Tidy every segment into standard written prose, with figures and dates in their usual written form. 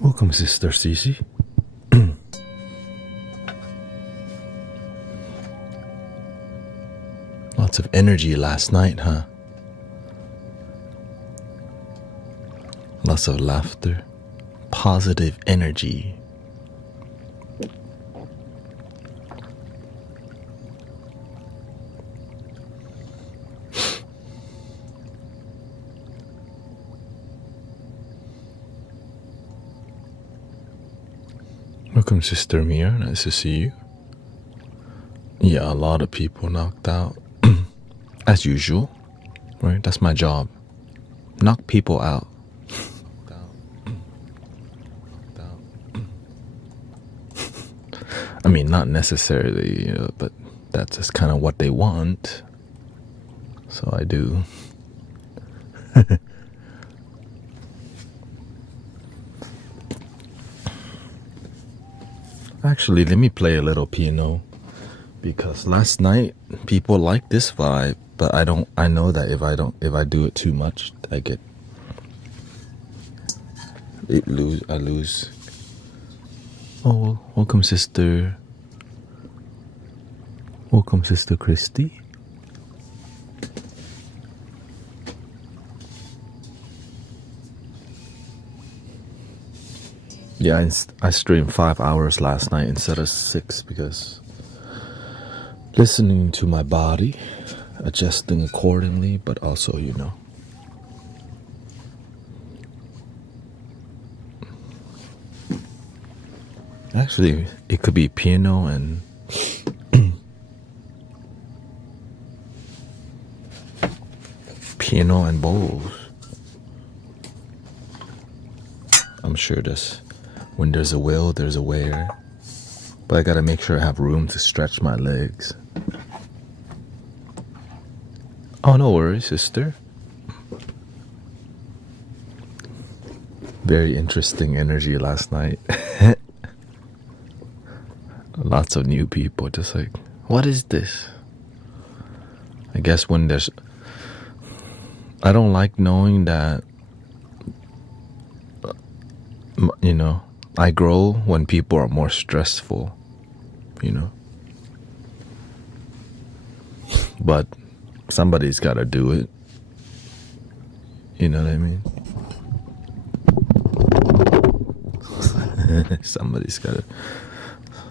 Welcome, Sister Cece. Lots of energy last night, huh? Lots of laughter, positive energy. Welcome, Sister Mia. Nice to see you. Yeah, a lot of people knocked out. As usual, right? That's my job. Knock people out. I mean, not necessarily, but that's just kind of what they want. So I do. Actually, let me play a little piano, because last night people like this vibe, but I know that if I do it too much, I lose. Oh, welcome, Sister Christy. Yeah, I streamed 5 hours last night instead of 6 because listening to my body, adjusting accordingly, but also, Actually, it could be piano and piano and bowls. I'm sure when there's a will, there's a where. But I gotta make sure I have room to stretch my legs. Oh, no worries, sister. Very interesting energy last night. Lots of new people, just like, what is this? I guess when I don't like knowing that, I grow when people are more stressful, But somebody's gotta do it. You know what I mean?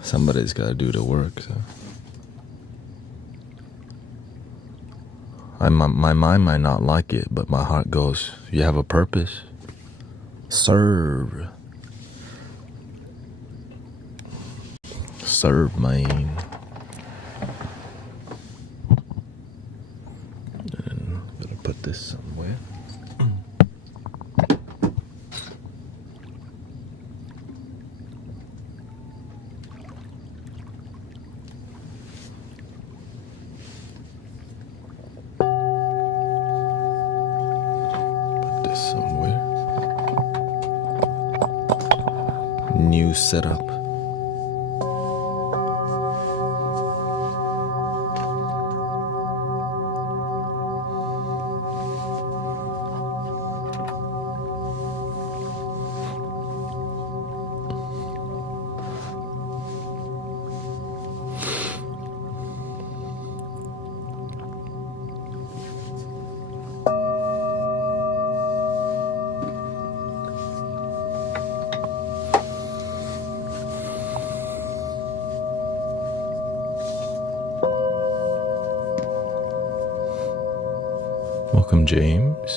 Somebody's gotta do the work. So. My mind might not like it, but my heart goes, you have a purpose. Serve, man. And I'm gonna put this somewhere. Somewhere. New setup. Welcome, James.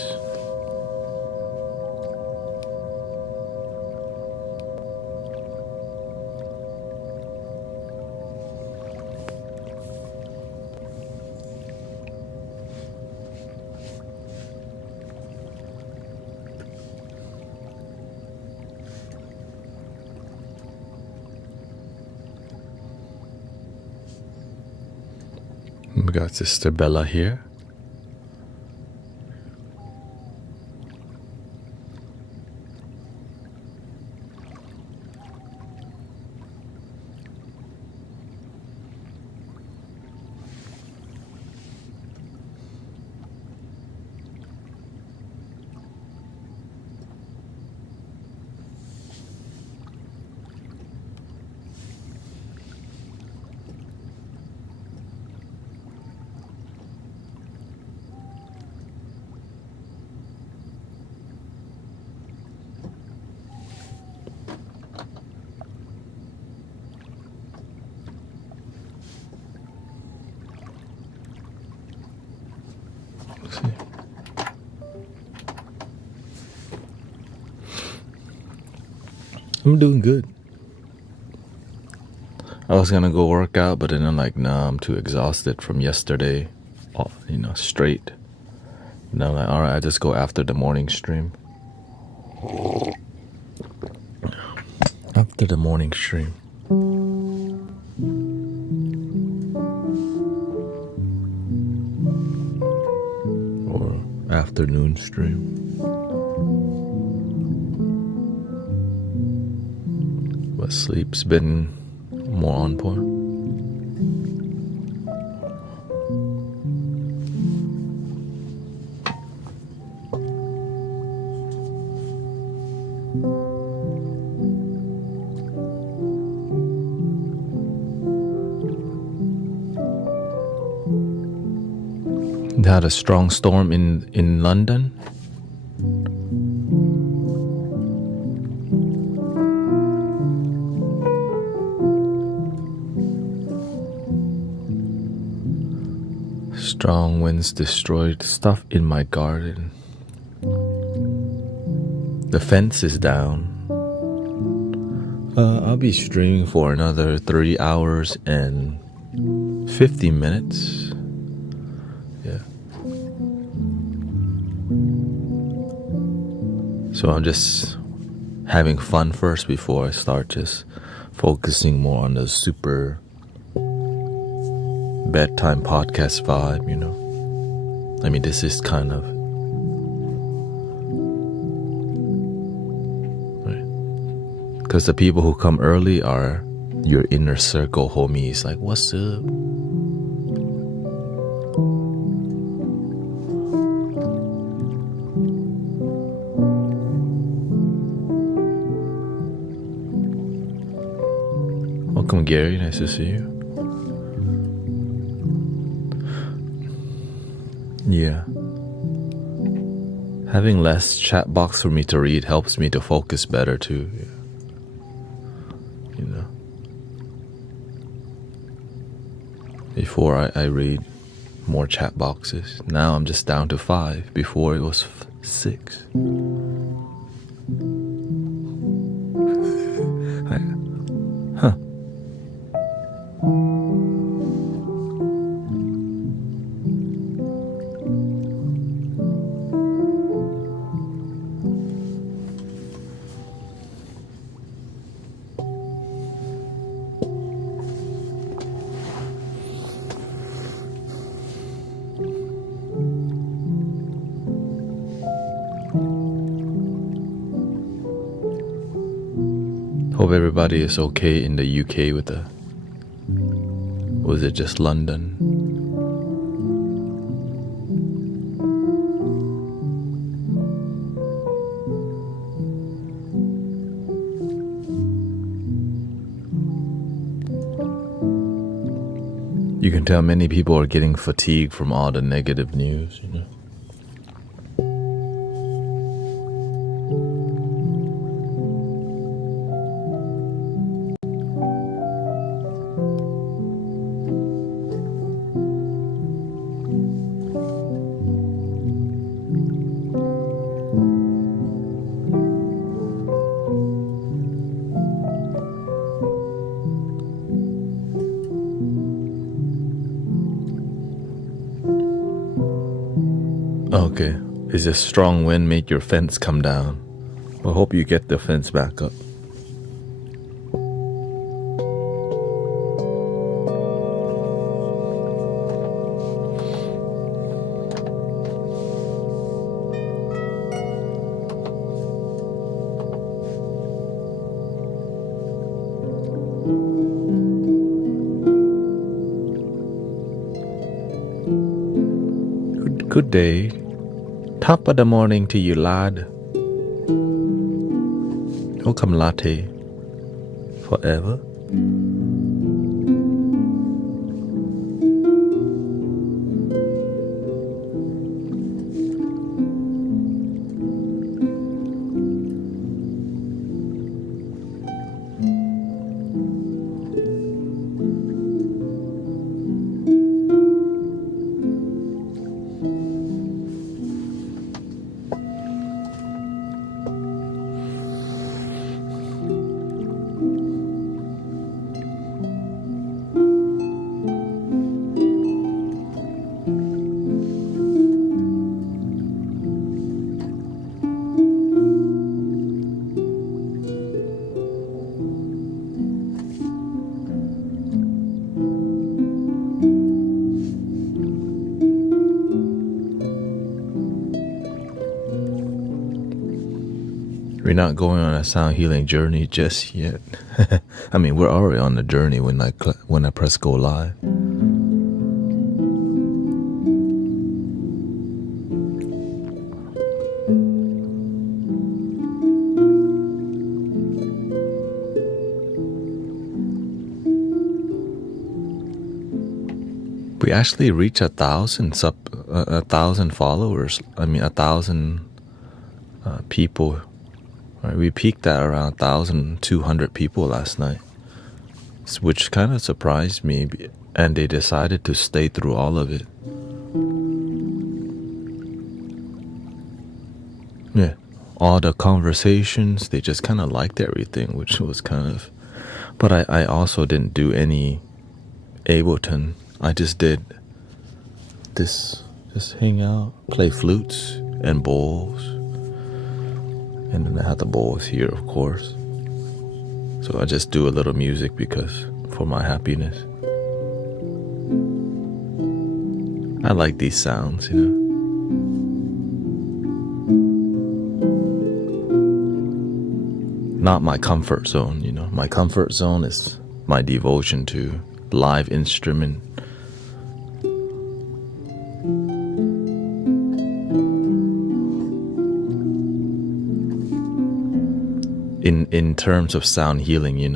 We got Sister Bella here. I'm doing good. I was gonna go work out, but then I'm like, nah, I'm too exhausted from yesterday, straight. And I'm like, all right, I just go after the morning stream. After the morning stream. Or afternoon stream. But sleep's been more on point. They had a strong storm in London. Strong winds destroyed stuff in my garden. The fence is down. I'll be streaming for another 3 hours and 50 minutes. Yeah. So I'm just having fun first before I start just focusing more on the super bedtime podcast vibe, I mean, this is kind of right, because the people who come early are your inner circle homies, like, what's up? Welcome, Gary. Nice to see you. Yeah. Having less chat box for me to read helps me to focus better too. Yeah. Before I read more chat boxes. Now I'm just down to 5. Before it was 6. Huh. Hope everybody is okay in the UK with the... Was it just London? You can tell many people are getting fatigued from all the negative news, Okay. Is a strong wind make your fence come down? Well, hope you get the fence back up. Good day. Top of the morning to you, lad. Welcome, latte. Forever. We're not going on a sound healing journey just yet. I mean, we're already on the journey when I press go live. We actually reached 1,000 followers. I mean, 1,000 people. Right? We peaked at around 1,200 people last night, which kind of surprised me. And they decided to stay through all of it. Yeah, all the conversations, they just kind of liked everything, which was kind of. But I also didn't do any Ableton. I just did this, just hang out, play flutes and bowls. And then I had the bowls here, of course. So I just do a little music for my happiness. I like these sounds, Not my comfort zone, My comfort zone is my devotion to live instrument. In terms of sound healing, You,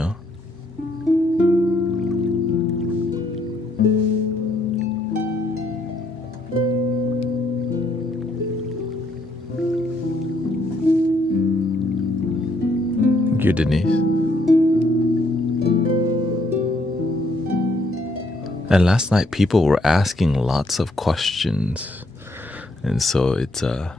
Denise. And last night people were asking lots of questions. And so it's a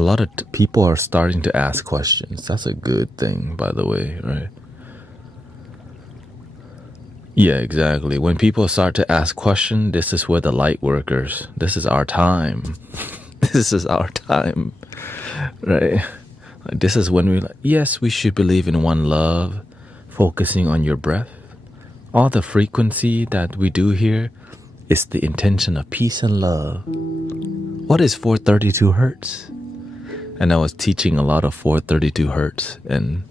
lot of people are starting to ask questions. That's a good thing, by the way, right? Yeah, exactly. When people start to ask questions, this is where the light workers, this is our time. This is our time, right? This is when yes, we should believe in one love, focusing on your breath. All the frequency that we do here is the intention of peace and love. What is 432 hertz? And I was teaching a lot of 432 hertz, and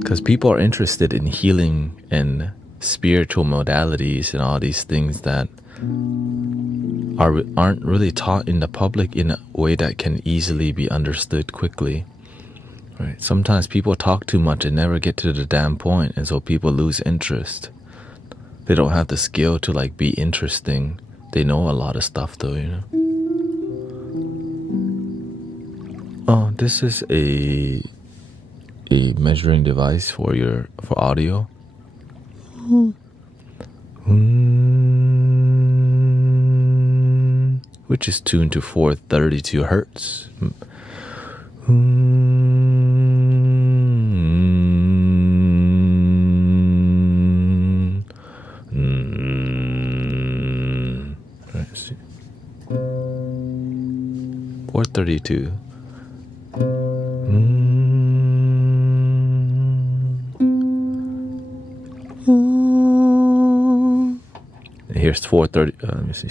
because people are interested in healing and spiritual modalities and all these things that aren't really taught in the public in a way that can easily be understood quickly. Right? Sometimes people talk too much and never get to the damn point, and so people lose interest. They don't have the skill to be interesting. They know a lot of stuff though, Oh, this is a measuring device for audio. Which is tuned to 432 hertz. Let's see. 432. Here's 430. Let me see.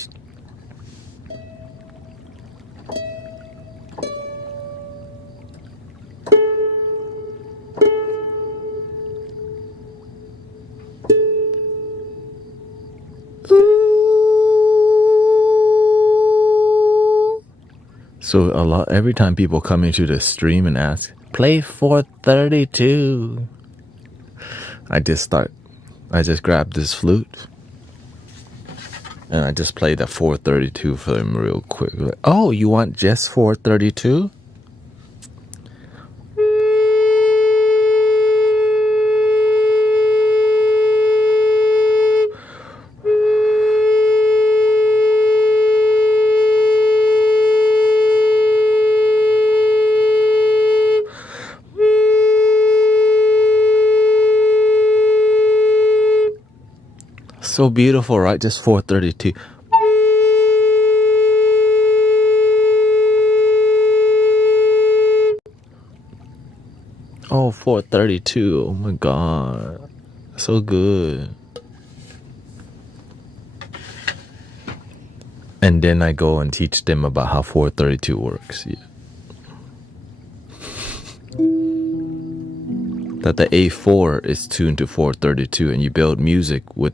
So every time people come into the stream and ask, play 432, I just grab this flute and I just play the 432 for them real quick. Oh, you want just 432? So beautiful, right? Just 432. Oh, 432. Oh my God. So good. And then I go and teach them about how 432 works. Yeah. That the A4 is tuned to 432, and you build music with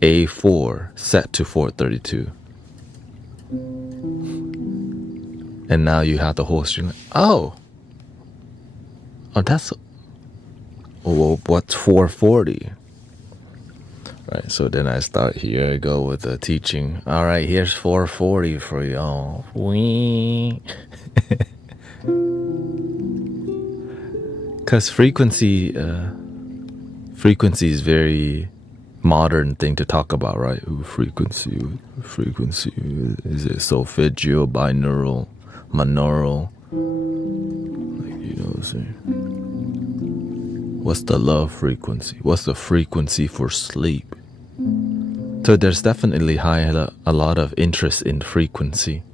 A4 set to 432. And now you have the whole string. Oh, that's, well, what's 440? Right, so then I start here. I go with the teaching. All right, here's 440 for y'all. Wee. Because frequency is very modern thing to talk about, right? Ooh, frequency. Is it solfeggio, binaural, monaural? Like, you know what I'm saying? What's the love frequency? What's the frequency for sleep? So there's definitely a lot of interest in frequency.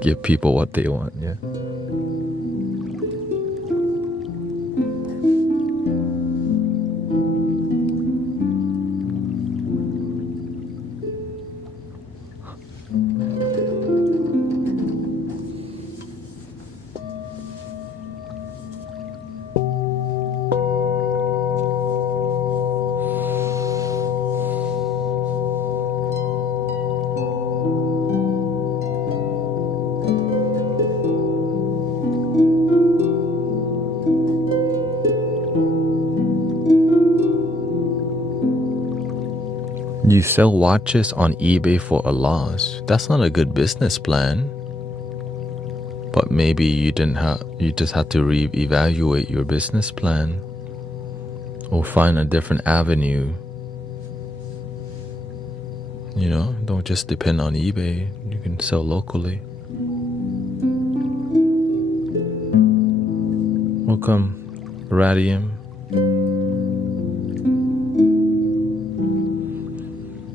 Give people what they want, yeah. You sell watches on eBay for a loss. That's not a good business plan. But maybe you just have to reevaluate your business plan or find a different avenue. You know, don't just depend on eBay. You can sell locally. Welcome, Radium.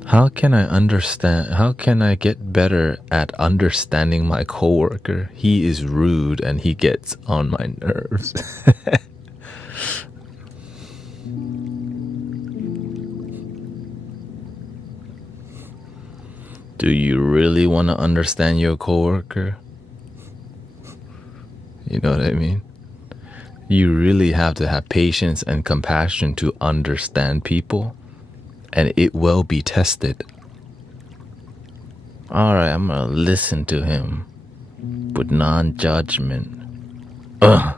How can I get better at understanding my coworker? He is rude and he gets on my nerves. Do you really want to understand your coworker? You know what I mean? You really have to have patience and compassion to understand people. And it will be tested. Alright, I'm gonna listen to him with non-judgment. I'm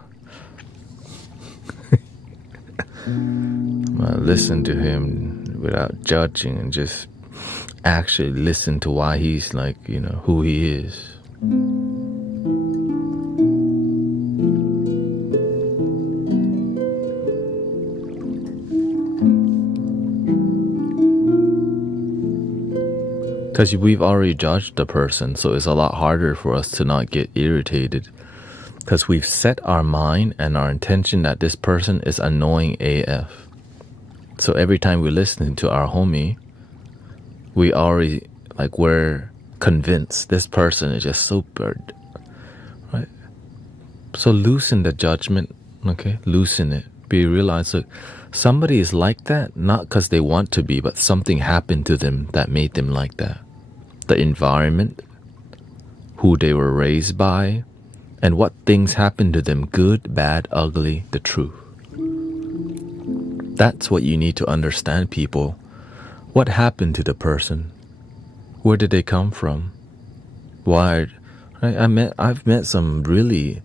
gonna listen to him without judging and just actually listen to why he's like, you know, who he is. Because we've already judged the person, so it's a lot harder for us to not get irritated. Because we've set our mind and our intention that this person is annoying AF. So every time we listen to our homie, we already, like, we're convinced this person is just super, right? So loosen the judgment, okay? Loosen it. Realize, look, somebody is like that, not because they want to be, but something happened to them that made them like that. The environment, who they were raised by, and what things happened to them, good, bad, ugly, the truth. That's what you need to understand, people. What happened to the person? Where did they come from? Why? I've met some really,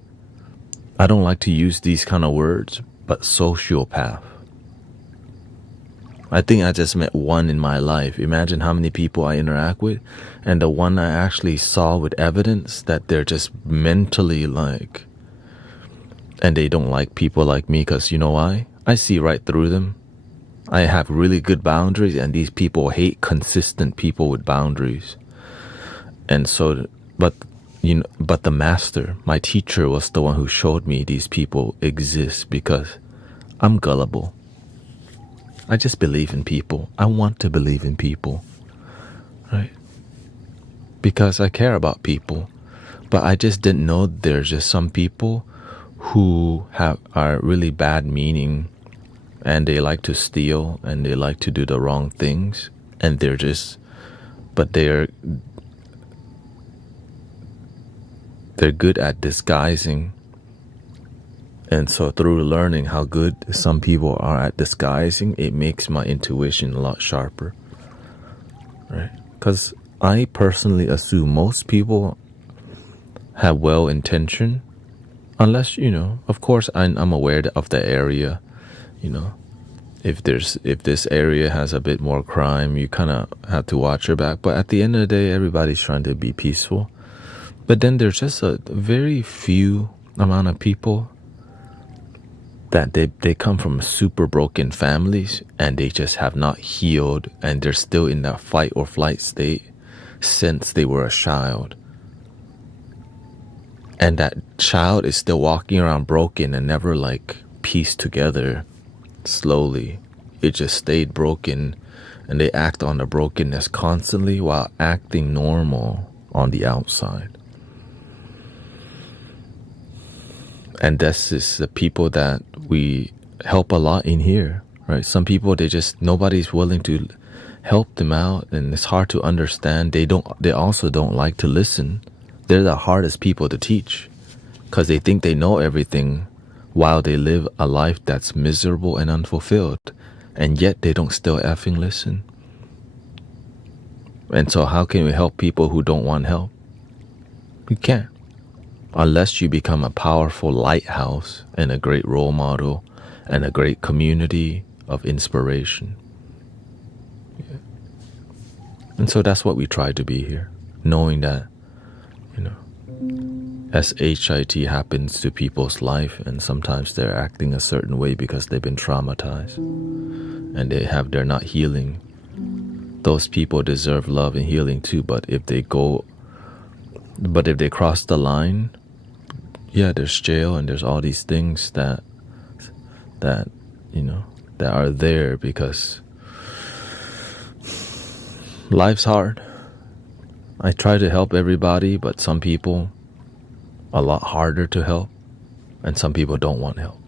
I don't like to use these kind of words, but sociopath. I think I just met one in my life. Imagine how many people I interact with, and the one I actually saw with evidence that they're just mentally like, and they don't like people like me, because you know why? I see right through them. I have really good boundaries, and these people hate consistent people with boundaries. And so, but the master, my teacher, was the one who showed me these people exist, because I'm gullible. I just believe in people. I want to believe in people, right? Because I care about people. But I just didn't know there's just some people who are really bad meaning and they like to steal and they like to do the wrong things, and they're good at disguising. And so through learning how good some people are at disguising, it makes my intuition a lot sharper, right? Because I personally assume most people have well intention, unless, of course, I'm aware of the area. If this area has a bit more crime, you kind of have to watch your back. But at the end of the day, everybody's trying to be peaceful. But then there's just a very few amount of people that they come from super broken families, and they just have not healed, and they're still in that fight or flight state since they were a child. And that child is still walking around broken and never pieced together. Slowly it just stayed broken, and they act on the brokenness constantly while acting normal on the outside. And this is the people that we help a lot in here, right? Some people, nobody's willing to help them out, and it's hard to understand. They also don't like to listen. They're the hardest people to teach, because they think they know everything while they live a life that's miserable and unfulfilled, and yet they don't still effing listen. And so how can we help people who don't want help? You can't. Unless you become a powerful lighthouse and a great role model and a great community of inspiration. Yeah. And so that's what we try to be here, knowing that, as HIT happens to people's life, and sometimes they're acting a certain way because they've been traumatized and they're not healing. Those people deserve love and healing too, but if they cross the line, yeah, there's jail and there's all these things that are there because life's hard. I try to help everybody, but some people a lot harder to help, and some people don't want help.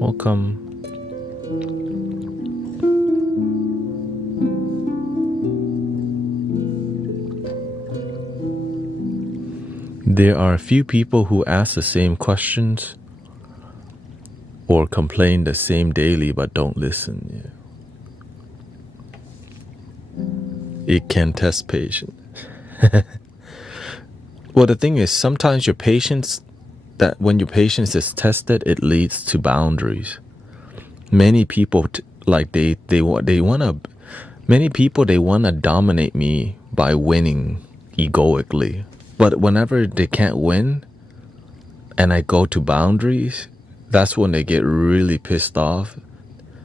Welcome. There are a few people who ask the same questions or complain the same daily but don't listen. Yeah. It can test patience. Well, the thing is, sometimes when your patience is tested, it leads to boundaries. Many people they want to dominate me by winning egoically. But whenever they can't win and I go to boundaries, that's when they get really pissed off.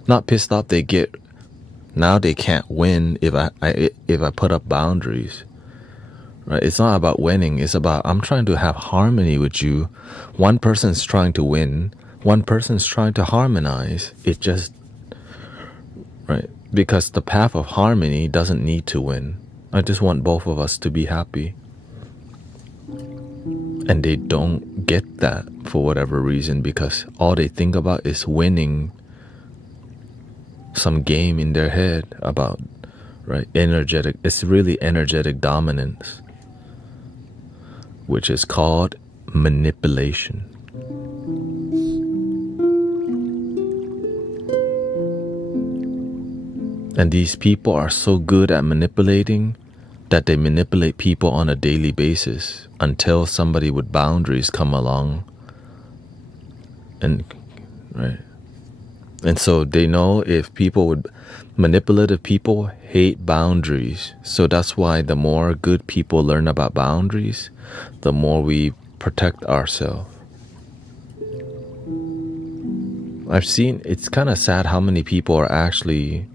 Not pissed off, now they can't win if I put up boundaries. Right? It's not about winning, it's about I'm trying to have harmony with you. One person's trying to win, one person's trying to harmonize. It just, right? Because the path of harmony doesn't need to win. I just want both of us to be happy. And they don't get that for whatever reason, because all they think about is winning some game in their head about, right? It's really energetic dominance, which is called manipulation. And these people are so good at manipulating that they manipulate people on a daily basis until somebody with boundaries come along. And right. And so they know if manipulative people hate boundaries. So that's why the more good people learn about boundaries, the more we protect ourselves. I've seen, it's kind of sad how many people are actually,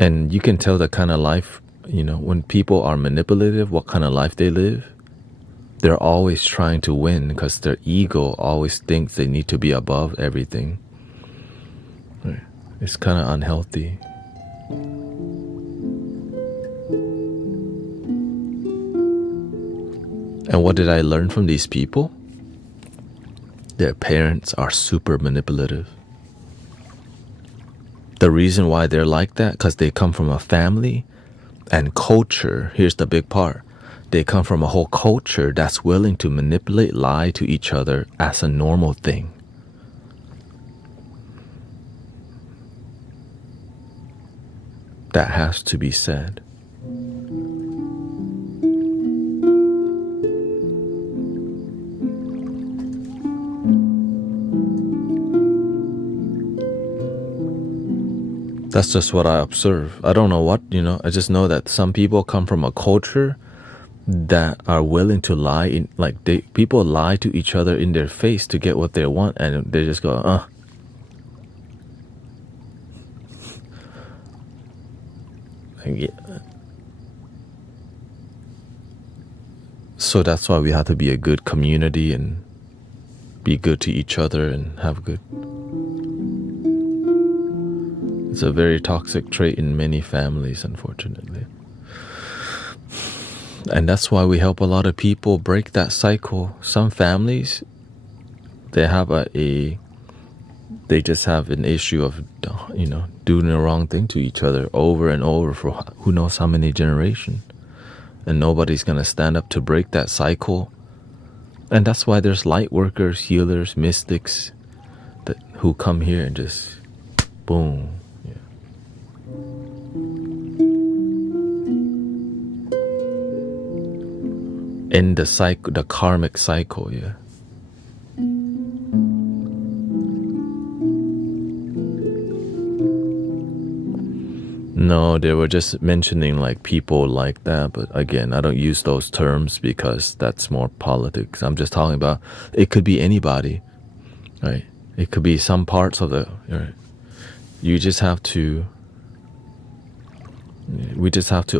and you can tell the kind of life, when people are manipulative, what kind of life they live. They're always trying to win because their ego always thinks they need to be above everything. It's kind of unhealthy. And what did I learn from these people? Their parents are super manipulative. The reason why they're like that, because they come from a family and culture. Here's the big part. They come from a whole culture that's willing to manipulate, lie to each other as a normal thing. That has to be said. That's just what I observe. I don't know what, I just know that some people come from a culture that are willing to lie people lie to each other in their face to get what they want, and they just go, Yeah. So that's why we have to be a good community and be good to each other and have good. It's a very toxic trait in many families, unfortunately. And that's why we help a lot of people break that cycle. Some families, they have they just have an issue of, doing the wrong thing to each other over and over for who knows how many generations. And nobody's going to stand up to break that cycle. And that's why there's light workers, healers, mystics who come here and just, boom. End the cycle, the karmic cycle, yeah. No, they were just mentioning like people like that, but again, I don't use those terms because that's more politics. I'm just talking about it could be anybody, right? It could be some parts of right? We just have to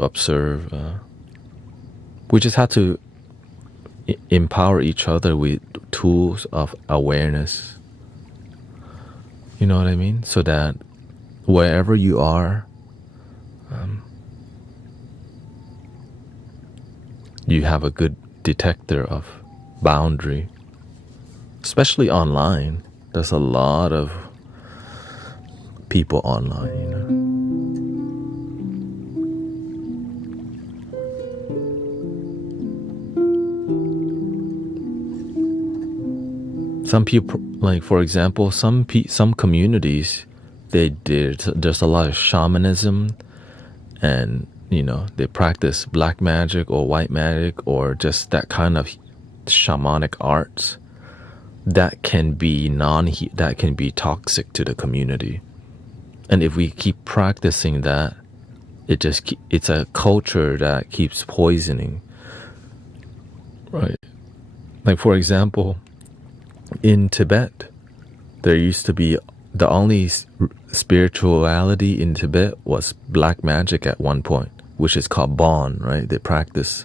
observe. We just have to empower each other with tools of awareness. You know what I mean? So that wherever you are, you have a good detector of boundary, especially online. There's a lot of people online, Some people, like for example, some communities, there's a lot of shamanism, and they practice black magic or white magic or just that kind of shamanic arts that can be toxic to the community. And if we keep practicing that, it's a culture that keeps poisoning, right? Like for example, in Tibet, there used to be the only spirituality in Tibet was black magic at one point, which is called Bon, right? They practice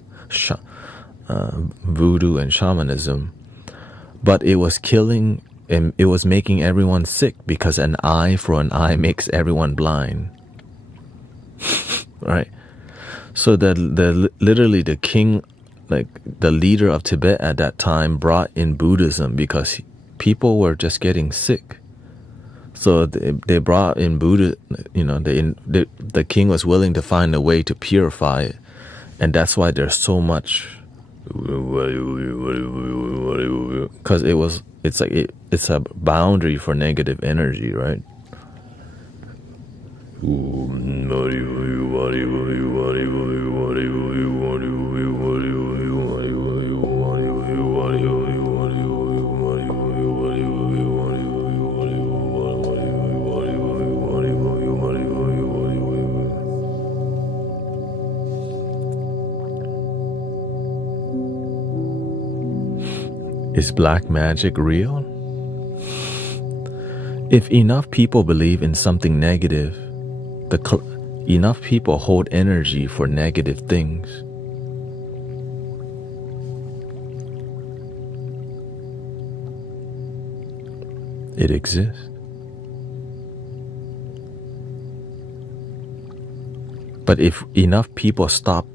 voodoo and shamanism, but it was killing and it was making everyone sick because an eye for an eye makes everyone blind, right? So literally the king, like the leader of Tibet at that time, brought in Buddhism because people were just getting sick. So they brought in Buddha, the king was willing to find a way to purify it. And that's why there's so much, because it's a boundary for negative energy, right? Is black magic real? If enough people believe in something negative, enough people hold energy for negative things. It exists. But if enough people stop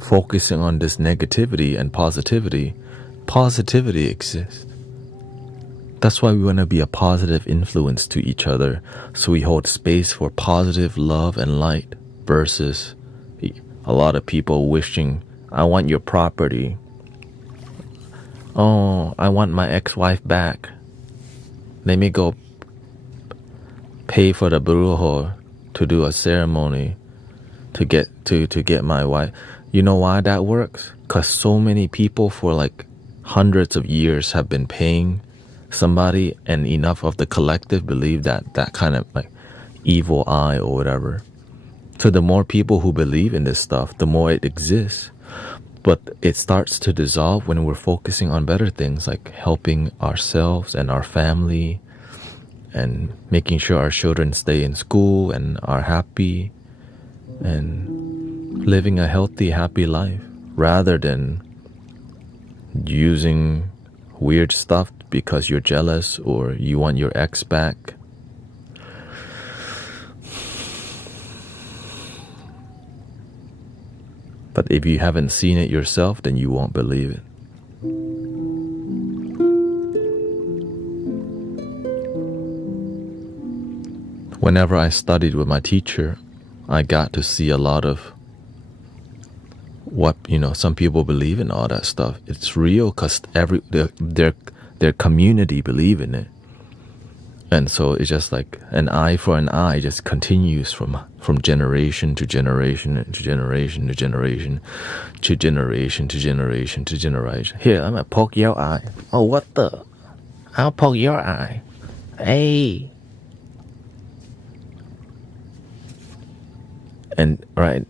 focusing on this negativity and positivity exists. That's why we want to be a positive influence to each other. So we hold space for positive love and light versus a lot of people wishing, I want your property. Oh, I want my ex-wife back. Let me go pay for the brujo to do a ceremony to get my wife. You know why that works? Because so many people for like hundreds of years have been paying somebody, and enough of the collective believe that kind of like evil eye or whatever. So the more people who believe in this stuff, the more it exists. But it starts to dissolve when we're focusing on better things like helping ourselves and our family and making sure our children stay in school and are happy and living a healthy, happy life rather than using weird stuff because you're jealous or you want your ex back. But if you haven't seen it yourself, then you won't believe it. Whenever I studied with my teacher, I got to see a lot of what, some people believe in all that stuff. It's real because their community believe in it. And so it's just like an eye for an eye just continues from generation to generation to generation to generation to generation to generation to generation. Here, I'm gonna poke your eye. Oh, what the? I'll poke your eye. Hey. And right,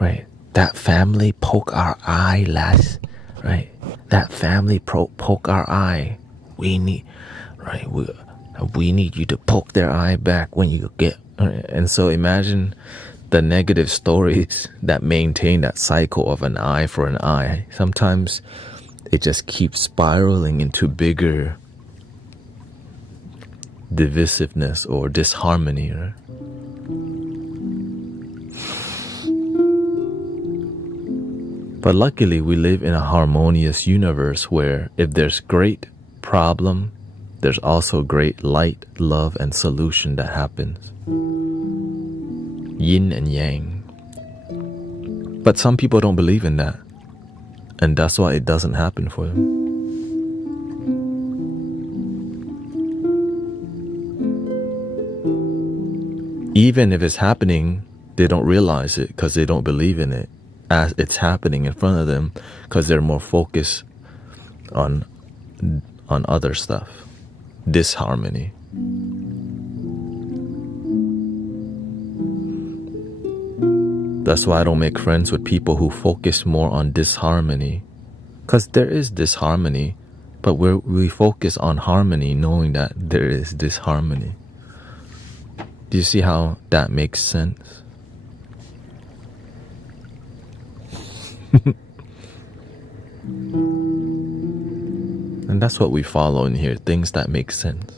right, that family poke our eye last, right? That family poke our eye. We need you to poke their eye back when you get. And so imagine the negative stories that maintain that cycle of an eye for an eye. Sometimes it just keeps spiraling into bigger divisiveness or disharmony. Right? But luckily we live in a harmonious universe where if there's great problem, there's also great light, love, and solution that happens. Yin and yang. But some people don't believe in that. And that's why it doesn't happen for them. Even if it's happening, they don't realize it because they don't believe in it as it's happening in front of them because they're more focused on other stuff. Disharmony. That's why I don't make friends with people who focus more on disharmony. Because there is disharmony, but we focus on harmony knowing that there is disharmony. Do you see how that makes sense? And that's what we follow in here, things that make sense.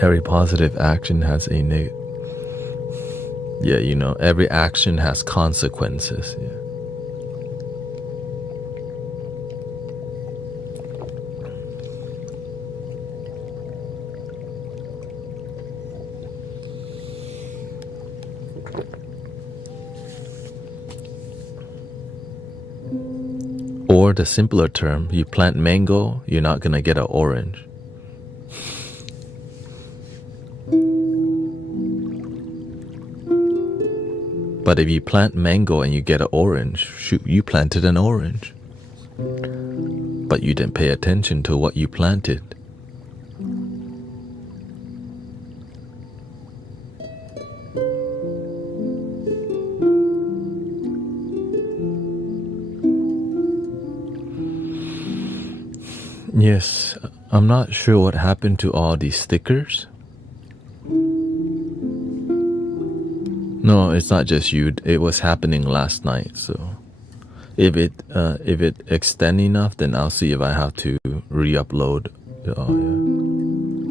Every positive action has a negative. Yeah, every action has consequences. Yeah. Or the simpler term, you plant mango, you're not gonna get an orange. But if you plant mango and you get an orange, shoot, you planted an orange. But you didn't pay attention to what you planted. Yes, I'm not sure what happened to all these stickers. No, it's not just you. It was happening last night. So, if it extend enough, then I'll see if I have to re-upload. Oh, yeah.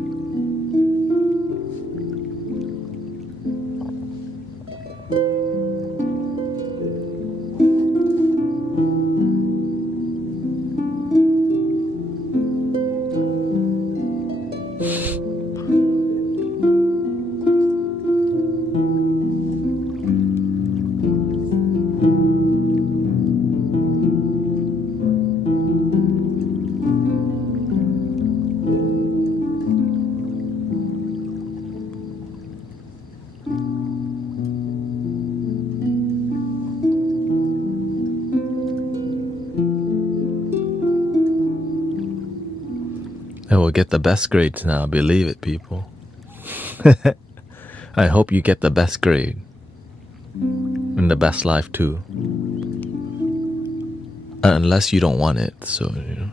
I will get the best grades now, believe it, people. I hope you get the best grade. And the best life too. Unless you don't want it, so, you know.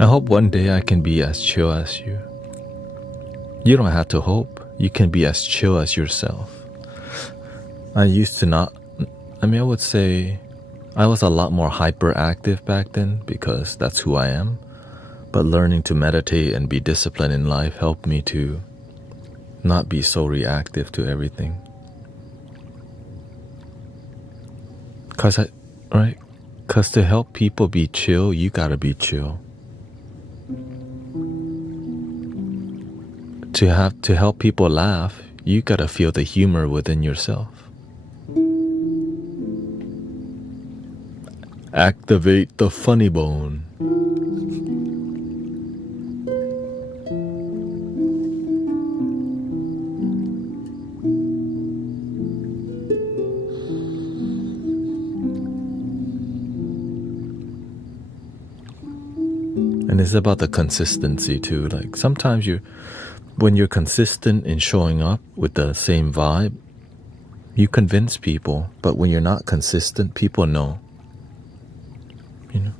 I hope one day I can be as chill as you. You don't have to hope. You can be as chill as yourself. I used to not... I would say I was a lot more hyperactive back then because that's who I am. But learning to meditate and be disciplined in life helped me to not be so reactive to everything. Because to help people be chill, you gotta be chill. To help people laugh, you gotta feel the humor within yourself. Activate the funny bone. And it's about the consistency too. Like sometimes when you're consistent in showing up with the same vibe, you convince people. But when you're not consistent, people know. You know.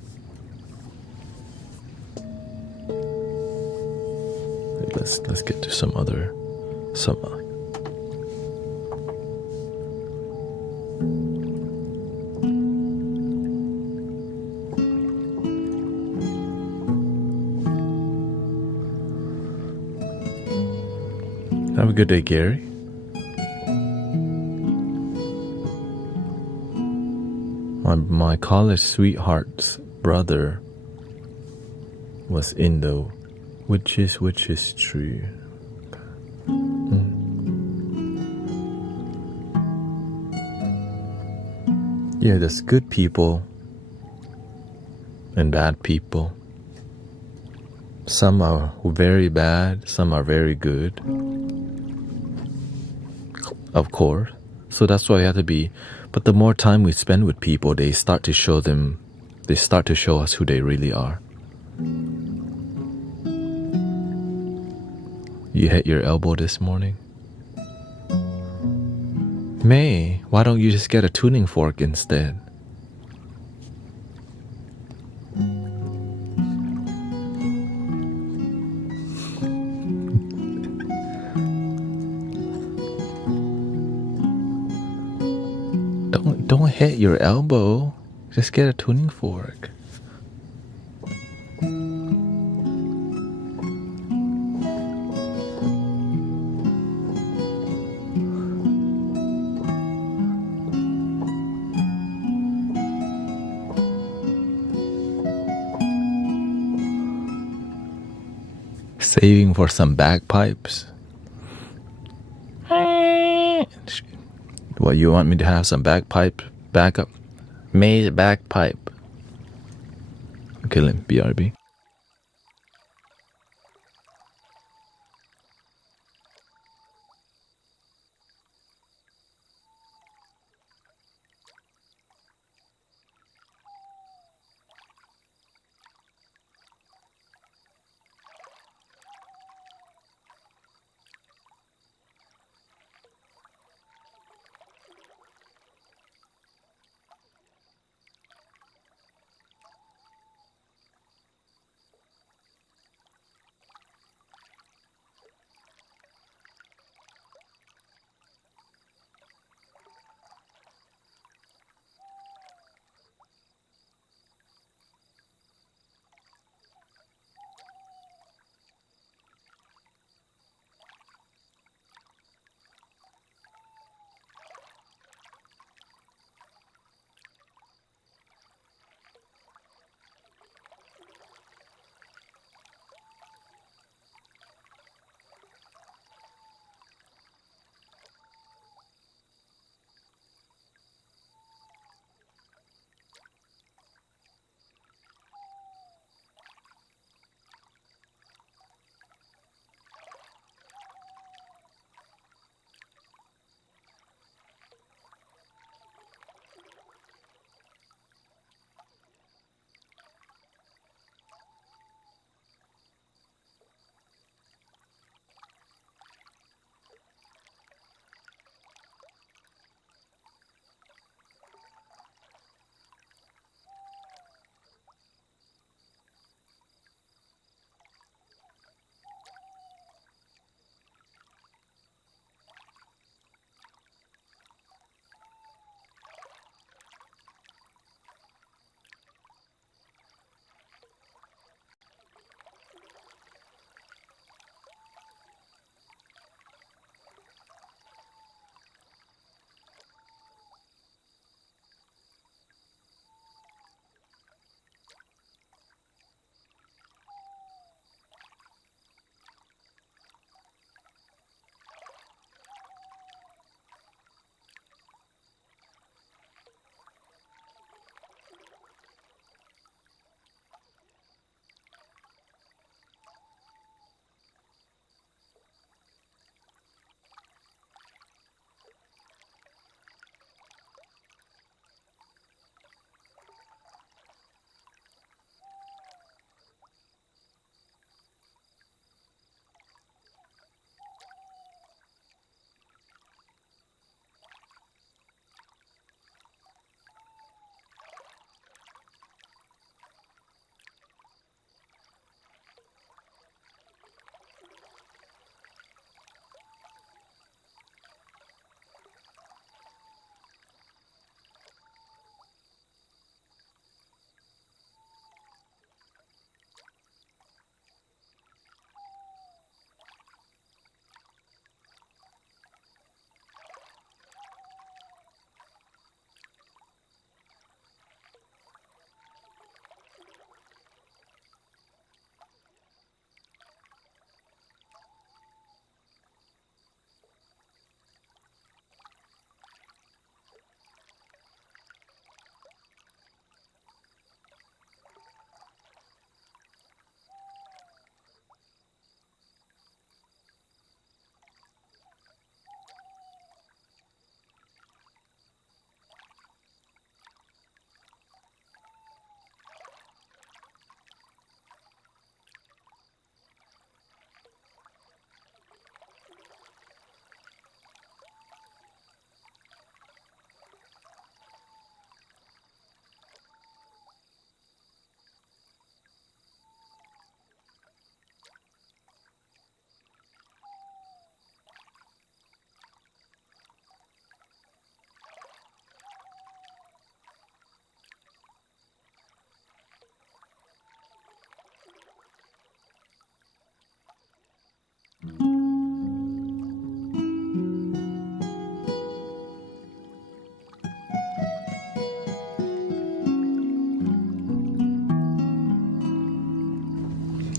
Let's get to some. Have a good day, Gary. My college sweetheart's brother was Indo, which is true. Yeah, there's good people and bad people. Some are very bad, some are very good. Of course. So that's why we have to be. But the more time we spend with people, they start to show us who they really are. You hit your elbow this morning? May, why don't you just get a tuning fork instead? Don't hit your elbow. Just get a tuning fork. Saving for some bagpipes. What, you want me to have some bagpipe backup? May's bagpipe. Okay, BRB.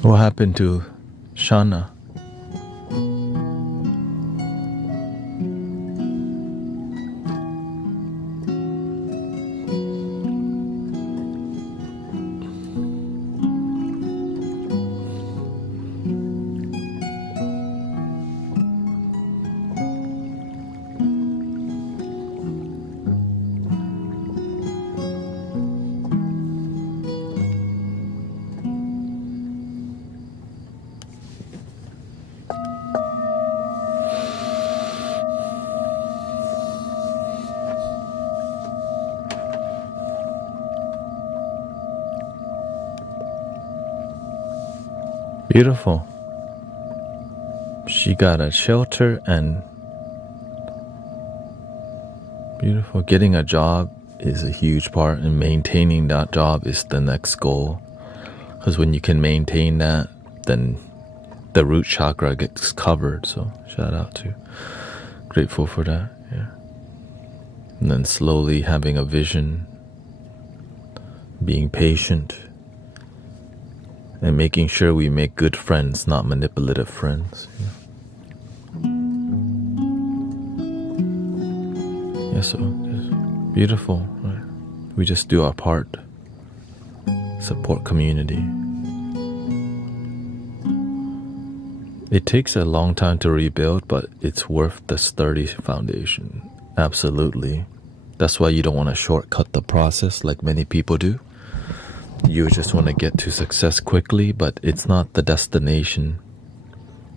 What happened to Shana? Beautiful. She got a shelter and beautiful. Getting a job is a huge part, and maintaining that job is the next goal. Because when you can maintain that, then the root chakra gets covered. So shout out to, grateful for that. Yeah. And then slowly having a vision, being patient, and making sure we make good friends, not manipulative friends. Yeah, so it's beautiful, right? We just do our part. Support community. It takes a long time to rebuild, but it's worth the sturdy foundation. Absolutely. That's why you don't want to shortcut the process like many people do. You just want to get to success quickly, but it's not the destination.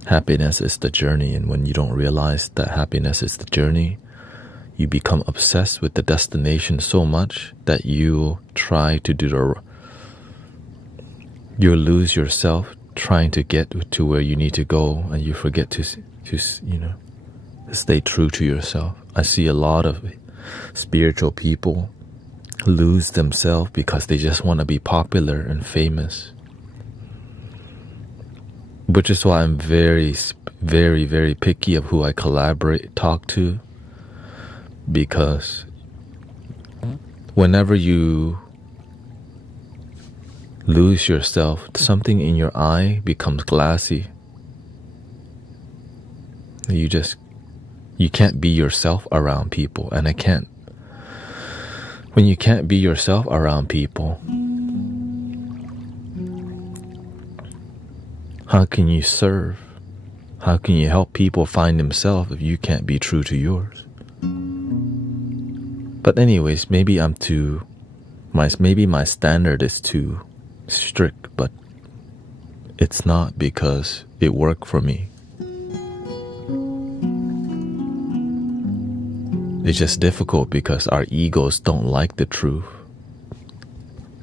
Happiness is the journey, and when you don't realize that happiness is the journey, you become obsessed with the destination so much that you try to you lose yourself trying to get to where you need to go, and you forget to stay true to yourself. I see a lot of spiritual people lose themselves because they just want to be popular and famous, which is why I'm very, very, very picky of who I talk to, because whenever you lose yourself, something in your eye becomes glassy. You can't be yourself around people, and I can't. When you can't be yourself around people, how can you serve? How can you help people find themselves if you can't be true to yours? But anyways, maybe maybe my standard is too strict, but it's not, because it worked for me. It's just difficult because our egos don't like the truth,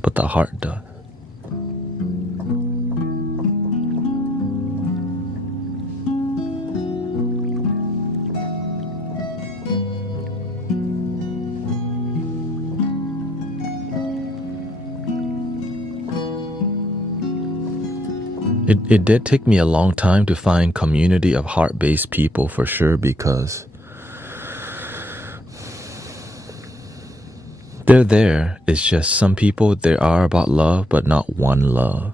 but the heart does. It did take me a long time to find community of heart-based people, for sure, because they're there. It's just some people, they are about love, but not one love.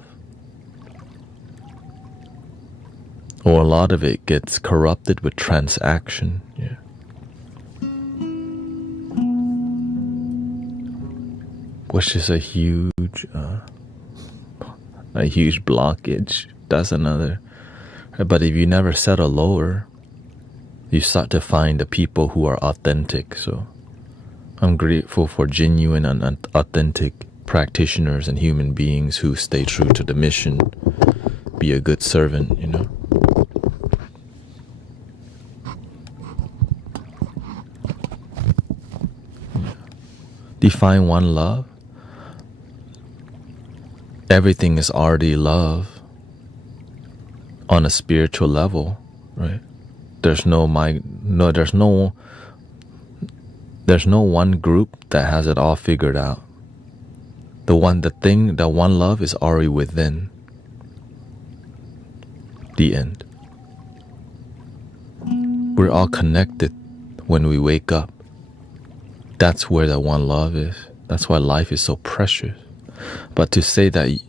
Or a lot of it gets corrupted with transaction. Yeah. Which is a huge blockage. That's another. But if you never settle lower, you start to find the people who are authentic. So I'm grateful for genuine and authentic practitioners and human beings who stay true to the mission. Be a good servant, Define one love. Everything is already love on a spiritual level, right? There's no one group that has it all figured out. The one love is already within. The end. We're all connected when we wake up. That's where the one love is. That's why life is so precious. But to say that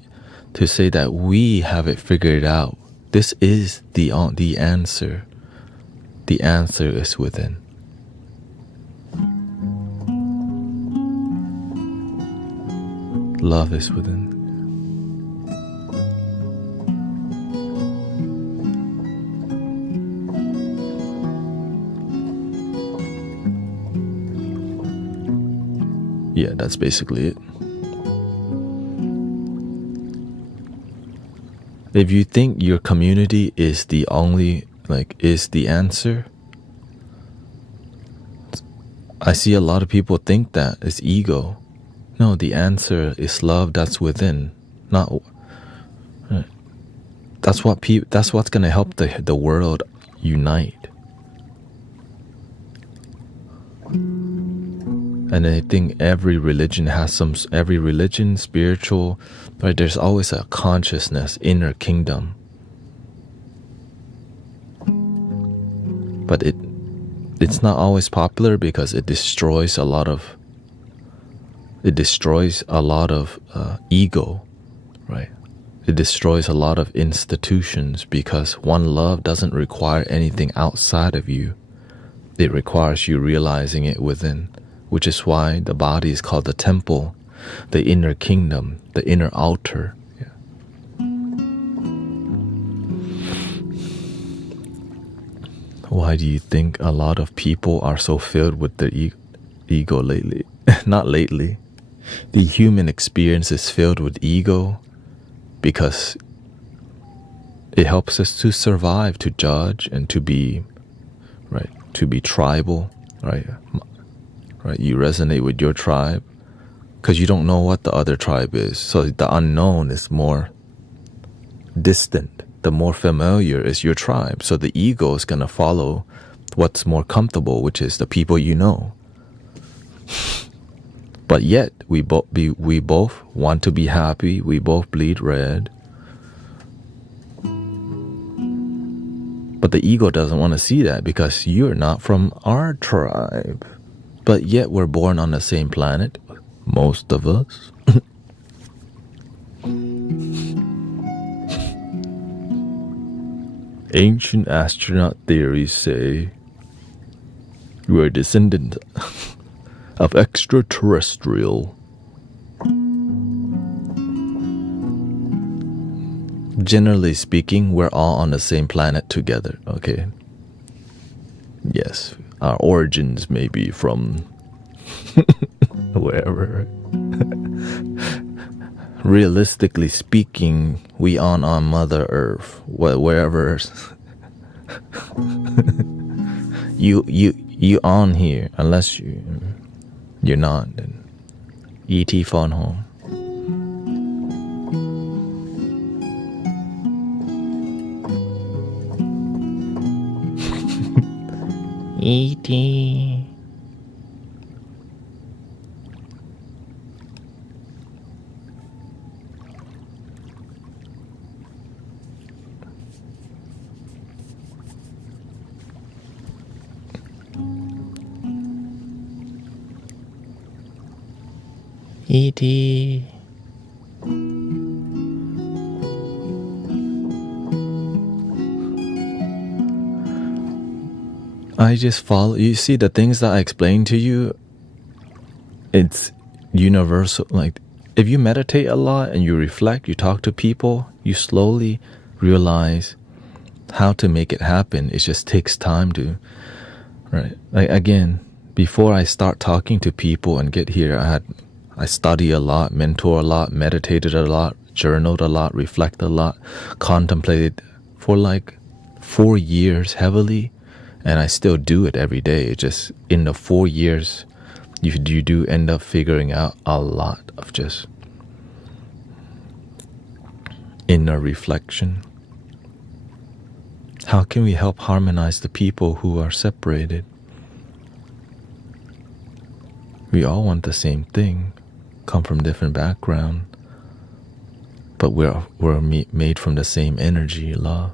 to say that we have it figured out. This is the answer. The answer is within. Love is within. Yeah, that's basically it. If you think your community is the only, is the answer, I see a lot of people think that it's ego. No, the answer is love that's within. Not. That's what's gonna help the world unite. And I think every religion, spiritual, right? There's always a consciousness, inner kingdom. But it's not always popular because it destroys a lot of ego, right? It destroys a lot of institutions because one love doesn't require anything outside of you. It requires you realizing it within, which is why the body is called the temple, the inner kingdom, the inner altar. Yeah. Why do you think a lot of people are so filled with their ego lately? Not lately. The human experience is filled with ego because it helps us to survive, to judge, and to be, right, to be tribal, right? Right, you resonate with your tribe because you don't know what the other tribe is. So the unknown is more distant. The more familiar is your tribe. So the ego is going to follow what's more comfortable, which is the people you know. But yet, we both want to be happy. We both bleed red. But the ego doesn't want to see that because you're not from our tribe. But yet we're born on the same planet, most of us. Ancient astronaut theories say we're a descendant of extraterrestrial. Generally speaking, we're all on the same planet together, okay? Yes. Our origins may be from wherever. Realistically speaking, we on Mother Earth, wherever. you on here, unless you're not. Then E.T. phone home. E.T. E.T. I just follow. You see, the things that I explain to you, it's universal. Like, if you meditate a lot and you reflect, you talk to people, you slowly realize how to make it happen. It just takes time to, right? Like, again, before I start talking to people and get here, I study a lot, mentor a lot, meditated a lot, journaled a lot, reflect a lot, contemplated for like 4 years heavily. And I still do it every day. It just, in the 4 years, you do end up figuring out a lot of just inner reflection. How can we help harmonize the people who are separated? We all want the same thing, come from different background, but we're made from the same energy, love.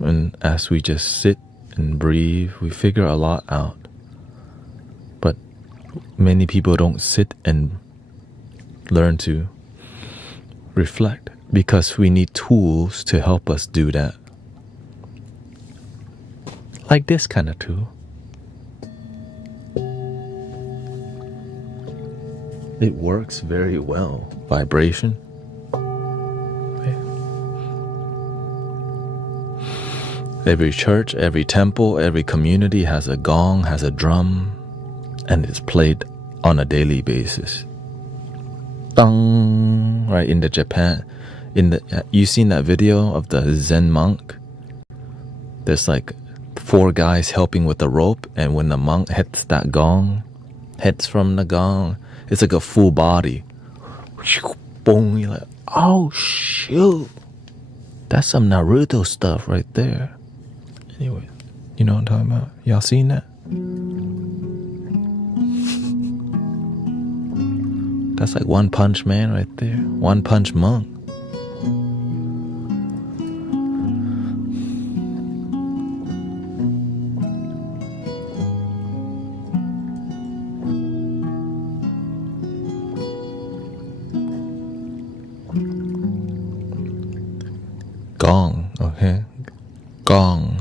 And as we just sit and breathe, we figure a lot out. But many people don't sit and learn to reflect, because we need tools to help us do that. Like this kind of tool. It works very well. Vibration. Every church, every temple, every community has a gong, has a drum, and it's played on a daily basis. Dong, right? In the Japan, you seen that video of the Zen monk? There's like 4 guys helping with the rope, and when the monk hits that gong, hits from the gong, it's like a full body. Boom, you're like, oh shoot, that's some Naruto stuff right there. Anyway, you know what I'm talking about? Y'all seen that? That's like One Punch Man right there. One Punch Monk. Gong, okay? Gong.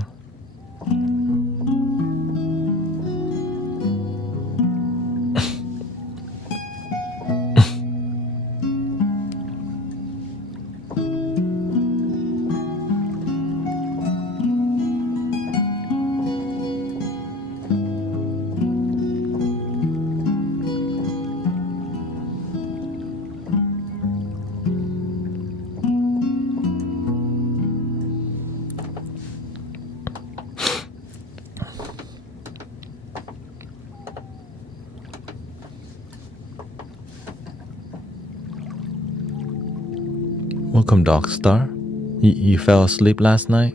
Welcome, Dogstar. You fell asleep last night?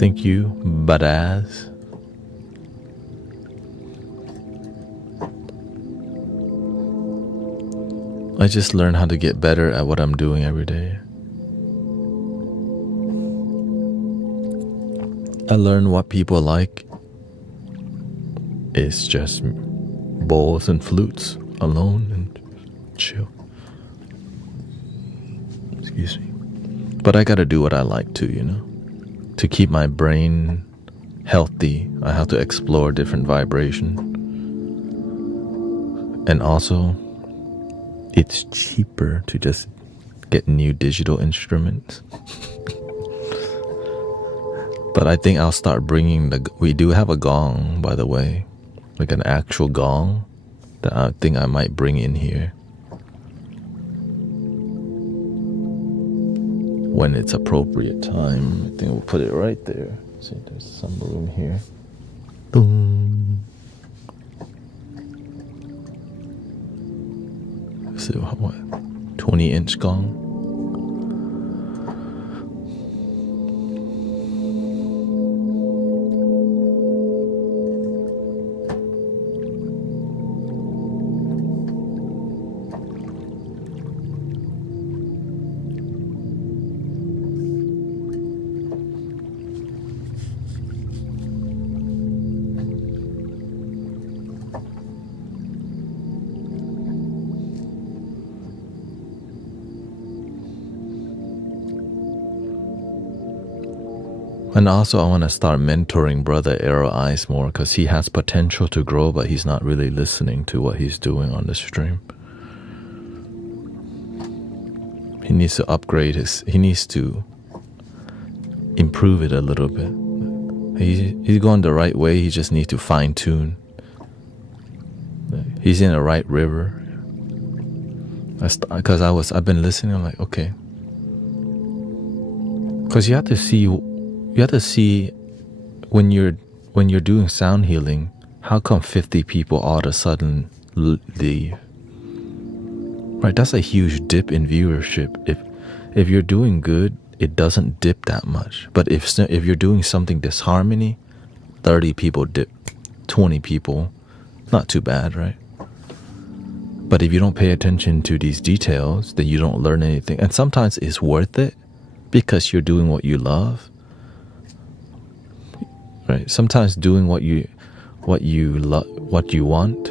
Thank you, badass. I just learned how to get better at what I'm doing every day. I learned what people like. It's just bowls and flutes alone and chill. Excuse me. But I gotta do what I like to, you know. To keep my brain healthy, I have to explore different vibration. And also, it's cheaper to just get new digital instruments. But I think I'll start bringing we do have a gong, by the way. Like an actual gong that I think I might bring in here when it's appropriate time. I think we'll put it right there. See, there's some room here. Boom. So what? 20-inch gong. And also I want to start mentoring brother Arrow Eyes more, because he has potential to grow, but he's not really listening to what he's doing on the stream. He needs to upgrade he needs to improve it a little bit. He's going the right way, he just needs to fine tune. He's in the right river. Because I've been listening, I'm like, okay. Because you have to see when you're doing sound healing, how come 50 people all of a sudden leave? Right, that's a huge dip in viewership. If you're doing good, it doesn't dip that much. But if you're doing something disharmony, 30 people dip, 20 people, not too bad, right? But if you don't pay attention to these details, then you don't learn anything. And sometimes it's worth it because you're doing what you love. right? Sometimes doing what you want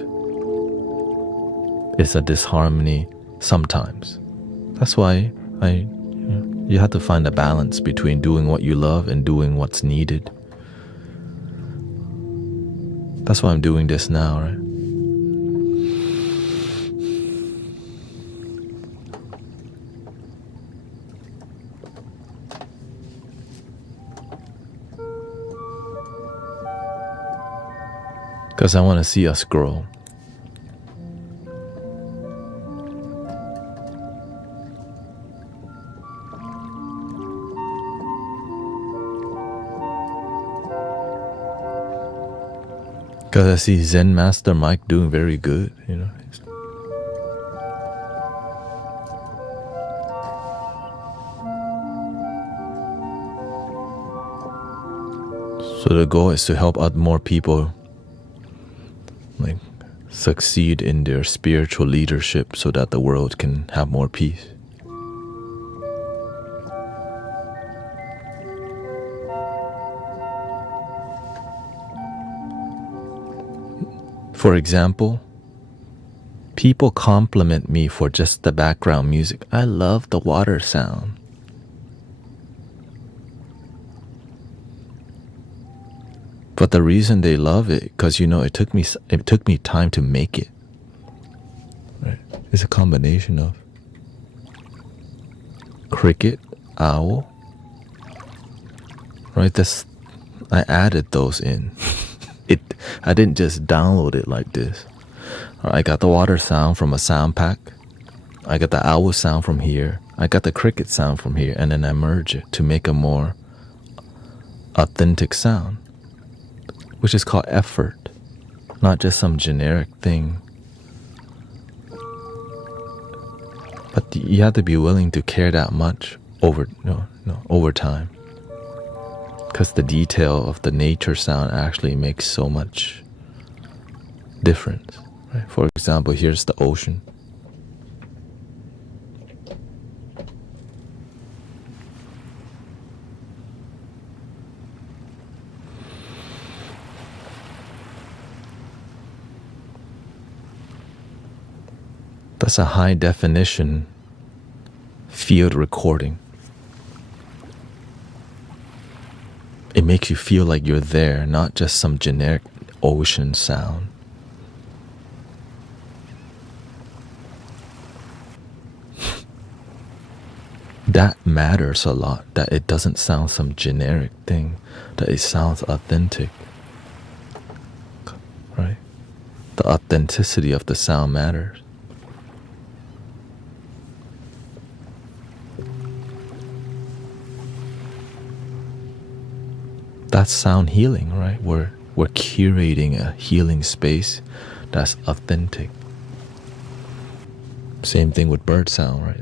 is a disharmony sometimes. That's why you have to find a balance between doing what you love and doing what's needed. That's why I'm doing this now, right? Because I want to see us grow. Because I see Zen Master Mike doing very good, you know. So the goal is to help out more people like succeed in their spiritual leadership so that the world can have more peace. For example, people compliment me for just the background music. I love the water sound. But the reason they love it, because it took me time to make it. Right? It's a combination of cricket, owl. Right? I added those in. I didn't just download it like this. I got the water sound from a sound pack. I got the owl sound from here. I got the cricket sound from here, and then I merge it to make a more authentic sound, which is called effort, not just some generic thing. But you have to be willing to care that much over time, because the detail of the nature sound actually makes so much difference. Right? For example, here's the ocean. That's a high definition field recording. It makes you feel like you're there, not just some generic ocean sound. That matters a lot, that it doesn't sound some generic thing, that it sounds authentic. Right? The authenticity of the sound matters. That's sound healing, right? We're curating a healing space that's authentic. Same thing with bird sound, right?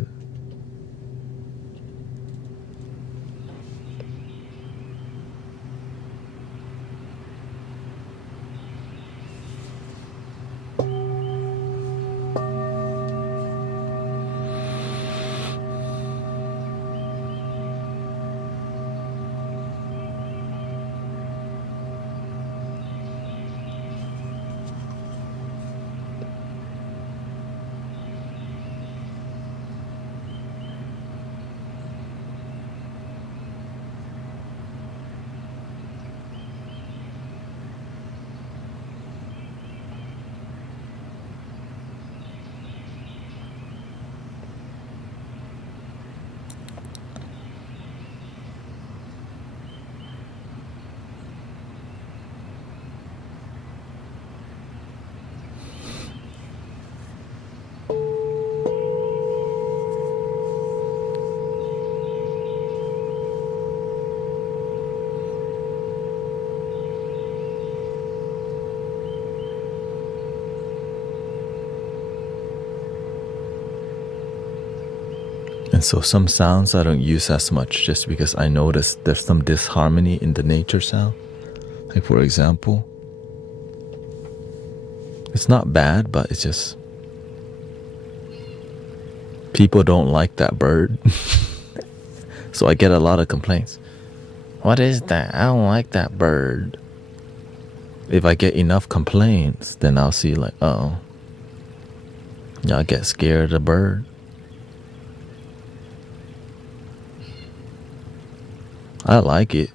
And so some sounds I don't use as much just because I notice there's some disharmony in the nature sound. Like for example, it's not bad, but it's just people don't like that bird. So I get a lot of complaints. What is that? I don't like that bird. If I get enough complaints, then I'll see like, oh, y'all get scared of the bird. I like it,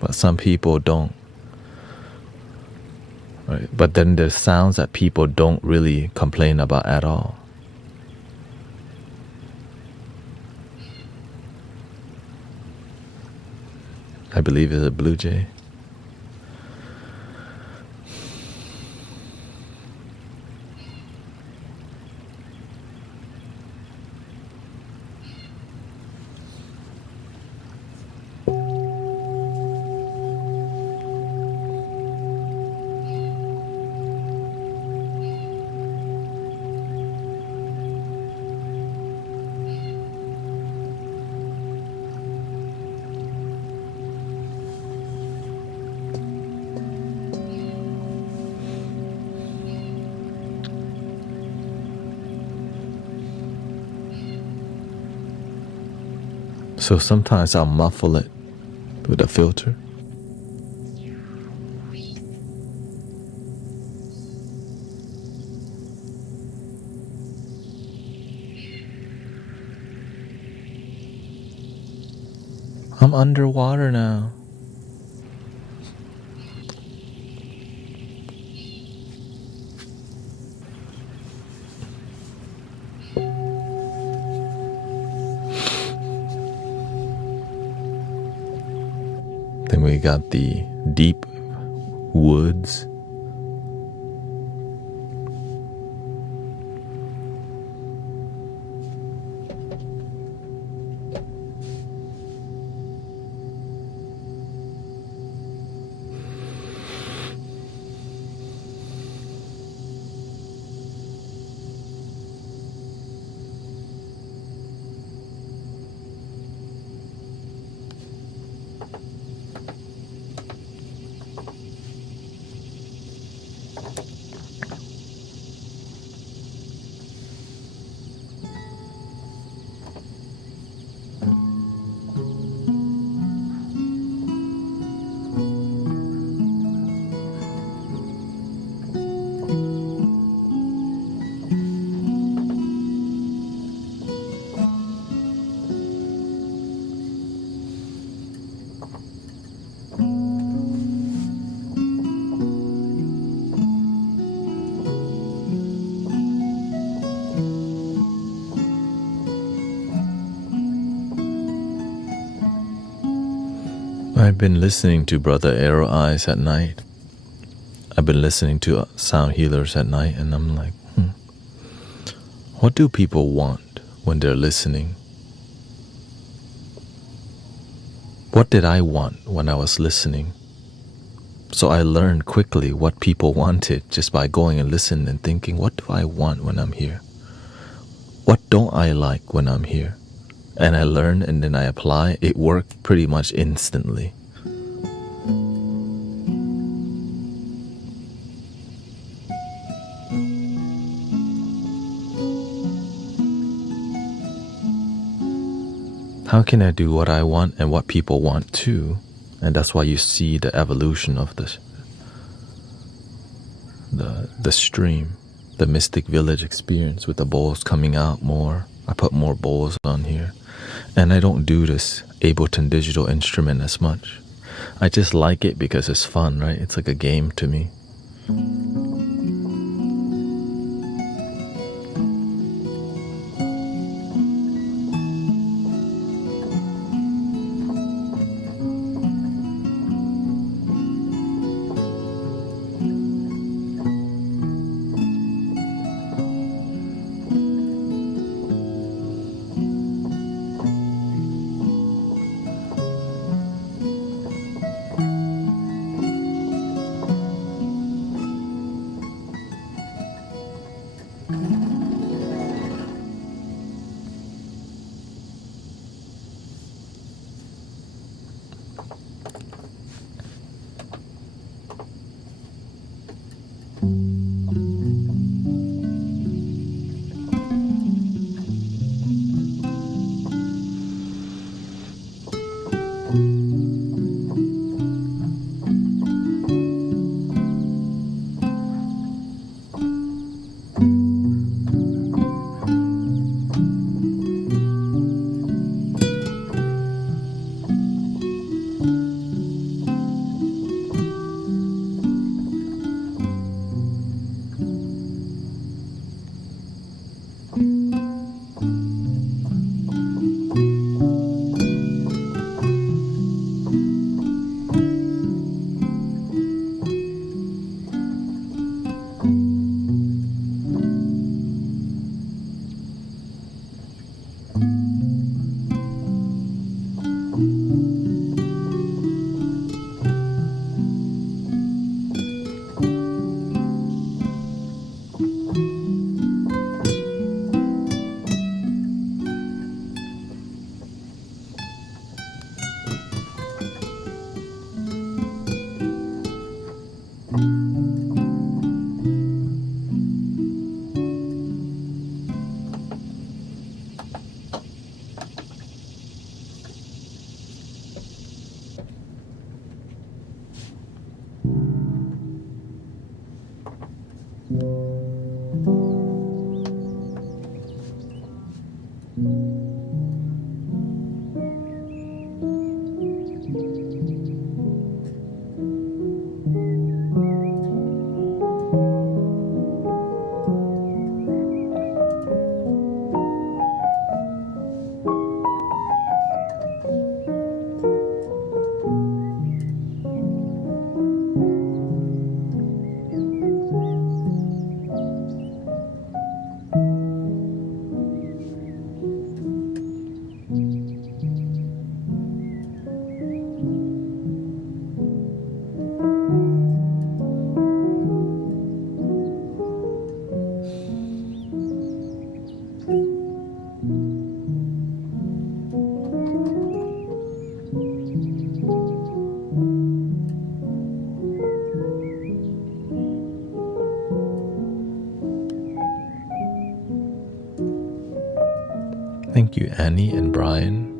but some people don't. Right? But then there's sounds that people don't really complain about at all. I believe it's a blue jay. So sometimes I'll muffle it with a filter. I'm underwater now. Then we got the deep woods. I've been listening to Brother Arrow Eyes at night. I've been listening to sound healers at night, and I'm like, what do people want when they're listening? What did I want when I was listening? So I learned quickly what people wanted just by going and listening and thinking, what do I want when I'm here? What don't I like when I'm here? And I learned and then I apply. It worked pretty much instantly. How can I do what I want and what people want too? And that's why you see the evolution of the stream, the Mystic Village experience with the bowls coming out more. I put more bowls on here. And I don't do this Ableton digital instrument as much. I just like it because it's fun, right? It's like a game to me. Thank you, Annie and Brian.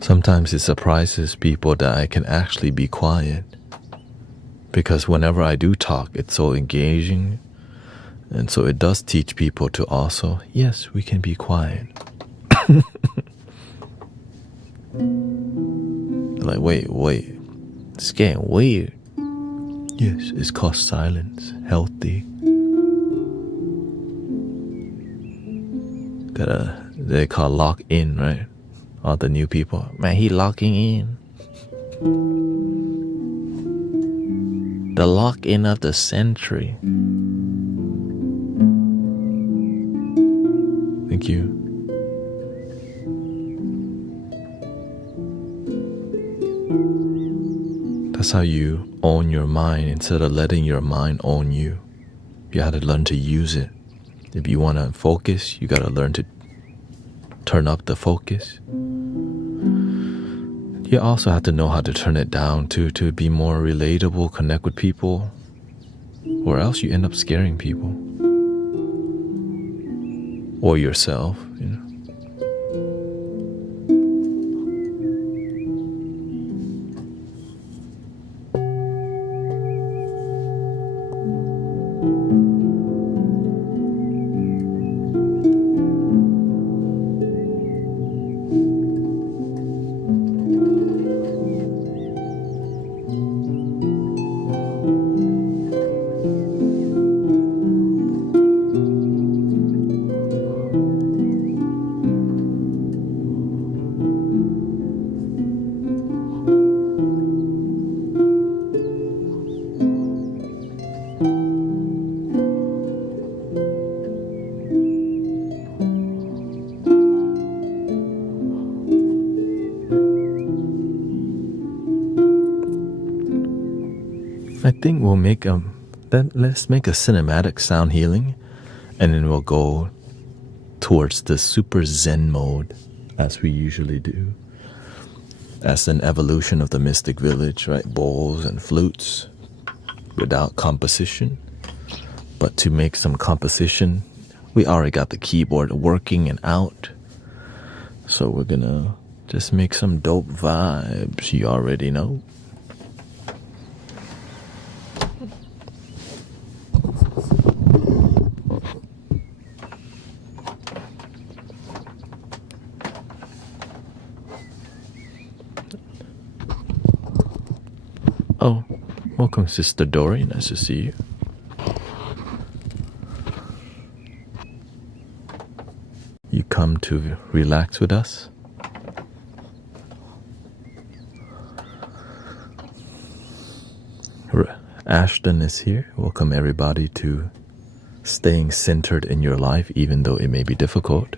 Sometimes it surprises people that I can actually be quiet, because whenever I do talk, it's so engaging. And so it does teach people to also, yes, we can be quiet. Like, wait, it's getting weird. Yes, it's called silence, healthy. They call lock in, right? All the new people, man, he locking in. The lock in of the century. Thank you. That's how you own your mind instead of letting your mind own you. You have to learn to use it. If you want to focus, you got to learn to turn up the focus. You also have to know how to turn it down to be more relatable, connect with people, or else you end up scaring people. Or yourself, you know. I think we'll make let's make a cinematic sound healing, and then we'll go towards the super zen mode, as we usually do, as an evolution of the mystic village, right? Bowls and flutes without composition. But to make some composition, we already got the keyboard working and out, so we're gonna just make some dope vibes. You already know. Oh, welcome, Sister Dory. Nice to see you. You come to relax with us? Ashton is here. Welcome everybody to staying centered in your life, even though it may be difficult.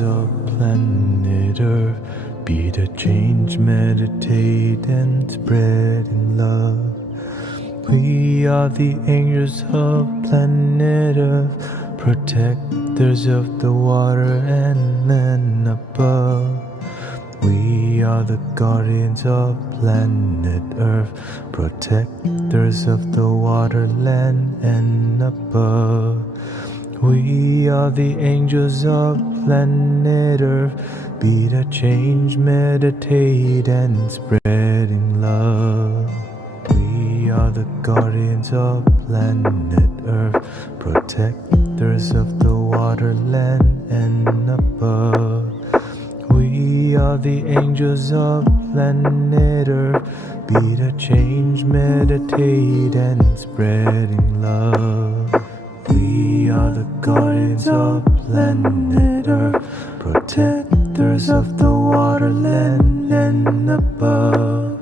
guardians of planet Earth. Be the change, meditate, and spreading love. We are the angels of planet Earth, protectors of the water and land above. We are the guardians of planet Earth, protectors of the water, land, and above. We are the angels of planet Earth. Be the change, meditate, and spreading love. We are the guardians of planet Earth, protectors of the water, land, and above. We are the angels of planet Earth. Be the change, meditate, and spreading love. We are the guardians of planet Earth, protectors of the water, land, and above.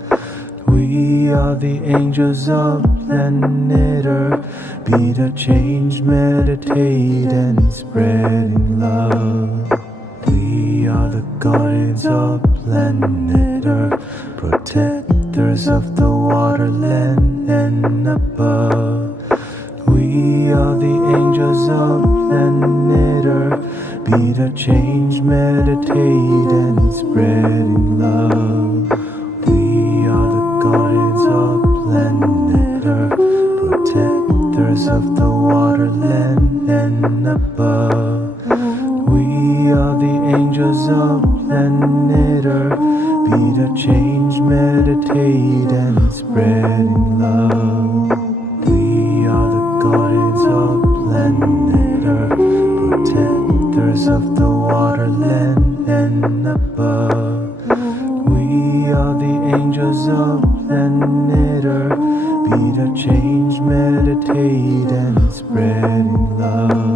We are the angels of planet Earth. Be the change, meditate, and spreading love. We are the guardians of planet Earth, protectors of the water, land, and above. We are the angels of planet Earth. Be the change, meditate, and spreading love. We are the guardians of planet Earth, protectors of the water, land, and above. We are the angels of planet Earth. Be the change, meditate, and spreading love. We are the guardians of planet Earth, protectors of the water, land, and above. We are the angels of planet Earth. Be the change, meditate, and spreading love.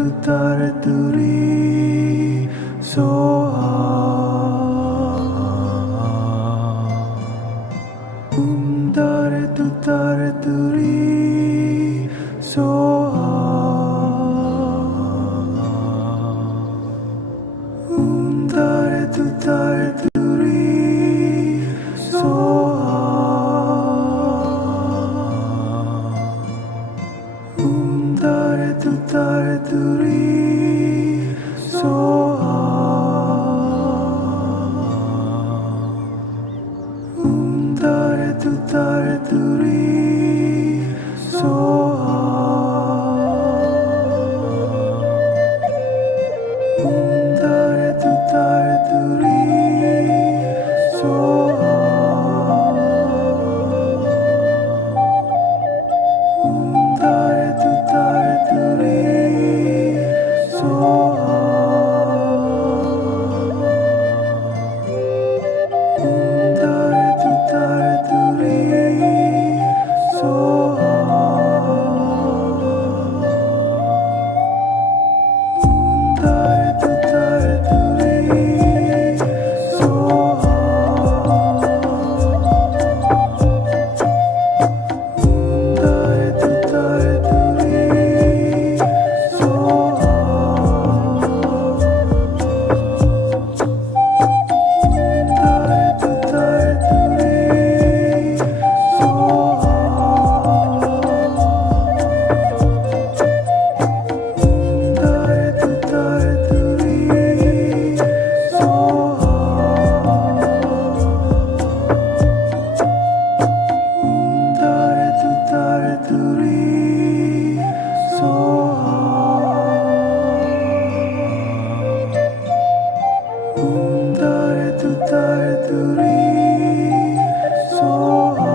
tutare turi soha. Dare tutare turi soha. Dare tutare turi soha. Dare tutare turi soha. Dare tutare turi soha. Dare tutare turi soha. Dare tutare turi soha. Dare tutare turi soha. Dare tutare turi soha. Dare tutare turi soha. Dare tutare turi soha. Dare tutare turi soha. Dare tutare turi soha. Dare tutare turi soha.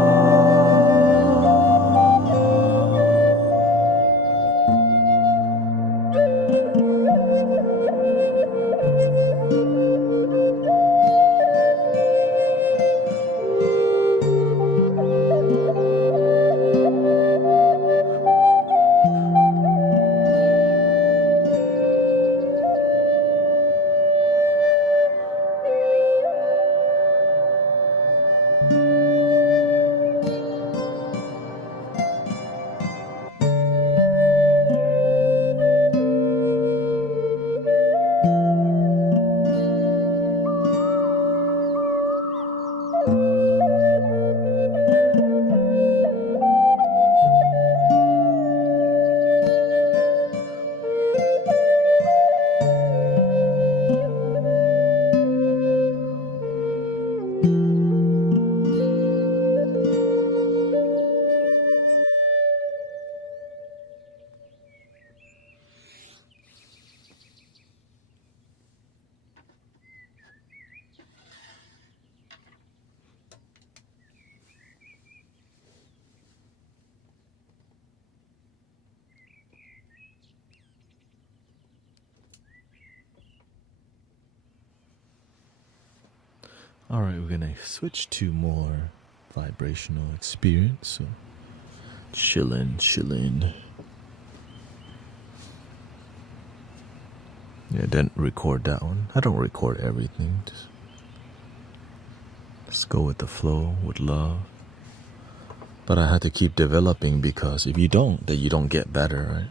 All right, we're gonna switch to more vibrational experience. So chillin'. Yeah, didn't record that one. I don't record everything. Just go with the flow, with love. But I had to keep developing because if you don't, then you don't get better, right?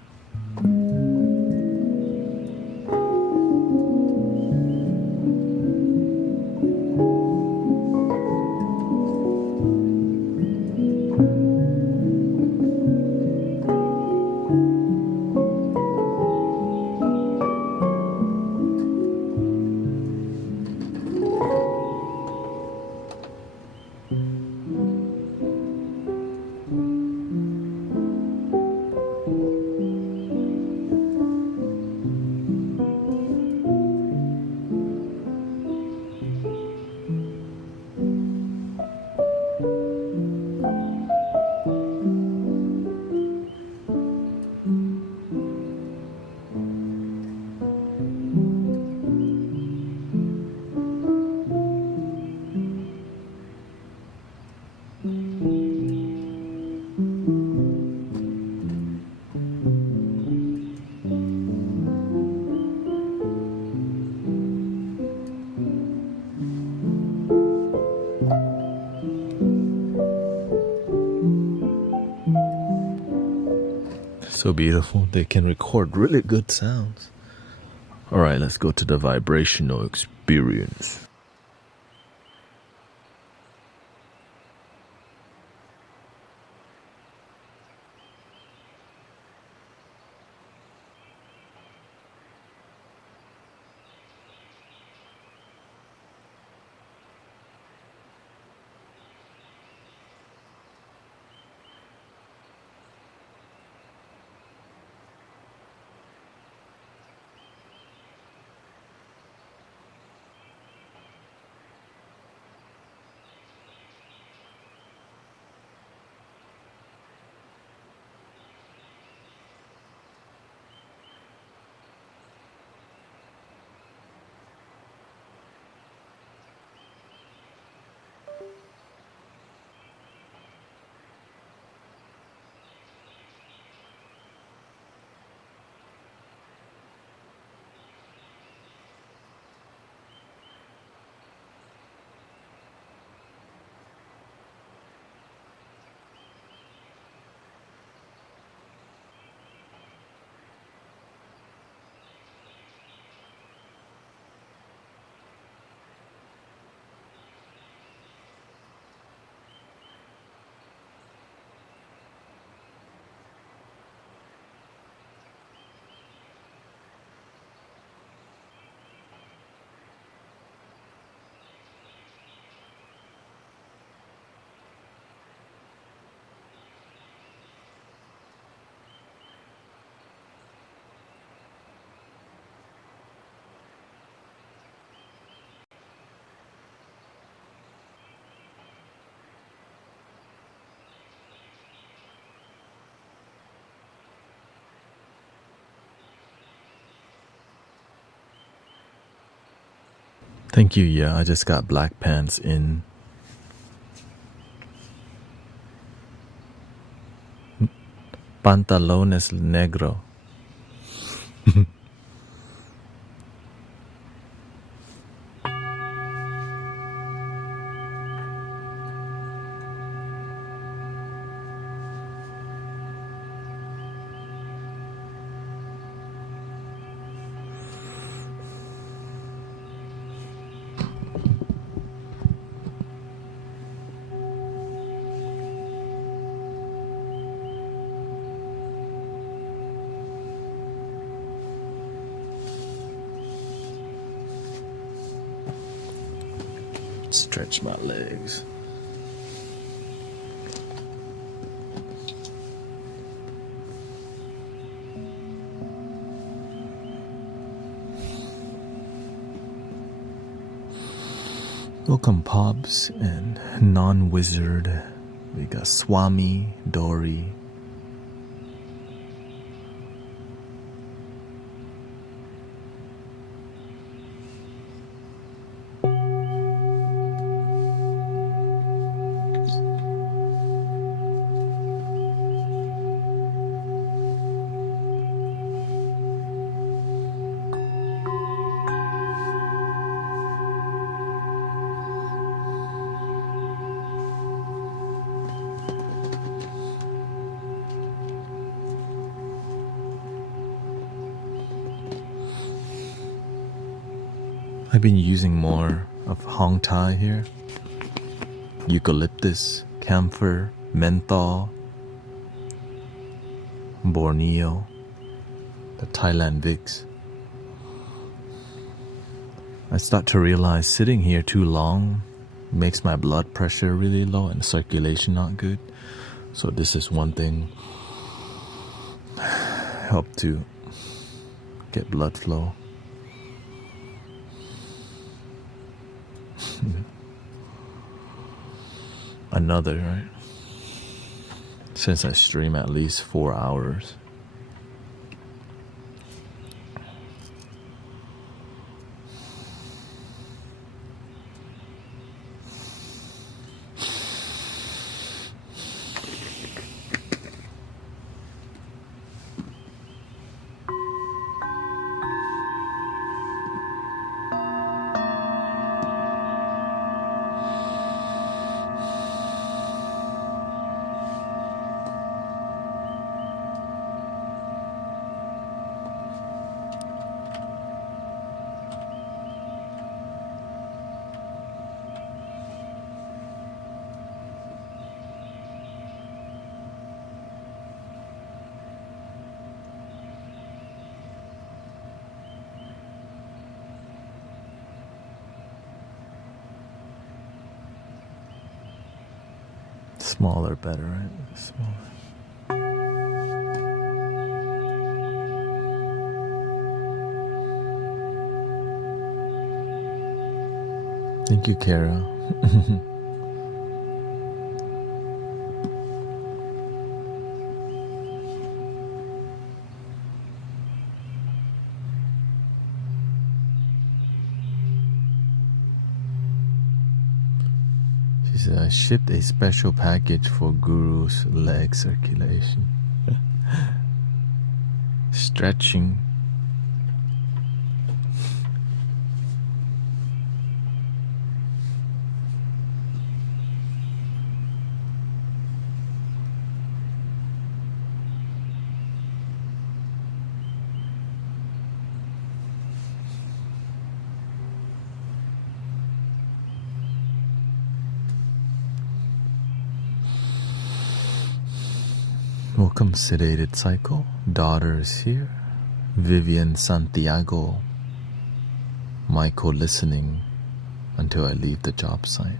So beautiful. They can record really good sounds. All right, let's go to the vibrational experience. Thank you. Yeah, I just got black pants in. Pantalones negro. Stretch my legs. Welcome, Pobs and Non-Wizard. We got Swami, Dory. I've been using more of Hong Tai here. Eucalyptus, camphor, menthol, Borneo, the Thailand Vicks. I start to realize sitting here too long makes my blood pressure really low and circulation not good. So this is one thing help to get blood flow. Another, right? Since I stream at least 4 hours. Smaller better, right? Smaller. Thank you, Kara. She said, I shipped a special package for Guru's leg circulation. Stretching. Welcome, Sedated Cycle. Daughter is here. Vivian Santiago. Michael listening until I leave the job site.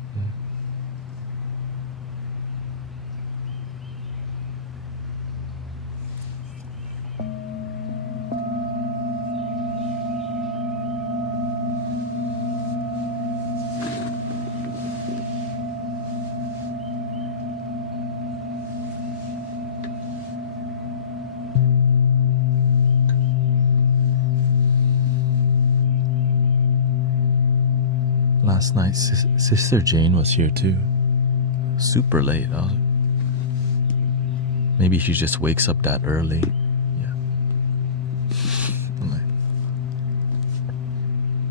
Last night, Sister Jane was here too. Super late. Maybe she just wakes up that early. Yeah.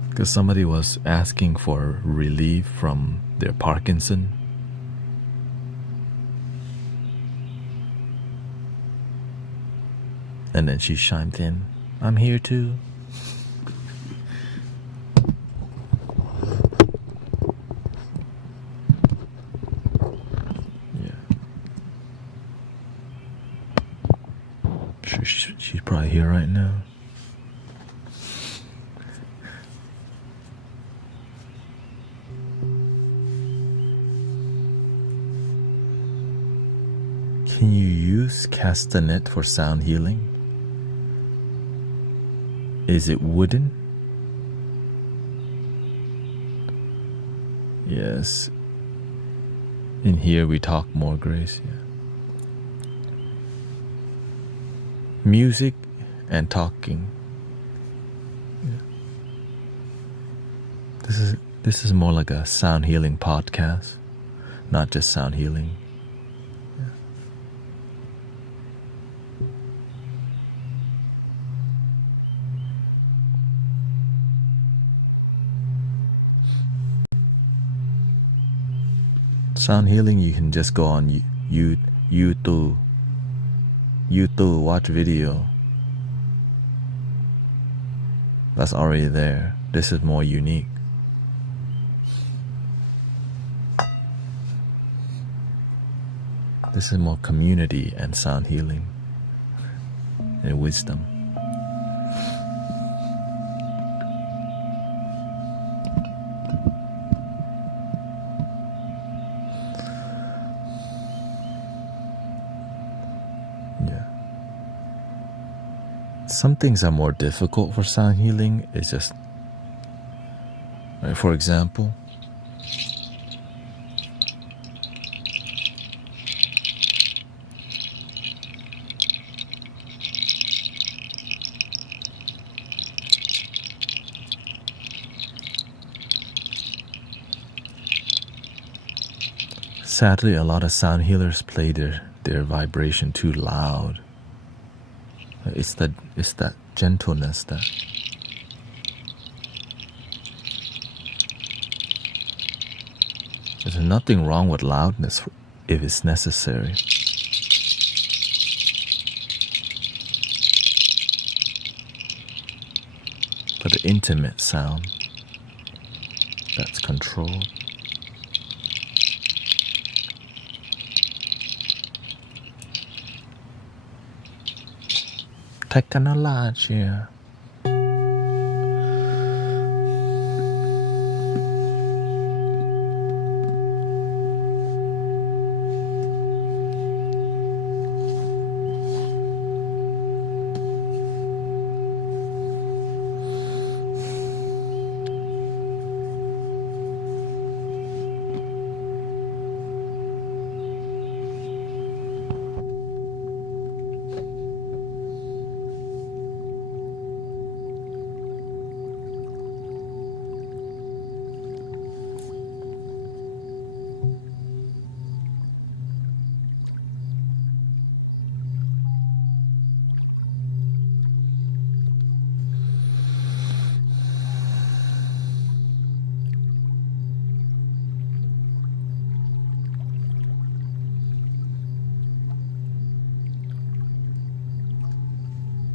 Because somebody was asking for relief from their Parkinson. And then she chimed in, I'm here too. She's probably here right now. Can you use Thanet for sound healing? Is it wooden? Yes. In here we talk more, Grace. Yeah. Music and talking. Yeah. This is more like a sound healing podcast, not just sound healing. Yeah. Sound healing, you can just go on YouTube, watch video. That's already there. This is more unique. This is more community and sound healing and wisdom. Some things are more difficult for sound healing. It's just, right, for example, sadly, a lot of sound healers play their vibration too loud. It's that gentleness that there's nothing wrong with loudness if it's necessary. But the intimate sound that's controlled. Technology.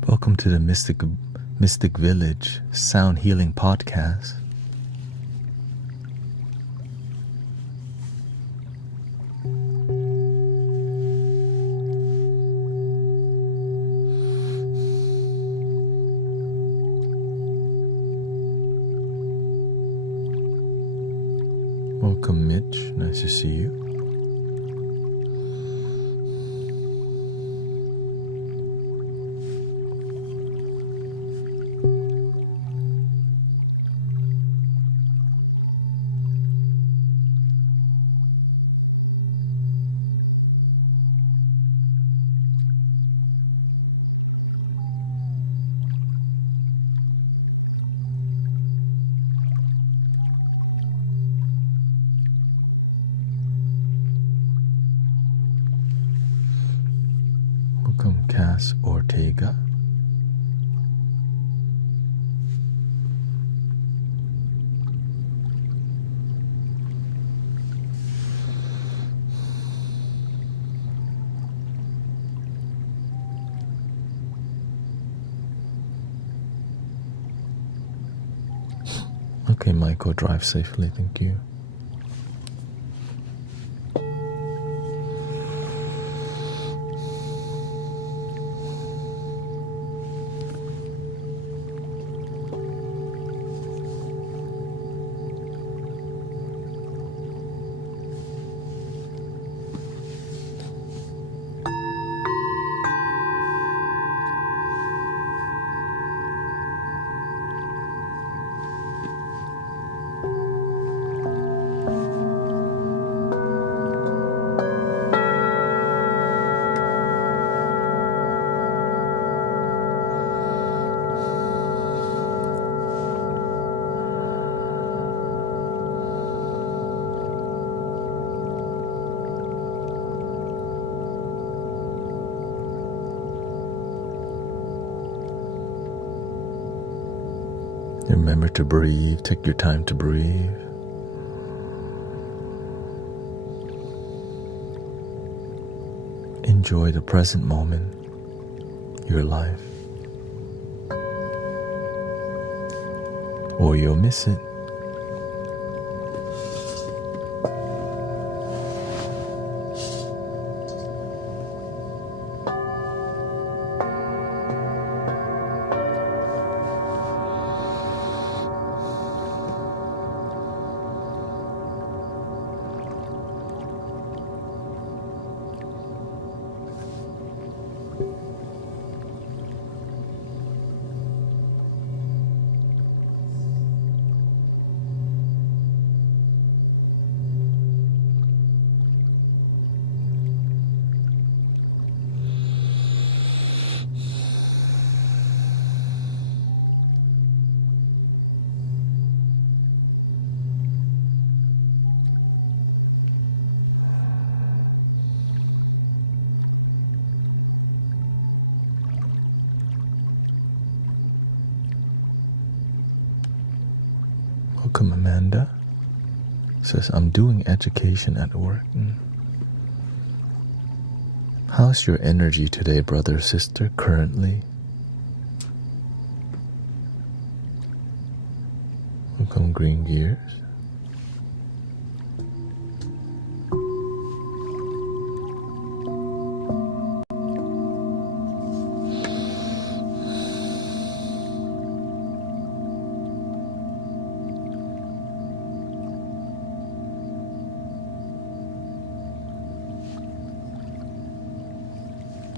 Welcome to the Mystic Village Sound Healing Podcast. Welcome, Mitch. Nice to see you. Welcome, Cass Ortega. Okay, Michael, drive safely, thank you. Remember to breathe. Take your time to breathe. Enjoy the present moment, your life, or you'll miss it. Welcome, Amanda. Says, I'm doing education at work. How's your energy today, brother, sister, currently? Welcome, Green Gears.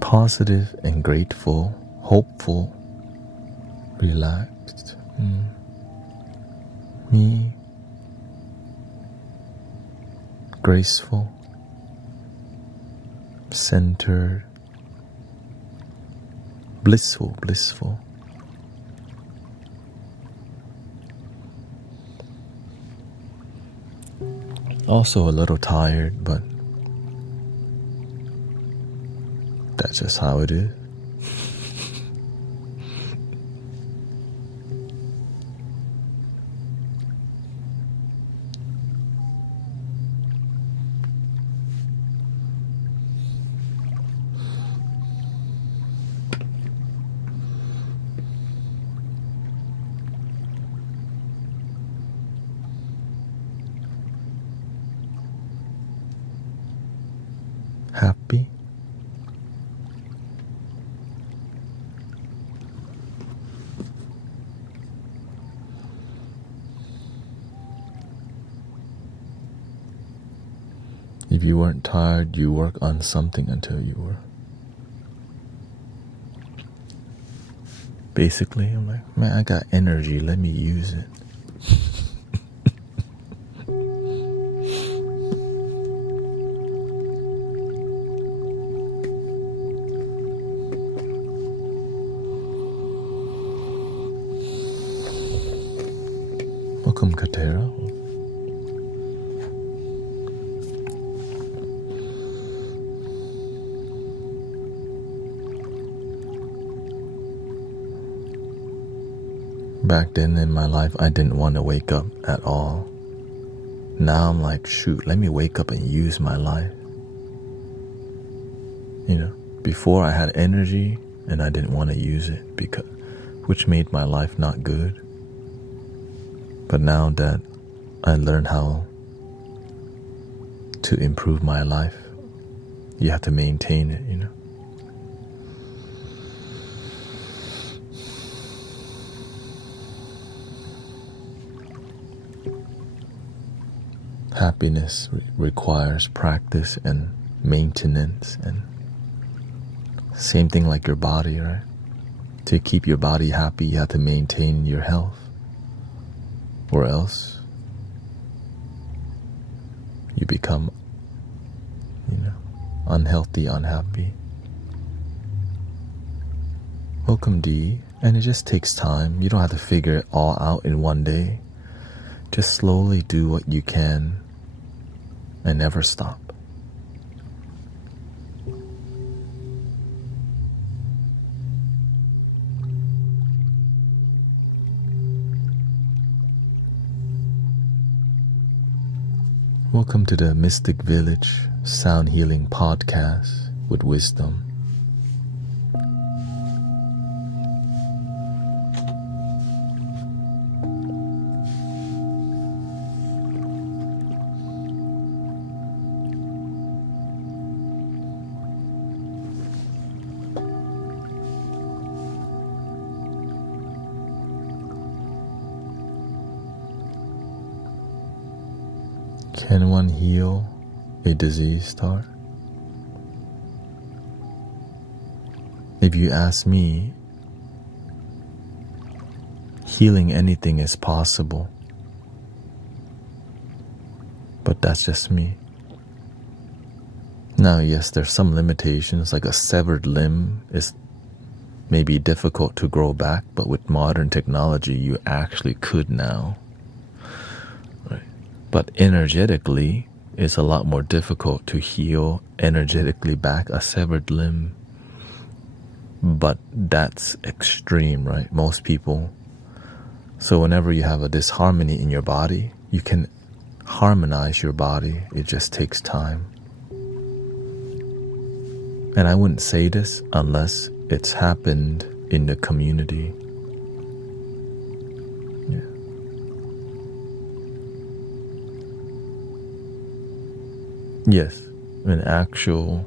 Positive and grateful, hopeful, relaxed. Me, graceful, centered, blissful. Also a little tired, but that's just how it is. happy. If you weren't tired, you work on something until you were. Basically, I'm like, man, I got energy, let me use it. Welcome, Katera. Back then in my life, I didn't want to wake up at all. Now I'm like, shoot, let me wake up and use my life. You know, before I had energy and I didn't want to use it, which made my life not good. But now that I learned how to improve my life, you have to maintain it, you know. Happiness requires practice and maintenance, and same thing like your body, right? To keep your body happy, you have to maintain your health, or else you become, unhealthy, unhappy. Welcome, D. And it just takes time. You don't have to figure it all out in one day. Just slowly do what you can and never stop. Welcome to the Mystic Village Sound Healing Podcast with Wisdom. Can one heal a diseased heart? If you ask me, healing anything is possible. But that's just me. Now, yes, there's some limitations, like a severed limb is maybe difficult to grow back, but with modern technology, you actually could now. But energetically, it's a lot more difficult to heal energetically back a severed limb. But that's extreme, right? Most people. So whenever you have a disharmony in your body, you can harmonize your body. It just takes time. And I wouldn't say this unless it's happened in the community. Yes, an actual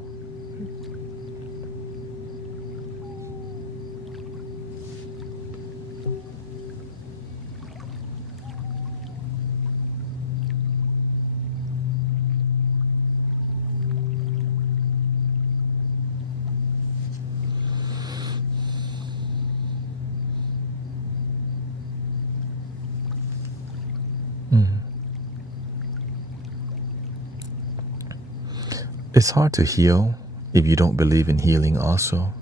It's hard to heal if you don't believe in healing also.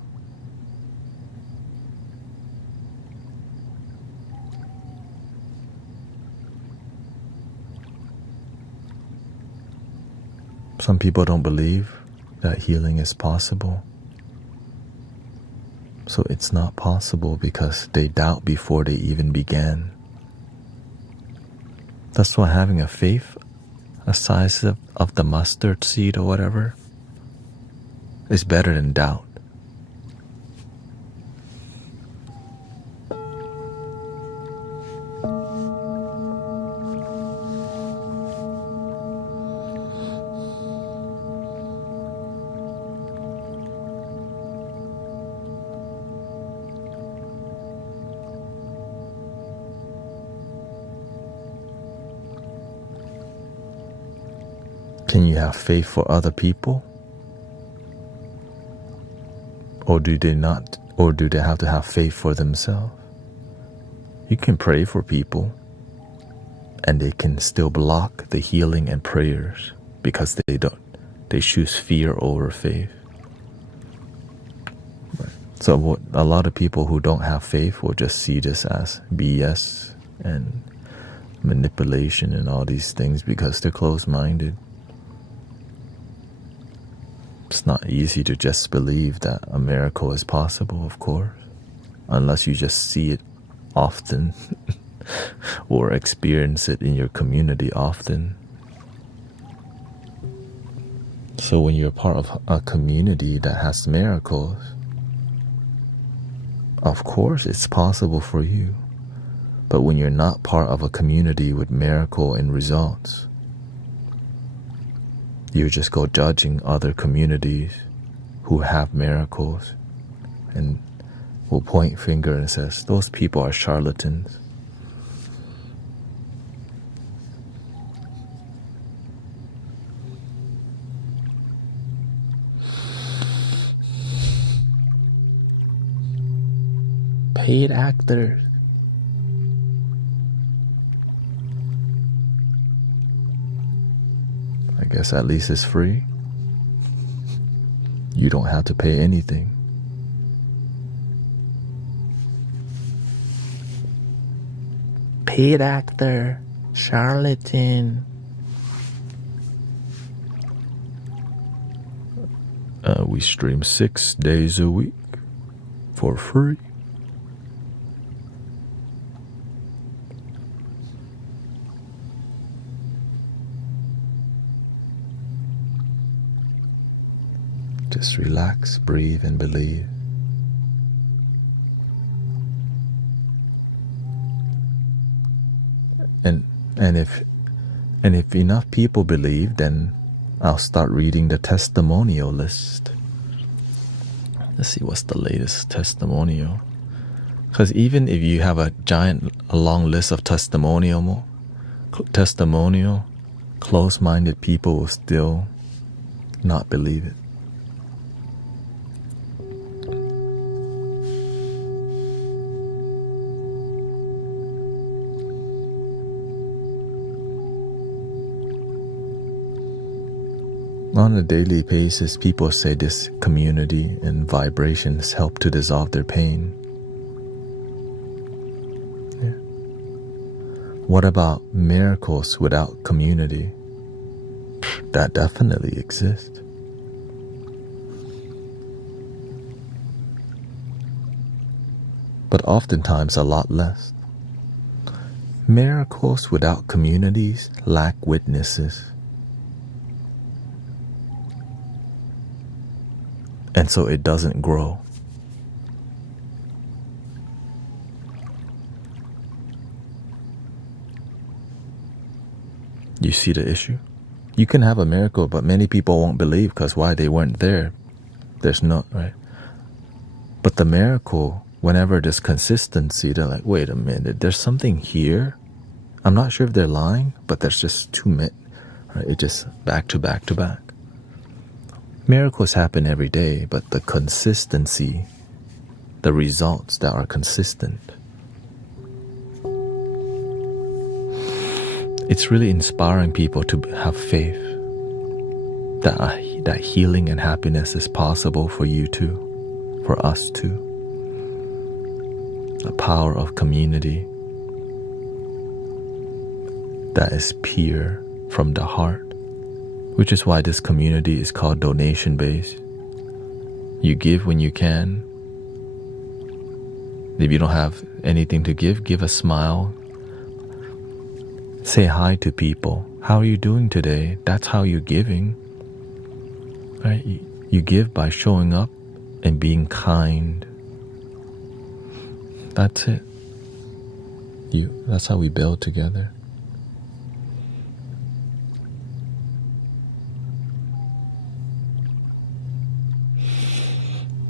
Some people don't believe that healing is possible. So it's not possible because they doubt before they even began. That's why having a faith a size of the mustard seed or whatever is better than doubt. Can you have faith for other people? Or do they not? Or do they have to have faith for themselves? You can pray for people, and they can still block the healing and prayers because they choose fear over faith. So what a lot of people who don't have faith will just see this as BS and manipulation and all these things because they're closed-minded. It's not easy to just believe that a miracle is possible, of course, unless you just see it often or experience it in your community often. So when you're part of a community that has miracles, of course it's possible for you. But when you're not part of a community with miracle and results, you just go judging other communities who have miracles and will point finger and says, those people are charlatans. Paid actors. I guess at least it's free. You don't have to pay anything. Paid actor, charlatan. We stream 6 days a week for free. Just relax, breathe, and believe. And if enough people believe, then I'll start reading the testimonial list. Let's see what's the latest testimonial. Because even if you have a long list of testimonial, close-minded people will still not believe it. On a daily basis, people say this community and vibrations help to dissolve their pain. Yeah. What about miracles without community? That definitely exists. But oftentimes a lot less. Miracles without communities lack witnesses. And so it doesn't grow. You see the issue? You can have a miracle, but many people won't believe because why? They weren't there. There's no, right? But the miracle, whenever there's consistency, they're like, wait a minute, there's something here. I'm not sure if they're lying, but there's just too many, right? It just back to back to back. Miracles happen every day, but the consistency, the results that are consistent, it's really inspiring people to have faith that healing and happiness is possible for you too, for us too. The power of community that is pure from the heart. Which is why this community is called donation-based. You give when you can. If you don't have anything to give, give a smile. Say hi to people. How are you doing today? That's how you're giving. Right? You give by showing up and being kind. That's it. That's how we build together.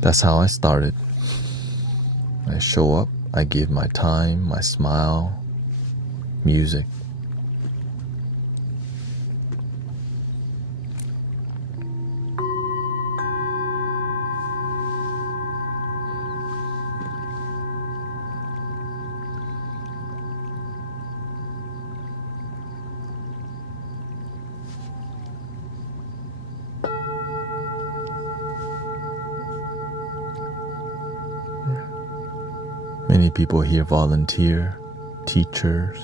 That's how I started. I show up, I give my time, my smile, music. Many people here volunteer, teachers.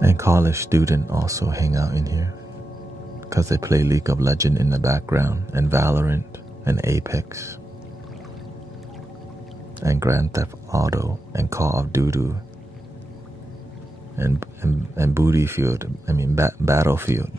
And college students also hang out in here because they play League of Legends in the background, and Valorant, and Apex, and Grand Theft Auto, and Call of Duty, and Booty Field. I mean Battlefield.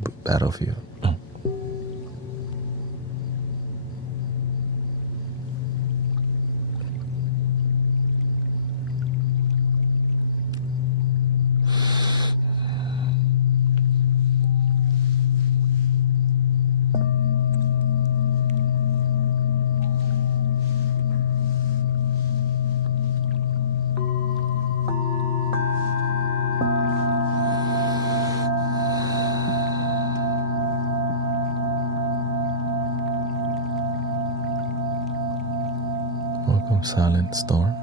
Welcome, Silent Storm.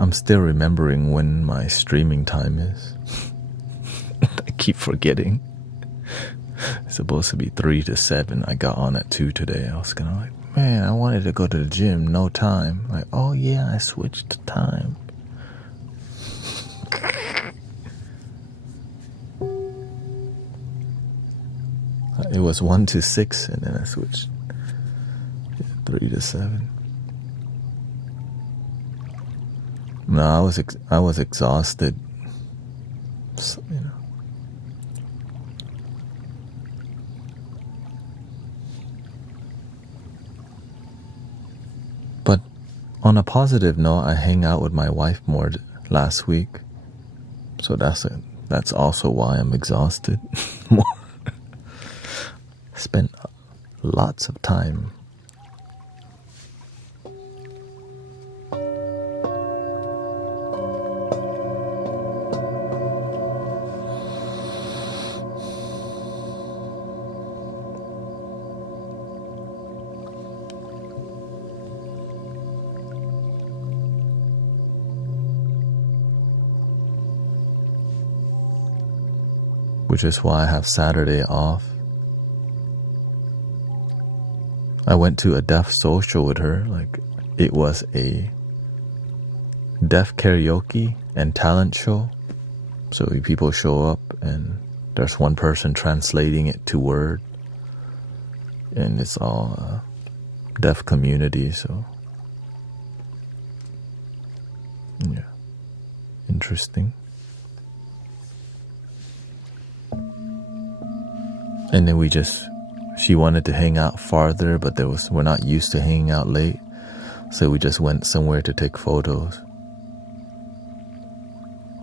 I'm still remembering when my streaming time is. I keep forgetting. It's supposed to be 3 to 7. I got on at 2 today. I was kind of like, man, I wanted to go to the gym. No time. Like, oh yeah, I switched the time. It was 1 to 6, and then I switched 3 to 7. No, I was exhausted. So, you know. But on a positive note, I hang out with my wife more last week, so that's also why I'm exhausted. More. Spent lots of time. Which is why I have Saturday off. I went to a deaf social with her. Like, it was a deaf karaoke and talent show. So people show up and there's one person translating it to word. And it's all deaf community, so yeah, interesting. And then she wanted to hang out farther, but we're not used to hanging out late. So we just went somewhere to take photos.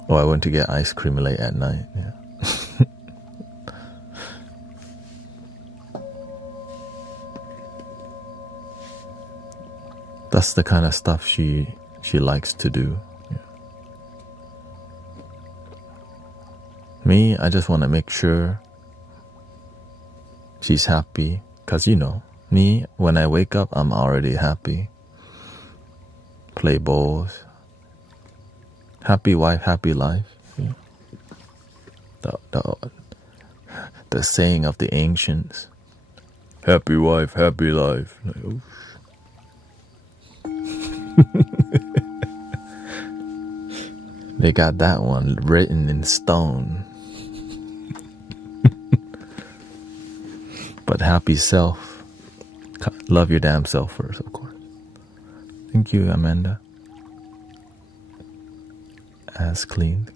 Oh, I went to get ice cream late at night, yeah. That's the kind of stuff she likes to do. Yeah. Me, I just want to make sure she's happy, because me, when I wake up, I'm already happy. Play bowls. Happy wife, happy life. Yeah. The saying of the ancients. Happy wife, happy life. Like, oh. They got that one written in stone. But happy self. Love your damn self first, of course. Thank you, Amanda. As clean.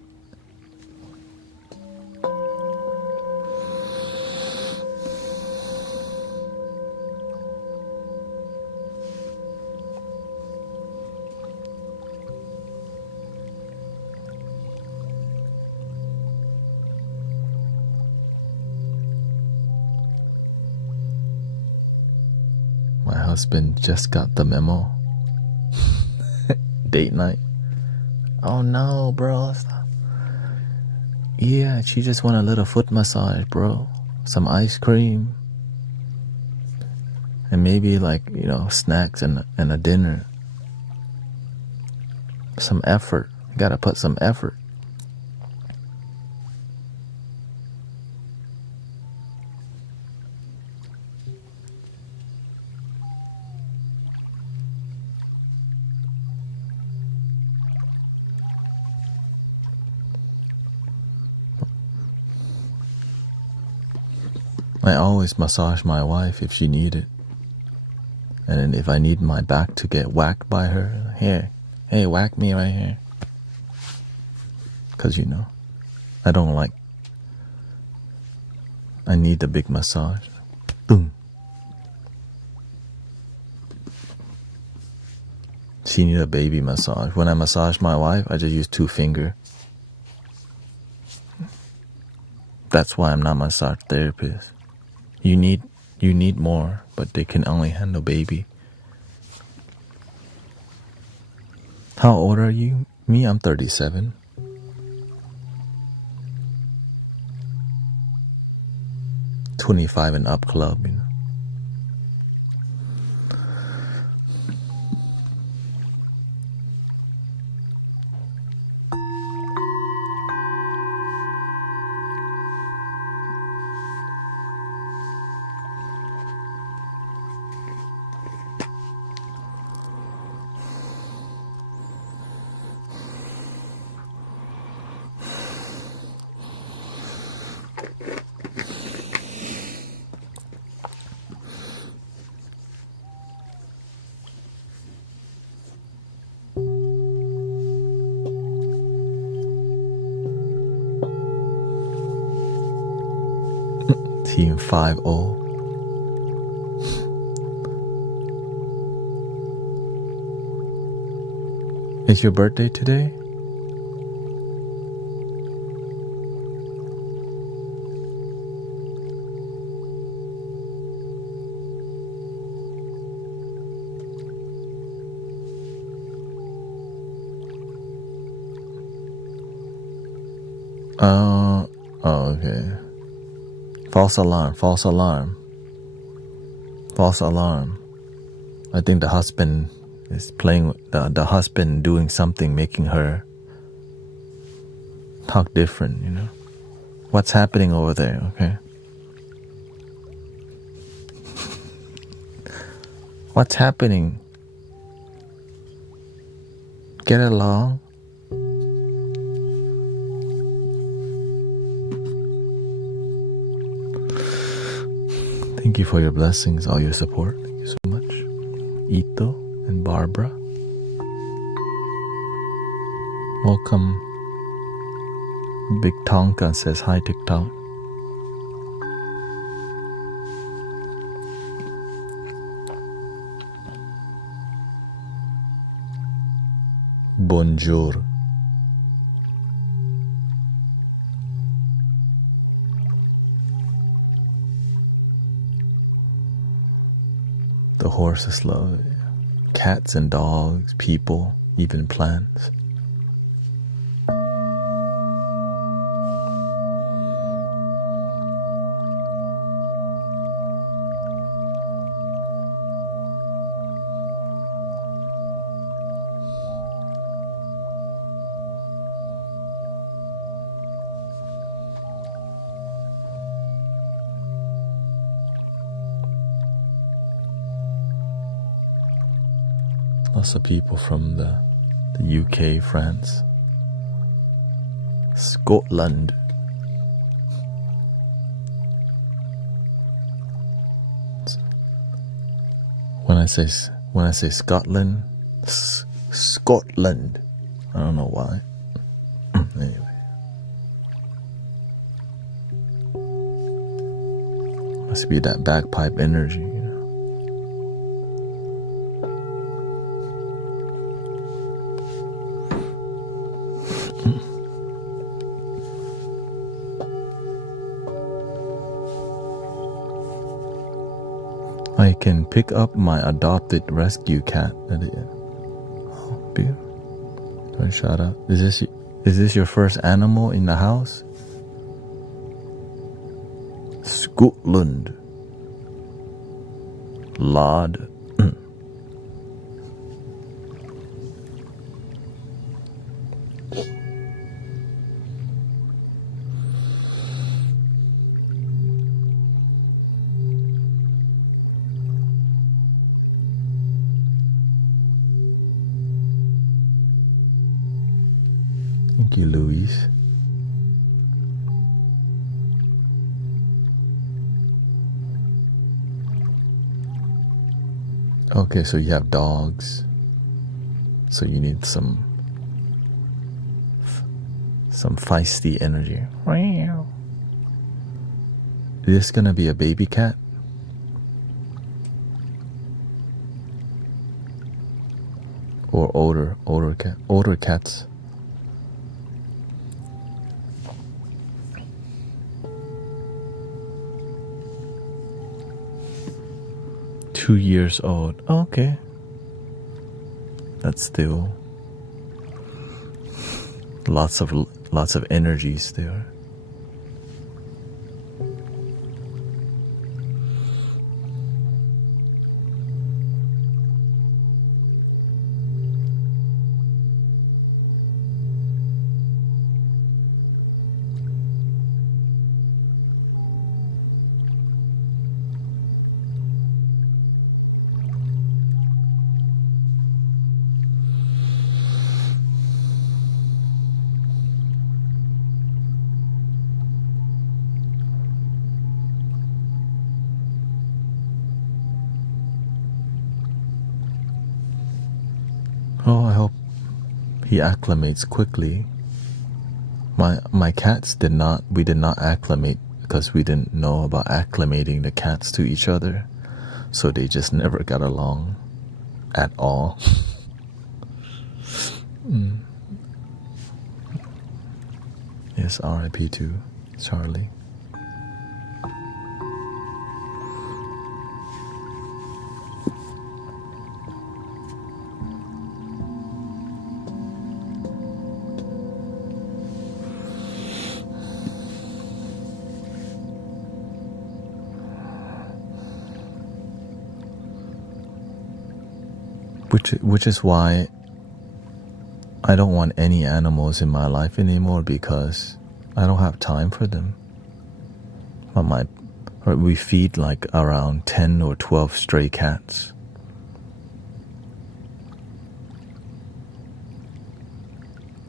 My husband just got the memo. Date night. Oh no, bro. Stop. Yeah, she just want a little foot massage, bro. Some ice cream. And maybe like, snacks and a dinner. Some effort. Gotta put some effort. I always massage my wife if she need it. And then if I need my back to get whacked by her, here, hey, whack me right here. Because, I don't like, I need the big massage. Boom. She need a baby massage. When I massage my wife, I just use 2 fingers. That's why I'm not a massage therapist. You need more, but they can only handle baby. How old are you? Me, I'm 37. $25 and up club, Team 5-0. Is your birthday today? Oh, okay. False alarm. I think the husband is playing, the husband doing something, making her talk different, What's happening over there, okay? What's happening? Get along. Thank you for your blessings, all your support. Thank you so much. Ito and Barbara. Welcome. Big Tonka says hi, TikTok. Bonjour. The horses love it. Cats and dogs, people, even plants. Lots of people from the UK, France, Scotland. When I say Scotland, Scotland. I don't know why. Anyway, must be that bagpipe energy. I can pick up my adopted rescue cat. Oh, beautiful. Do I shout out? Is this your first animal in the house? Scotland. Lord. Thank you, Louise. Okay, so you have dogs. So you need some feisty energy. Is this gonna be a baby cat? Or older cats? Two years old. Okay. That's still lots of energies there. Oh, I hope he acclimates quickly. My cats did not acclimate because we didn't know about acclimating the cats to each other. So they just never got along at all. Yes, RIP to Charlie. Which is why I don't want any animals in my life anymore, because I don't have time for them. We feed like around 10 or 12 stray cats.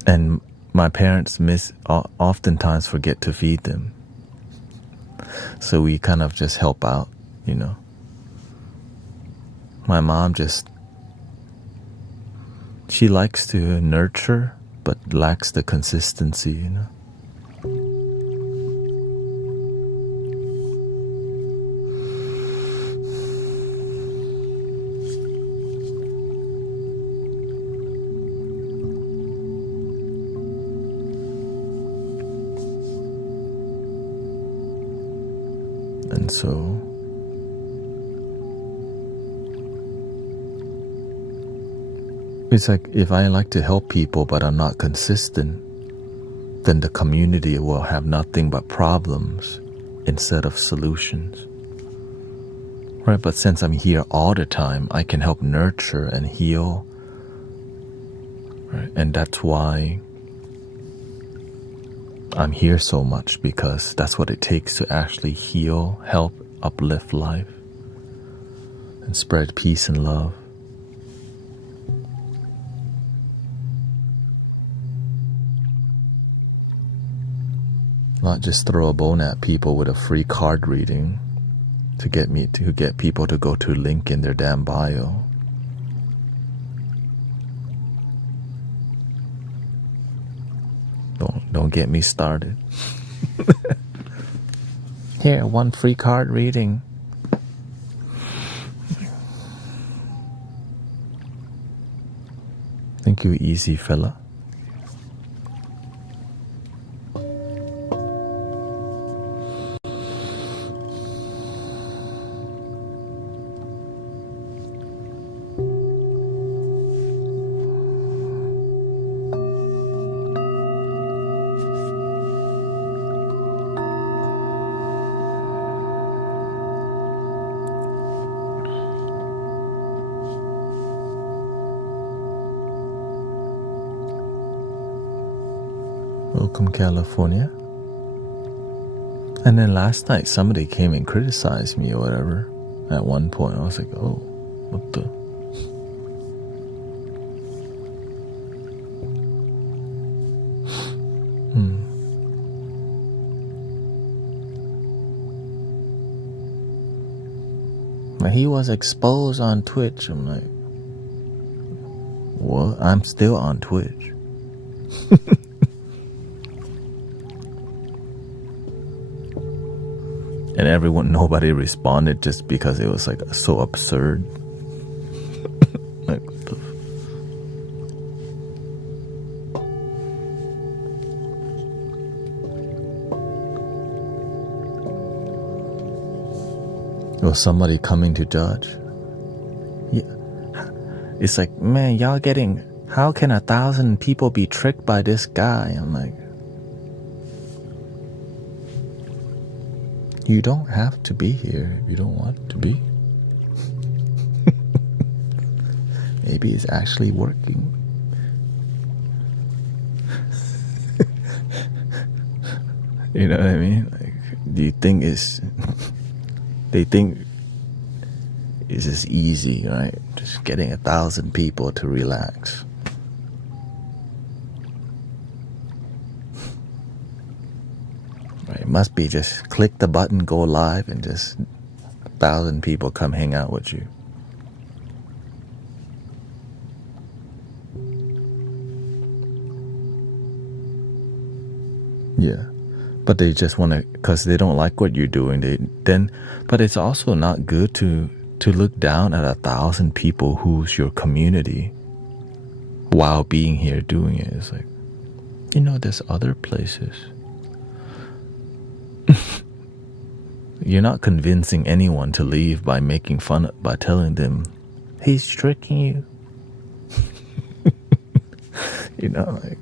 And my parents oftentimes forget to feed them. So we kind of just help out, you know. My mom she likes to nurture, but lacks the consistency, you know. And so it's like, if I like to help people but I'm not consistent, then the community will have nothing but problems instead of solutions. Right? But since I'm here all the time, I can help nurture and heal. Right? And that's why I'm here so much, because that's what it takes to actually heal, help, uplift life, and spread peace and love. Not just throw a bone at people with a free card reading to get people to go to a link in their damn bio. Don't get me started. Here, one free card reading. Thank you, easy fella. Welcome, California. And then last night, somebody came and criticized me or whatever. At one point, I was like, oh, what the? He was exposed on Twitch. I'm like, what? I'm still on Twitch. And nobody responded just because it was like so absurd. Like, what the was somebody coming to judge? Yeah. It's like, man, y'all getting, how can 1,000 people be tricked by this guy? I'm like, you don't have to be here if you don't want to be. Maybe it's actually working. You know what I mean? Like, do you think it's... They think it's just easy, right? Just getting 1,000 people to relax. Right? It must be just click the button, go live, and just 1,000 people come hang out with you. Yeah. But they just want to, because they don't like what you're doing. But it's also not good to look down at 1,000 people who's your community while being here doing it. It's like, there's other places. You're not convincing anyone to leave by making fun by telling them, he's tricking you. Like.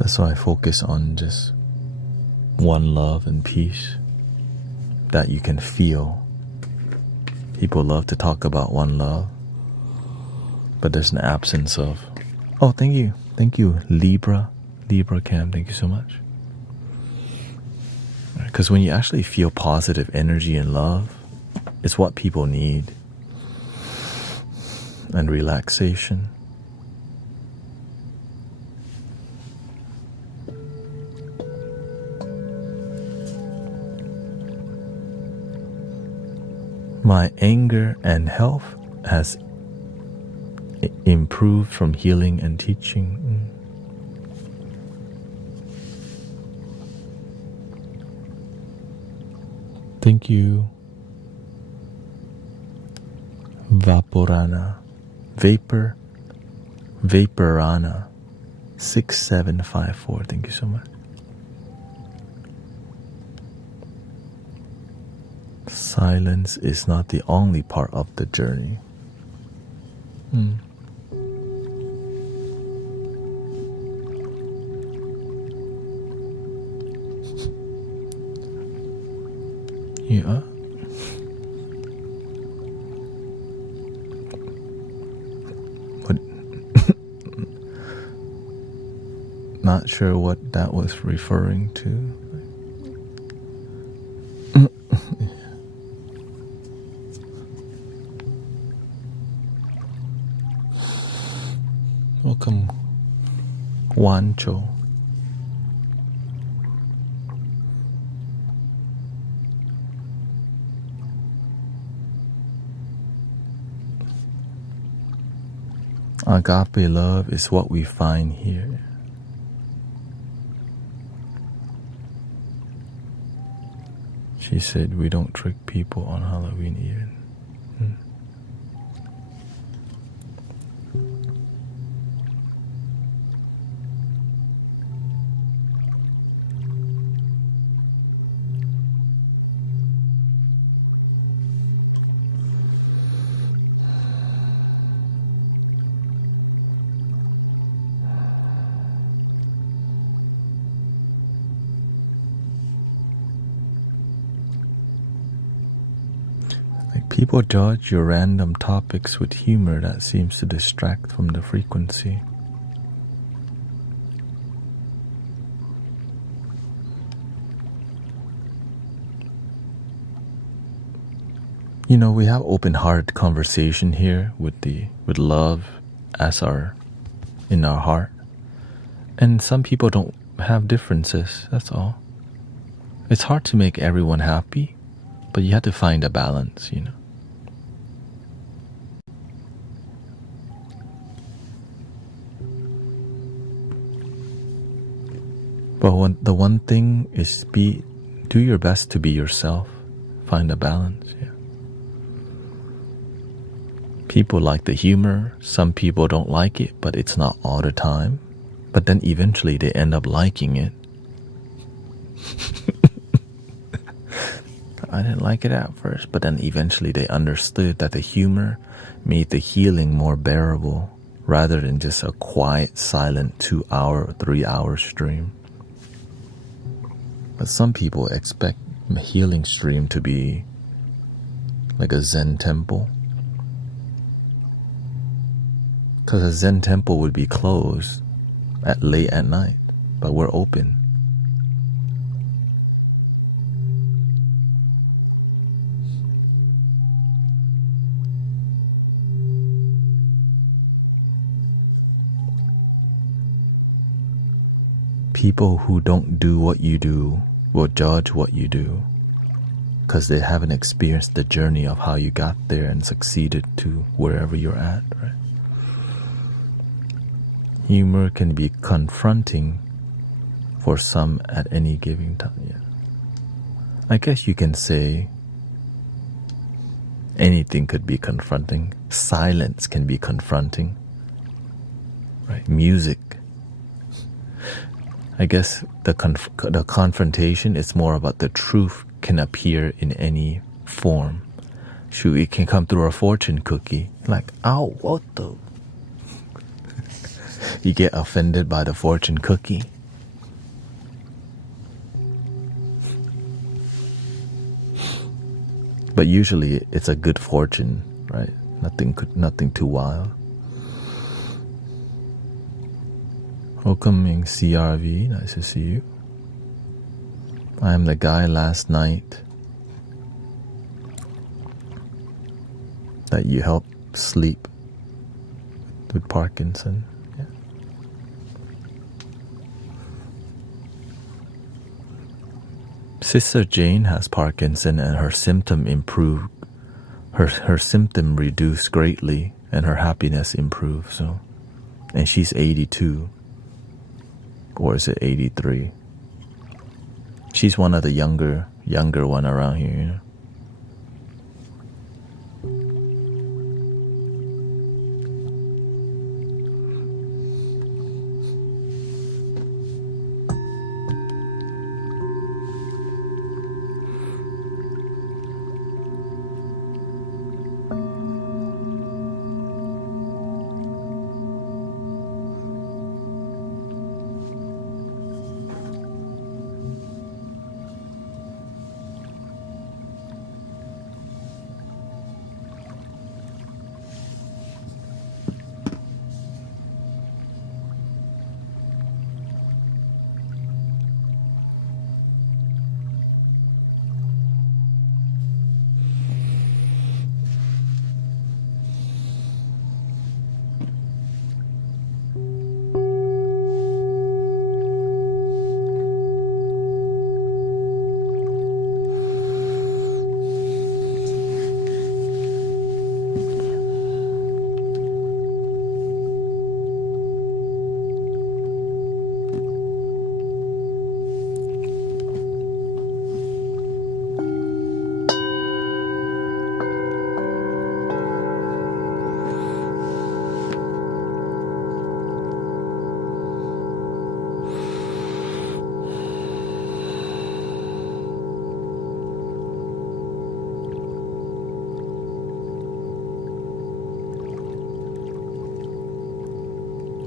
That's why I focus on just one love and peace that you can feel. People love to talk about one love, but there's an absence of... Oh, thank you. Thank you, Libra Cam. Thank you so much. Because when you actually feel positive energy and love, it's what people need. And relaxation. My anger and health has improved from healing and teaching. Thank you, Vaporana, Vaporana, 6754. Thank you so much. Silence is not the only part of the journey. Yeah. What? Not sure what that was referring to. Welcome, Wancho. Agape love is what we find here. She said we don't trick people on Halloween even. Like people judge your random topics with humor that seems to distract from the frequency. You know, we have open-hearted conversation here with love as in our heart. And some people don't have differences, that's all. It's hard to make everyone happy, but you have to find a balance, you know. But the one thing is do your best to be yourself. Find a balance, yeah. People like the humor, some people don't like it, but it's not all the time. But then eventually they end up liking it. I didn't like it at first, but then eventually they understood that the humor made the healing more bearable rather than just a quiet, silent 2-hour, 3-hour stream. But some people expect a healing stream to be like a Zen temple. Because a Zen temple would be closed late at night, but we're open. People who don't do what you do will judge what you do because they haven't experienced the journey of how you got there and succeeded to wherever you're at, right? Humor can be confronting for some at any given time. Yeah. I guess you can say anything could be confronting. Silence can be confronting, right? Music. I guess the confrontation is more about the truth can appear in any form. Shoot, it can come through a fortune cookie. Like, ow, what the? You get offended by the fortune cookie. But usually it's a good fortune, right? Nothing too wild. Welcoming CRV, nice to see you. I am the guy last night that you helped sleep with Parkinson. Yeah. Sister Jane has Parkinson and her symptom improved. Her symptom reduced greatly and her happiness improved. So, and she's 82. Or is it 83? She's one of the younger one around here, you know.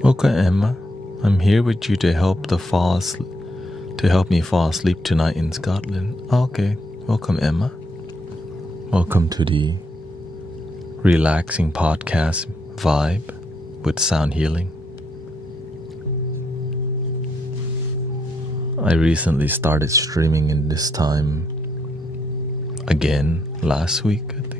Okay, Emma. I'm here with you to help me fall asleep tonight in Scotland. Okay. Welcome, Emma. Welcome to the relaxing podcast vibe with sound healing. I recently started streaming in this time again last week, I think.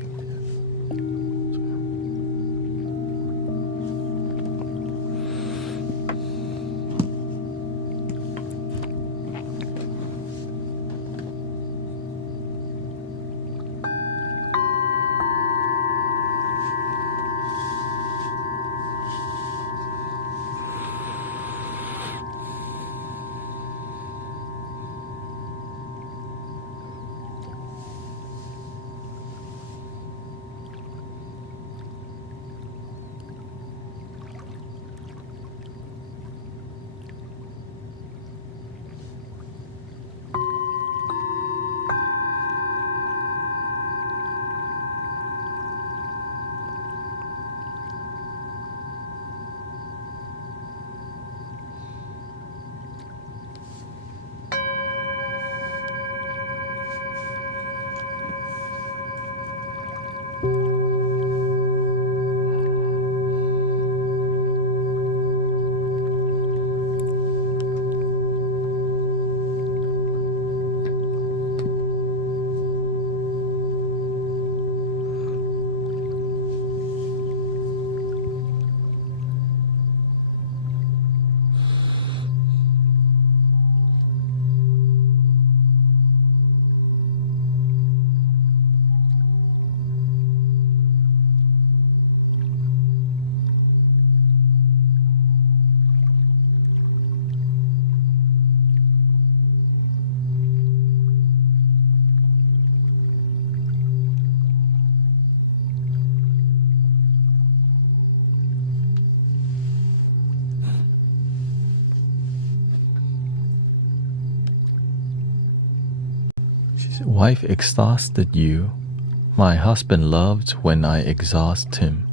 Wife exhausted you. My husband loves when I exhaust him.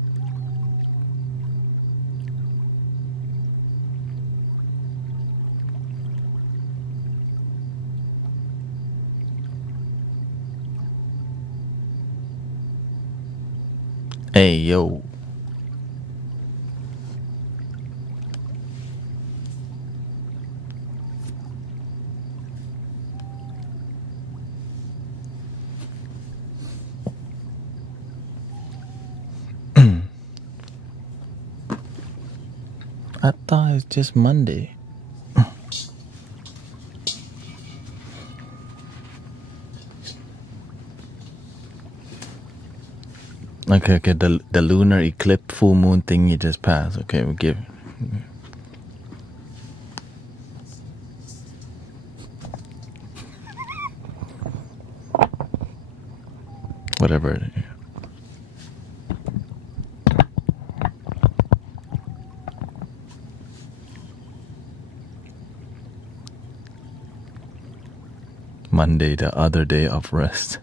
Hey, yo. I thought it's just Monday. Okay, the lunar eclipse full moon thing you just passed. Okay, we'll give. Whatever. Monday, the other day of rest.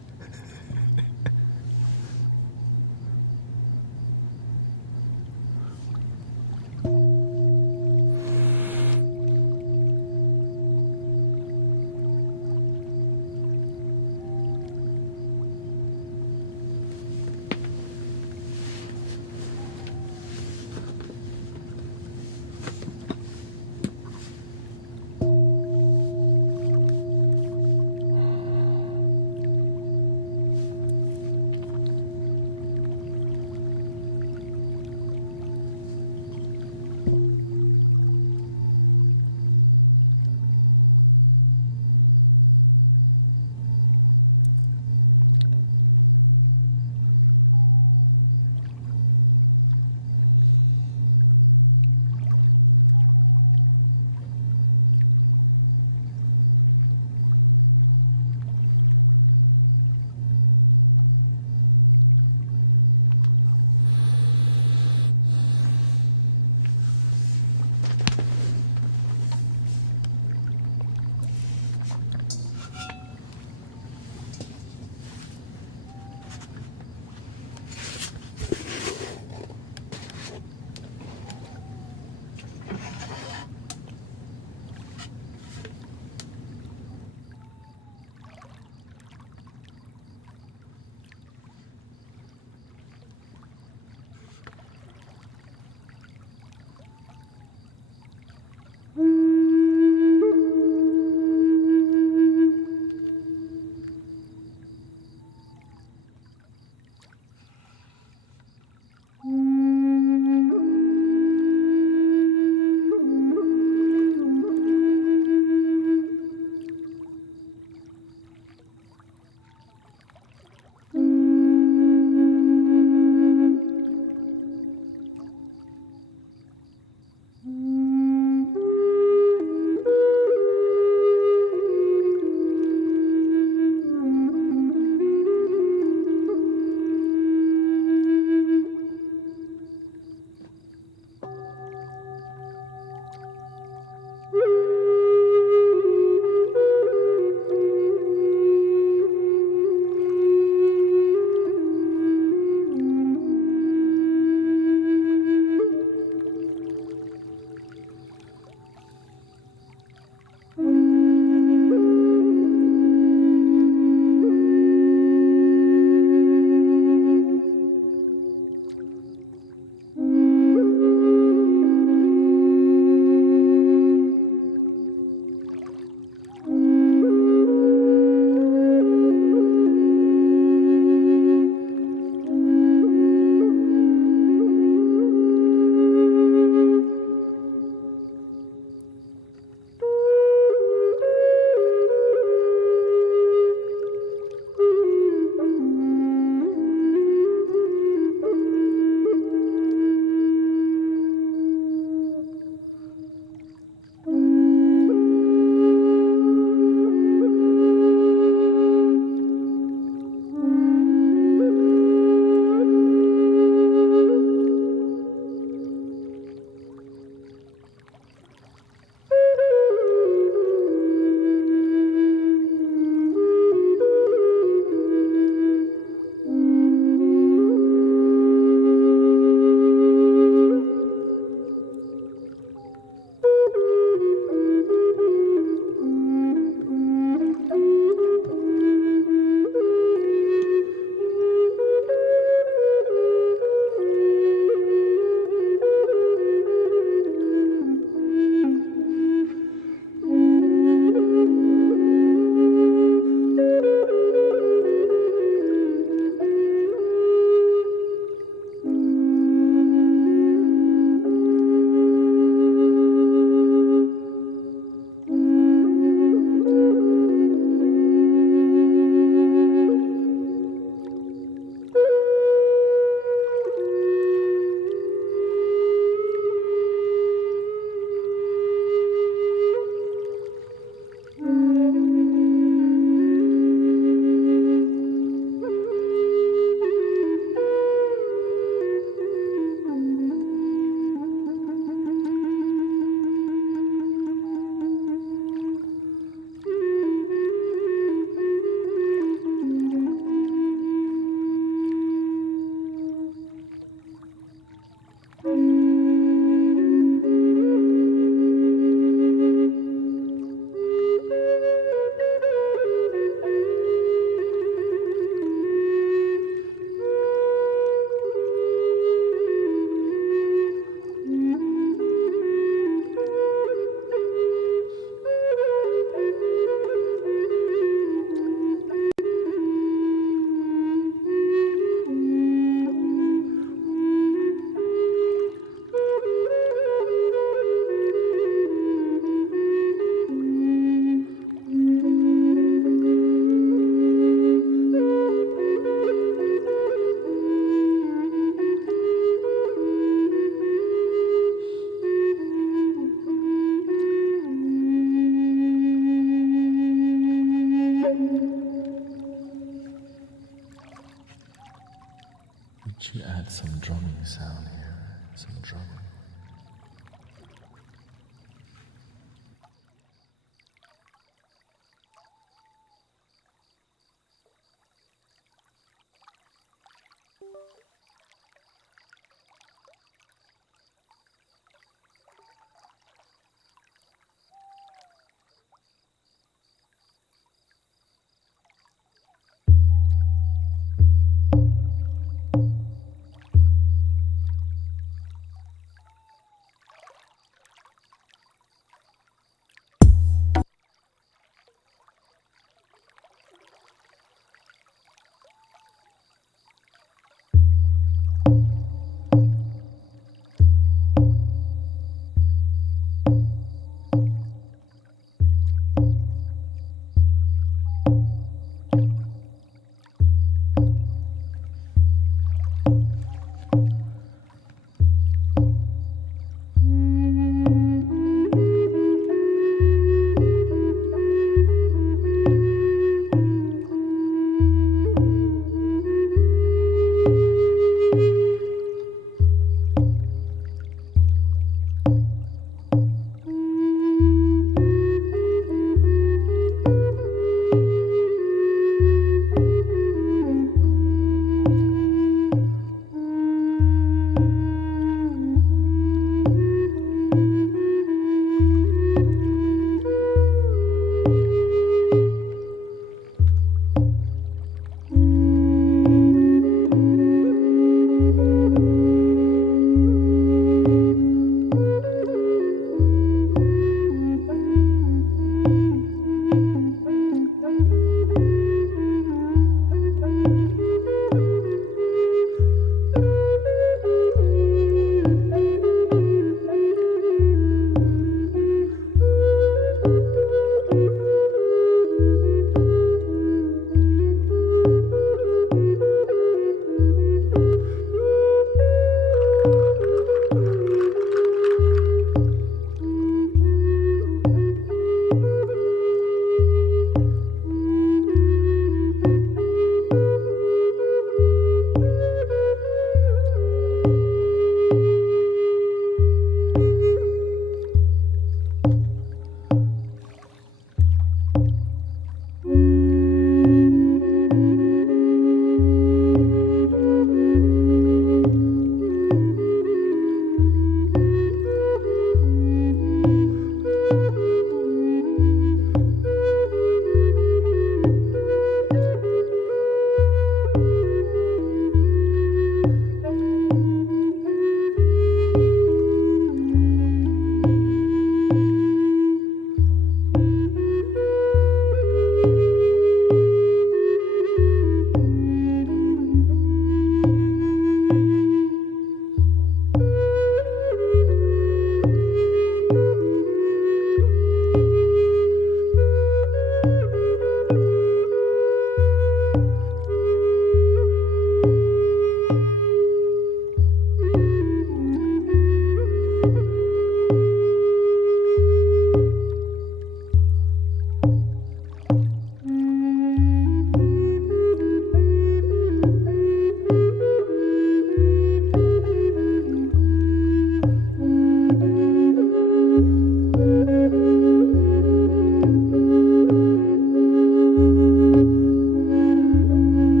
Should add some drumming sound here. Some drumming.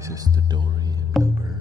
Sister Dory and Bluebird.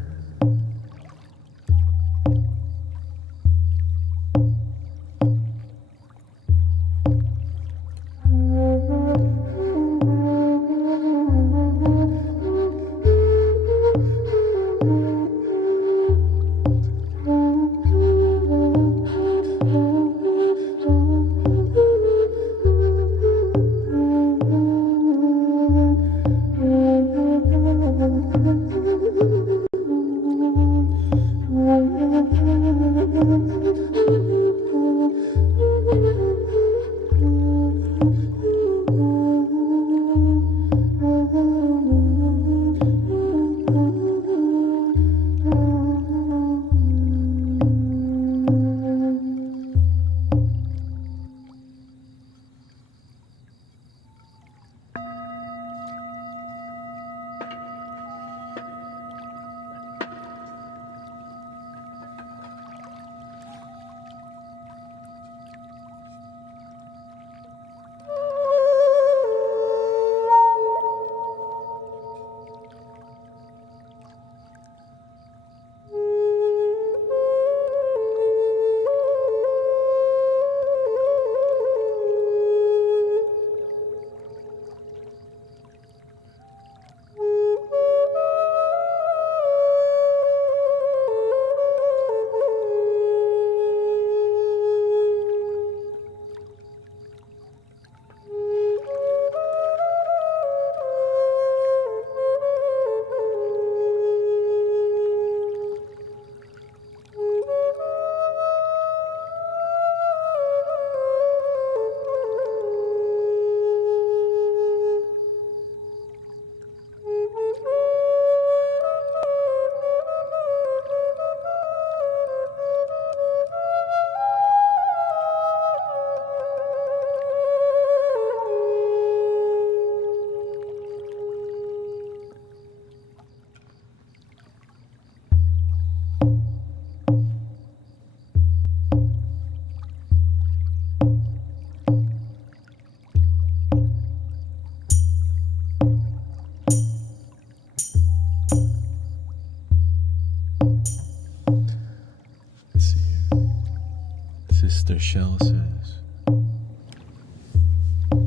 Sister Shell says,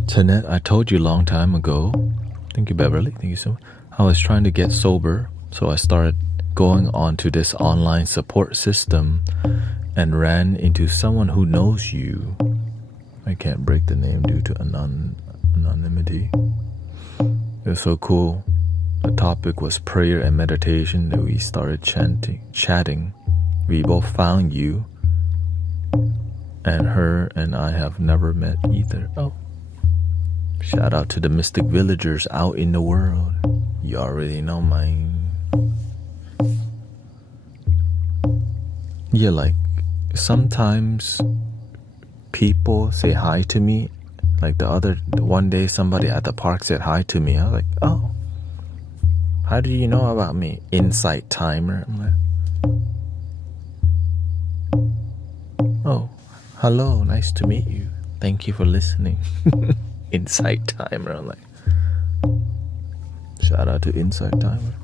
Thanet, I told you a long time ago. Thank you, Beverly. Thank you so much. I was trying to get sober, so I started going on to this online support system and ran into someone who knows you. I can't break the name due to anonymity. It was so cool. The topic was prayer and meditation that we started chatting. We both found you, and her and I have never met either. Oh, shout out to the mystic villagers out in the world. You already know mine. Yeah, like sometimes people say hi to me. Like one day somebody at the park said hi to me. I was like, oh, how do you know about me? Insight timer. I'm like, oh, hello, nice to meet you. Thank you for listening. Insight timer. I'm like, shout out to Insight timer.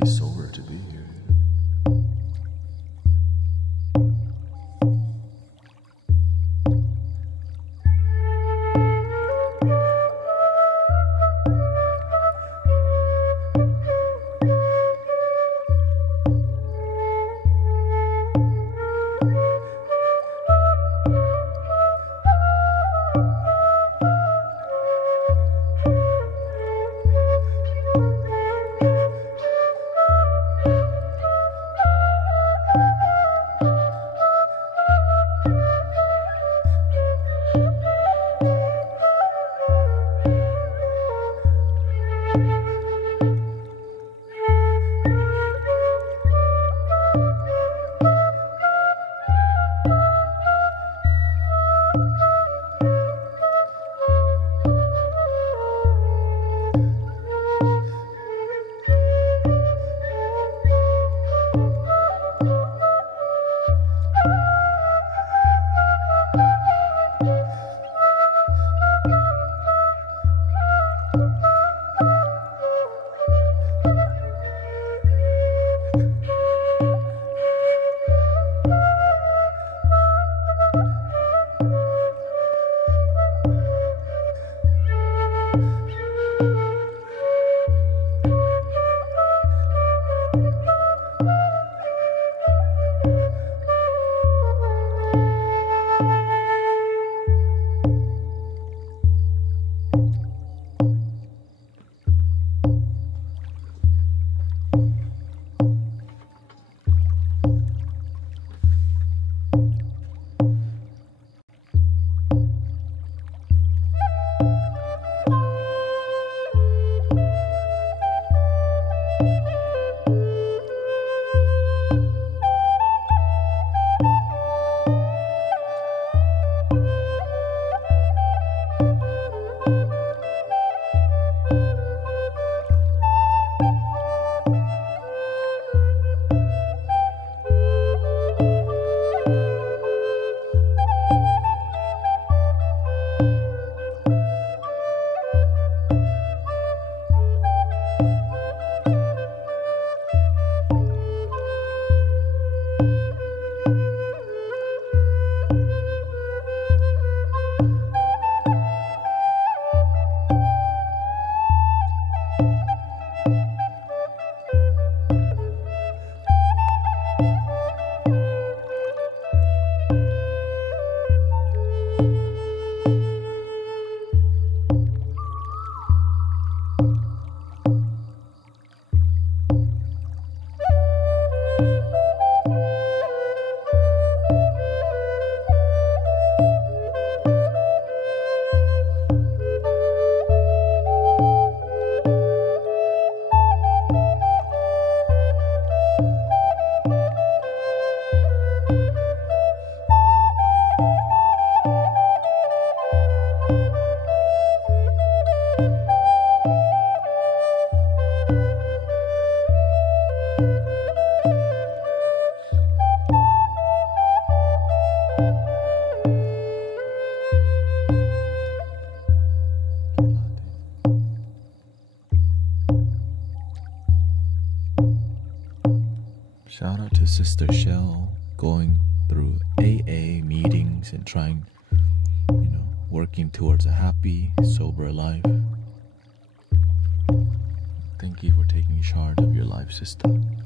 be sober to be here. Shout out to Sister Shell going through AA meetings and trying, working towards a happy, sober life. Thank you for taking charge of your life system.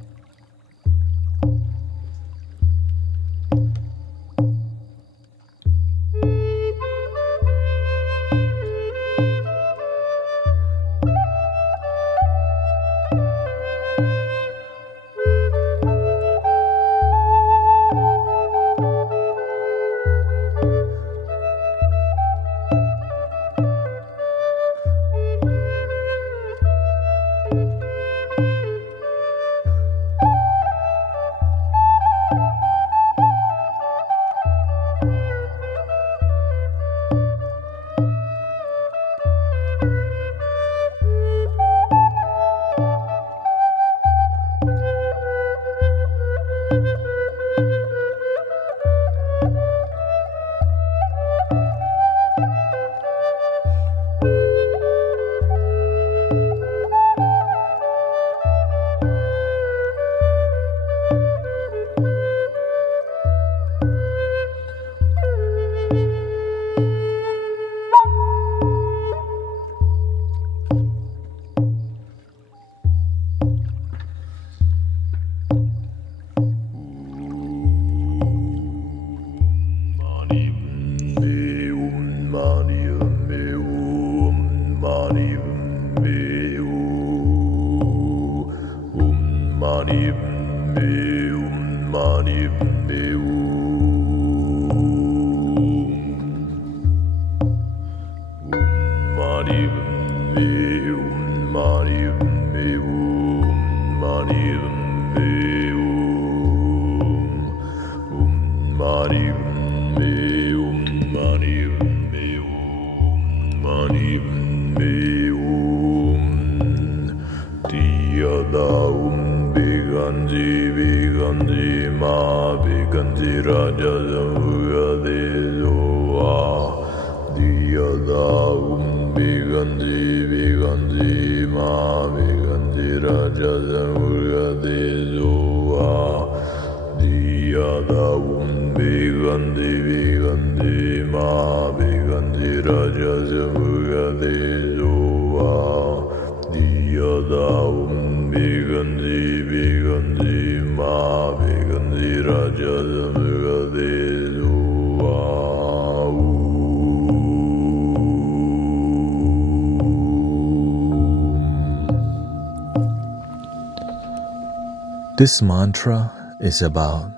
This mantra is about,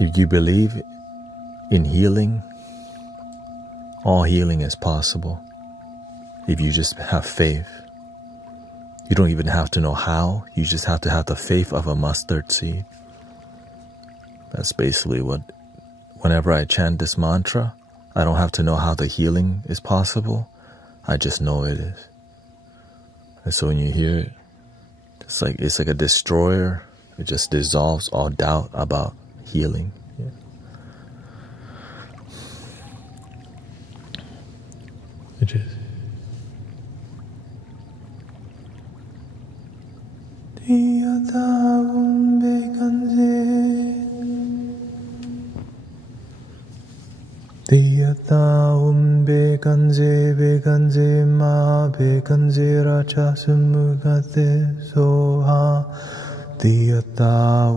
if you believe in healing, all healing is possible. If you just have faith, you don't even have to know how, you just have to have the faith of a mustard seed. That's basically what, whenever I chant this mantra, I don't have to know how the healing is possible, I just know it is. And so when you hear it, it's like a destroyer. It just dissolves all doubt about healing. Yeah. It is. Bekanze ma bekanze racha sumugate soha Diyata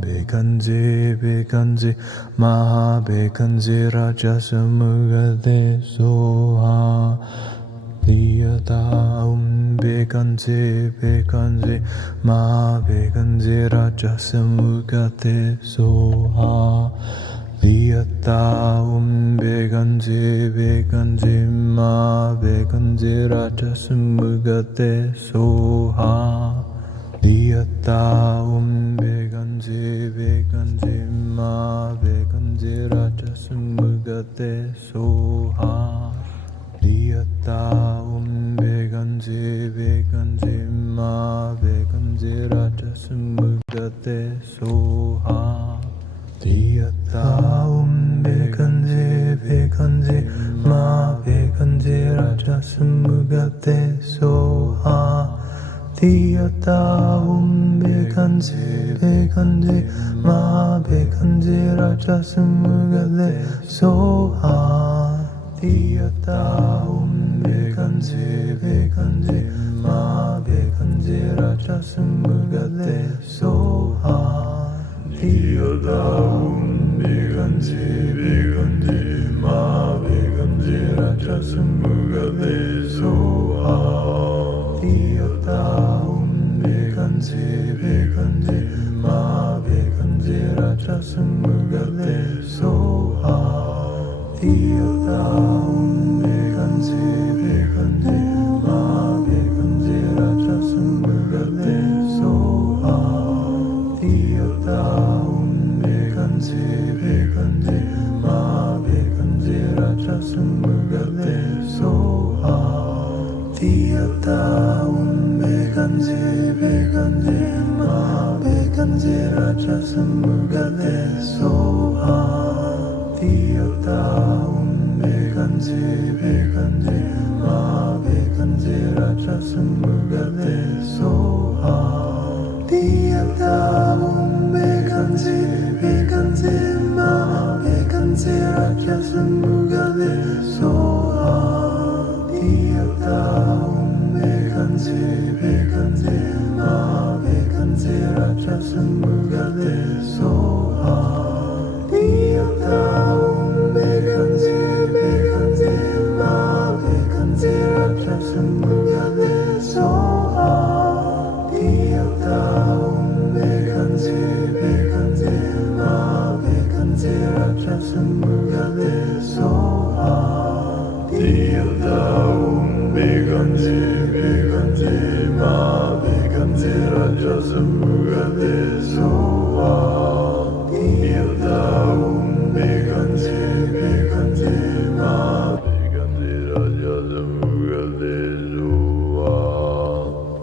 bekanze ma bekanze racha sumugate soha Diyata bekanze ma bekanze racha sumugate soha Diyata bekanze ma bekanze racha sumugate soha Diyata bekanze ma bekanze racha sumugate soha Diyata bekanze ma bekanze racha sumugate soha Diyata bekanze ma bekanze racha sumugate soha Diyata bekanze ma bekanze racha sumugate soha Diyata bekanze ma bekanze racha sumugate soha Diyata bekanze ma bekanze racha sumugate soha Diyata bekanze ma bekanze racha sumugate soha Diyata bekanze ma bekanze racha sumugate soha Diyata bekanze ma bekanze racha sumugate soha Diyata bekanze ma bekanze racha sumugate soha Diyata bekanze ma bekanze racha sumugate soha Diyata bekanze ma bekanze racha sumugate soha Diyata bekanze ma bekanze racha sumugate soha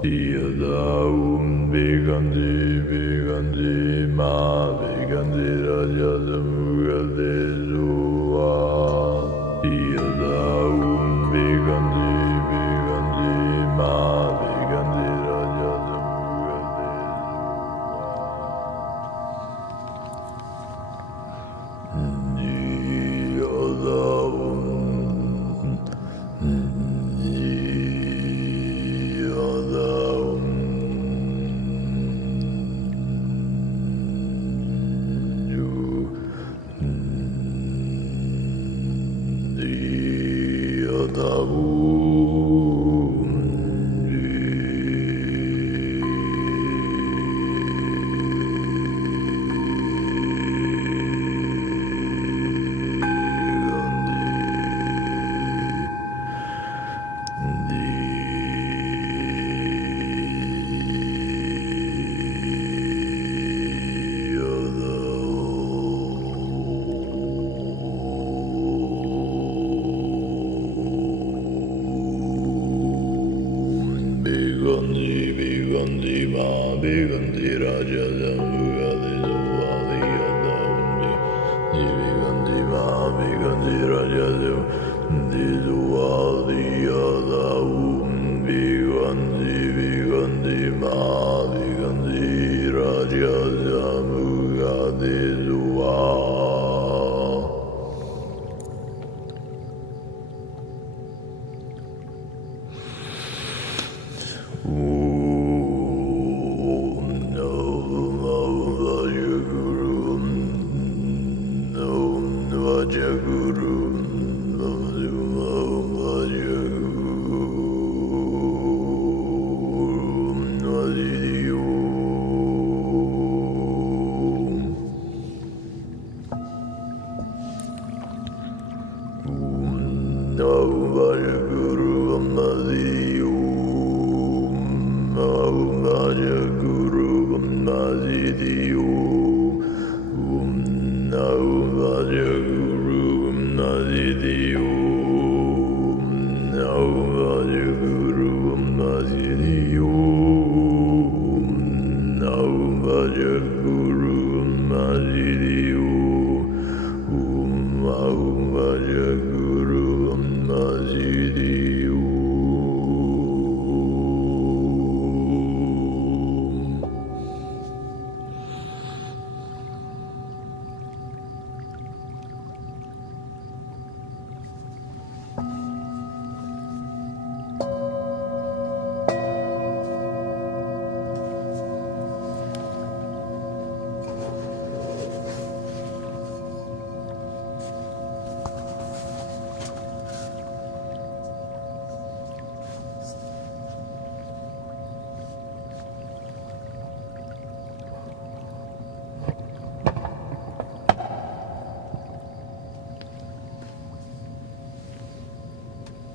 Yadaum Bigandi Bigandi Ma Bigandi Raja Samugade Zua Yadaum Bigandi Bigandi Ma Bigandi Raja Samugade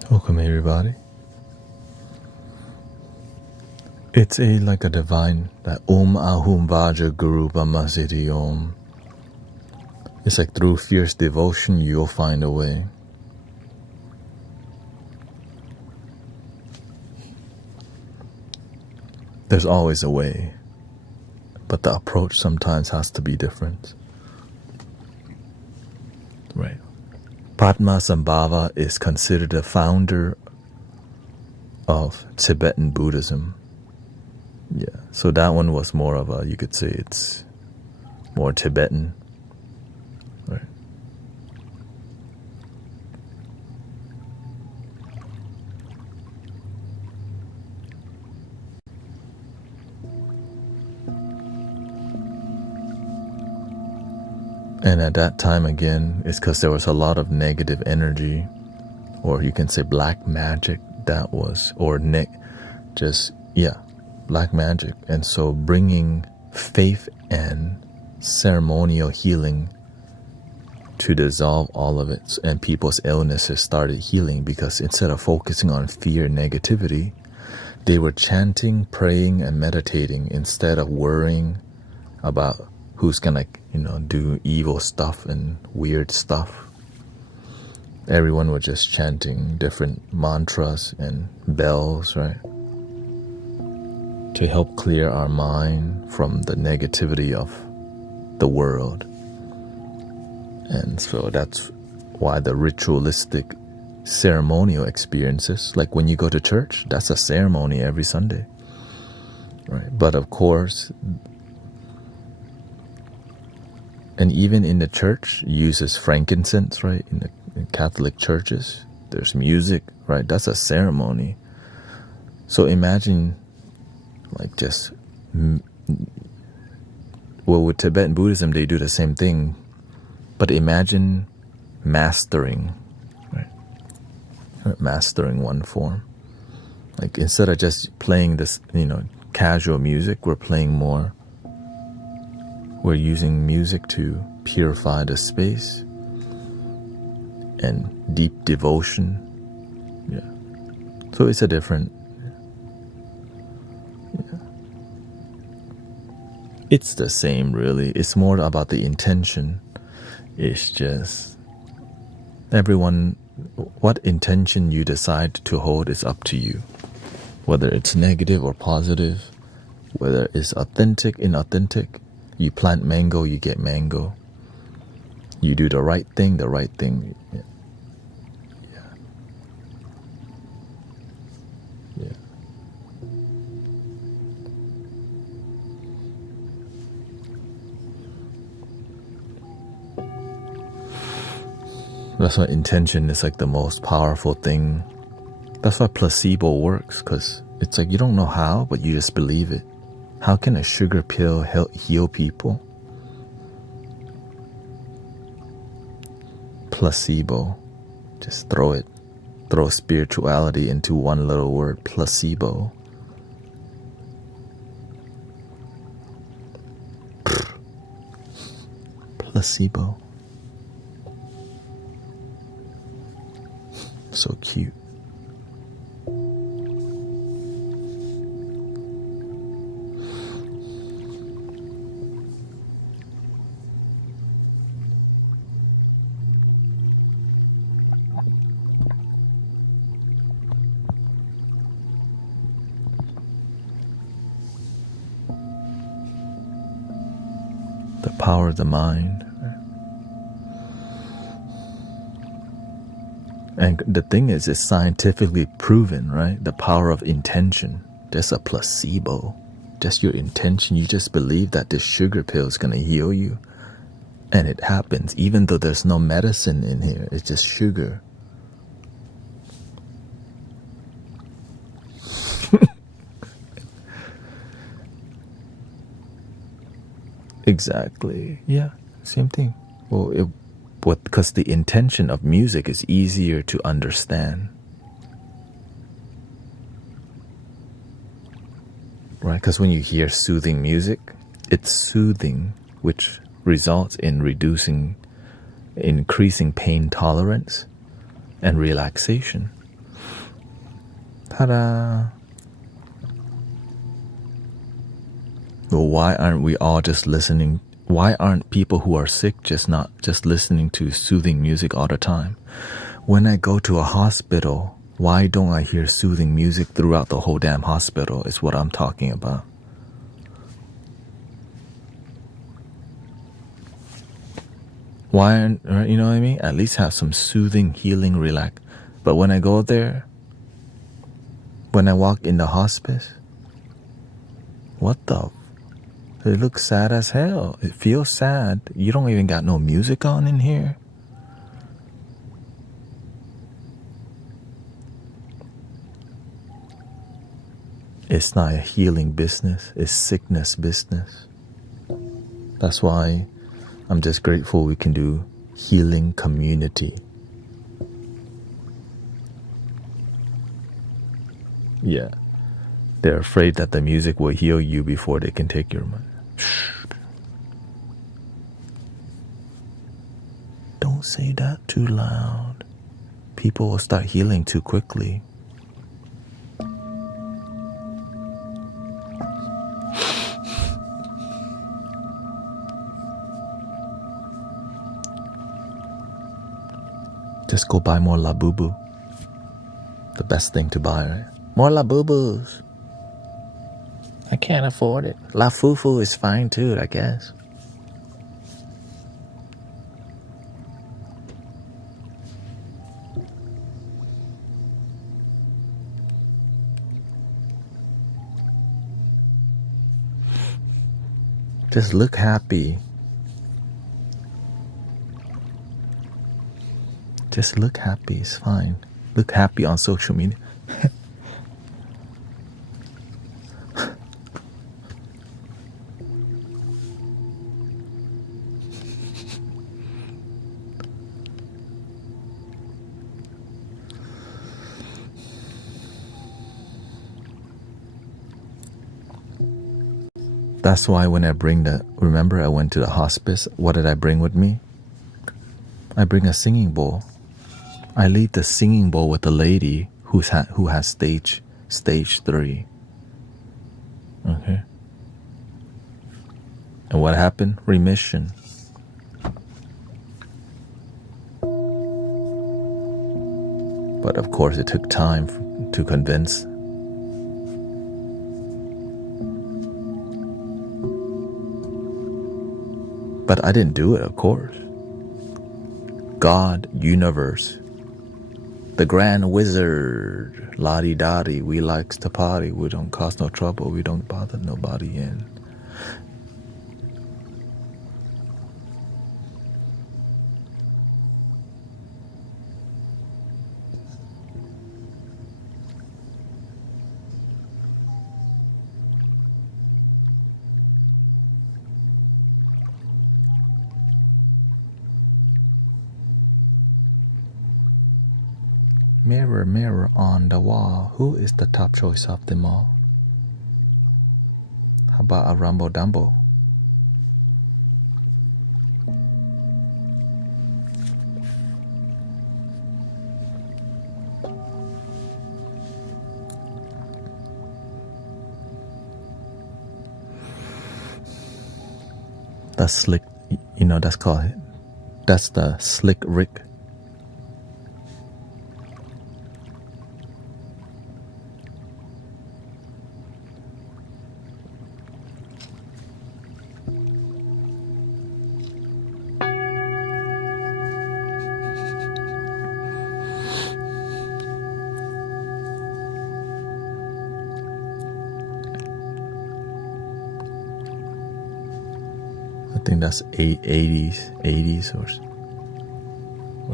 Welcome everybody. It's like a divine that Ahum Vaja Guru Brahmasiti Om. It's like through fierce devotion you'll find a way. There's always a way, but the approach sometimes has to be different. Right. Padmasambhava is considered the founder of Tibetan Buddhism. Yeah, so that one was more of a, you could say it's more Tibetan. Right. And at that time again, it's because there was a lot of negative energy, or you can say black magic that was, or black magic. And so bringing faith and ceremonial healing to dissolve all of it, and people's illnesses started healing, because instead of focusing on fear and negativity, they were chanting, praying, and meditating instead of worrying about who's gonna, do evil stuff and weird stuff. Everyone was just chanting different mantras and bells, right? to help clear our mind from the negativity of the world. And so that's why the ritualistic ceremonial experiences, like when you go to church, that's a ceremony every Sunday, right? But of course, and even in the church uses frankincense, right? In Catholic churches, there's music, right? That's a ceremony. So imagine like just, well, with Tibetan Buddhism, they do the same thing, but imagine mastering, right? Mastering one form. Like instead of just playing this, casual music, we're using music to purify the space and deep devotion. Yeah. So it's a different, it's the same really. It's more about the intention. It's just what intention you decide to hold is up to you. Whether it's negative or positive, whether it's authentic, inauthentic. You plant mango, you get mango. You do the right thing. Yeah. That's why intention is like the most powerful thing. That's why placebo works, because it's like you don't know how, but you just believe it. How can a sugar pill heal people? Placebo. Just throw it. Throw spirituality into one little word, placebo. Placebo. So cute. The power of the mind. And the thing is, it's scientifically proven, right? The power of intention. Just a placebo. Just your intention. You just believe that this sugar pill is going to heal you. And it happens, even though there's no medicine in here. It's just sugar. Exactly. Yeah, same thing. Well, because the intention of music is easier to understand. Right? Because when you hear soothing music, it's soothing, which results in increasing pain tolerance and relaxation. Ta-da! Well, why aren't we all just listening? Why aren't people who are sick not just listening to soothing music all the time? When I go to a hospital, why don't I hear soothing music throughout the whole damn hospital is what I'm talking about. Why aren't, you know what I mean? At least have some soothing, healing, relax. But when I go there, when I walk in the hospice, what the? It looks sad as hell. It feels sad. You don't even got no music on in here. It's not a healing business. It's sickness business. That's why I'm just grateful we can do healing community. Yeah. They're afraid that the music will heal you before they can take your money. Don't say that too loud. People will start healing too quickly. Just go buy more Labubu. The best thing to buy, right? More Labubus. I can't afford it. La Fufu is fine too, I guess. Just look happy. Just look happy, it's fine. Look happy on social media. That's why when I remember I went to the hospice, what did I bring with me? I bring a singing bowl. I leave the singing bowl with the lady who has stage 3. Okay. And what happened? Remission. But of course it took time to convince. But I didn't do it, of course. God, universe, the grand wizard, la-di-da-di, we likes to party, we don't cause no trouble, we don't bother nobody in. Mirror, mirror on the wall, who is the top choice of them all? How about a rumble dumble? That's slick, that's called, that's the slick Rick. I think that's 80s or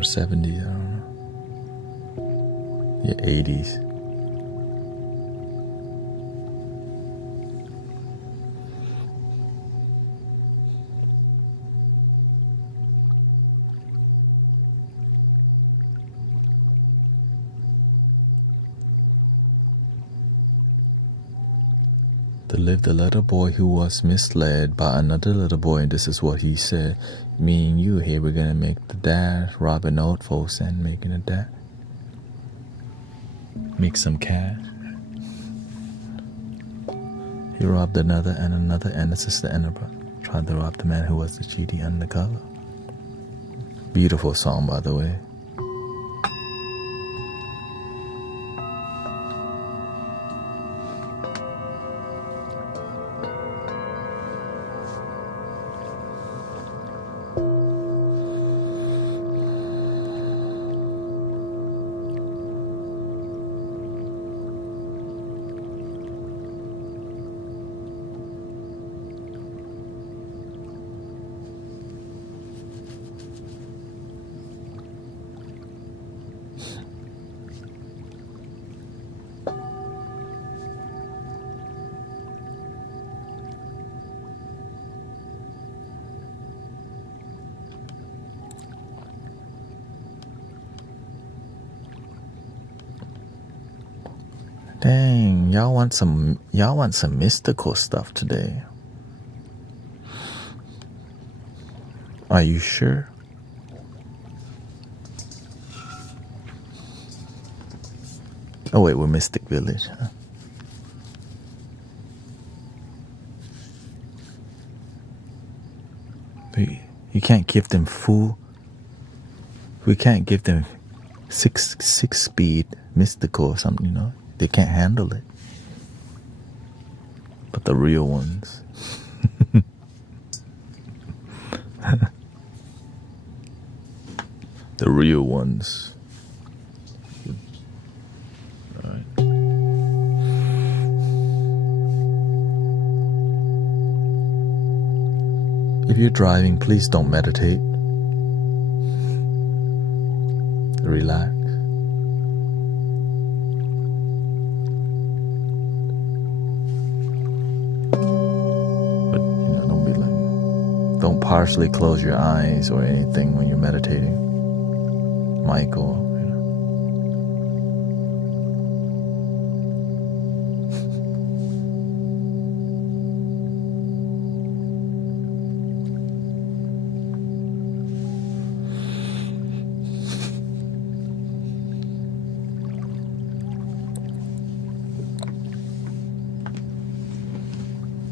70s, I don't know. Yeah, 80s. There lived a little boy who was misled by another little boy, and this is what he said. Me and you here, we're gonna make the dad robbing old folks and making a dad make some cash. He robbed another, and this is the end of it. Tried to rob the man who was the GD undercover. Beautiful song, by the way. Dang, y'all want some mystical stuff today. Are you sure? Oh wait, we're Mystic Village, huh? You can't give them full. We can't give them six speed mystical or something, They can't handle it. But The real ones. The real ones. All right. If you're driving, please don't meditate. Relax. But don't partially close your eyes or anything when you're meditating. Michael,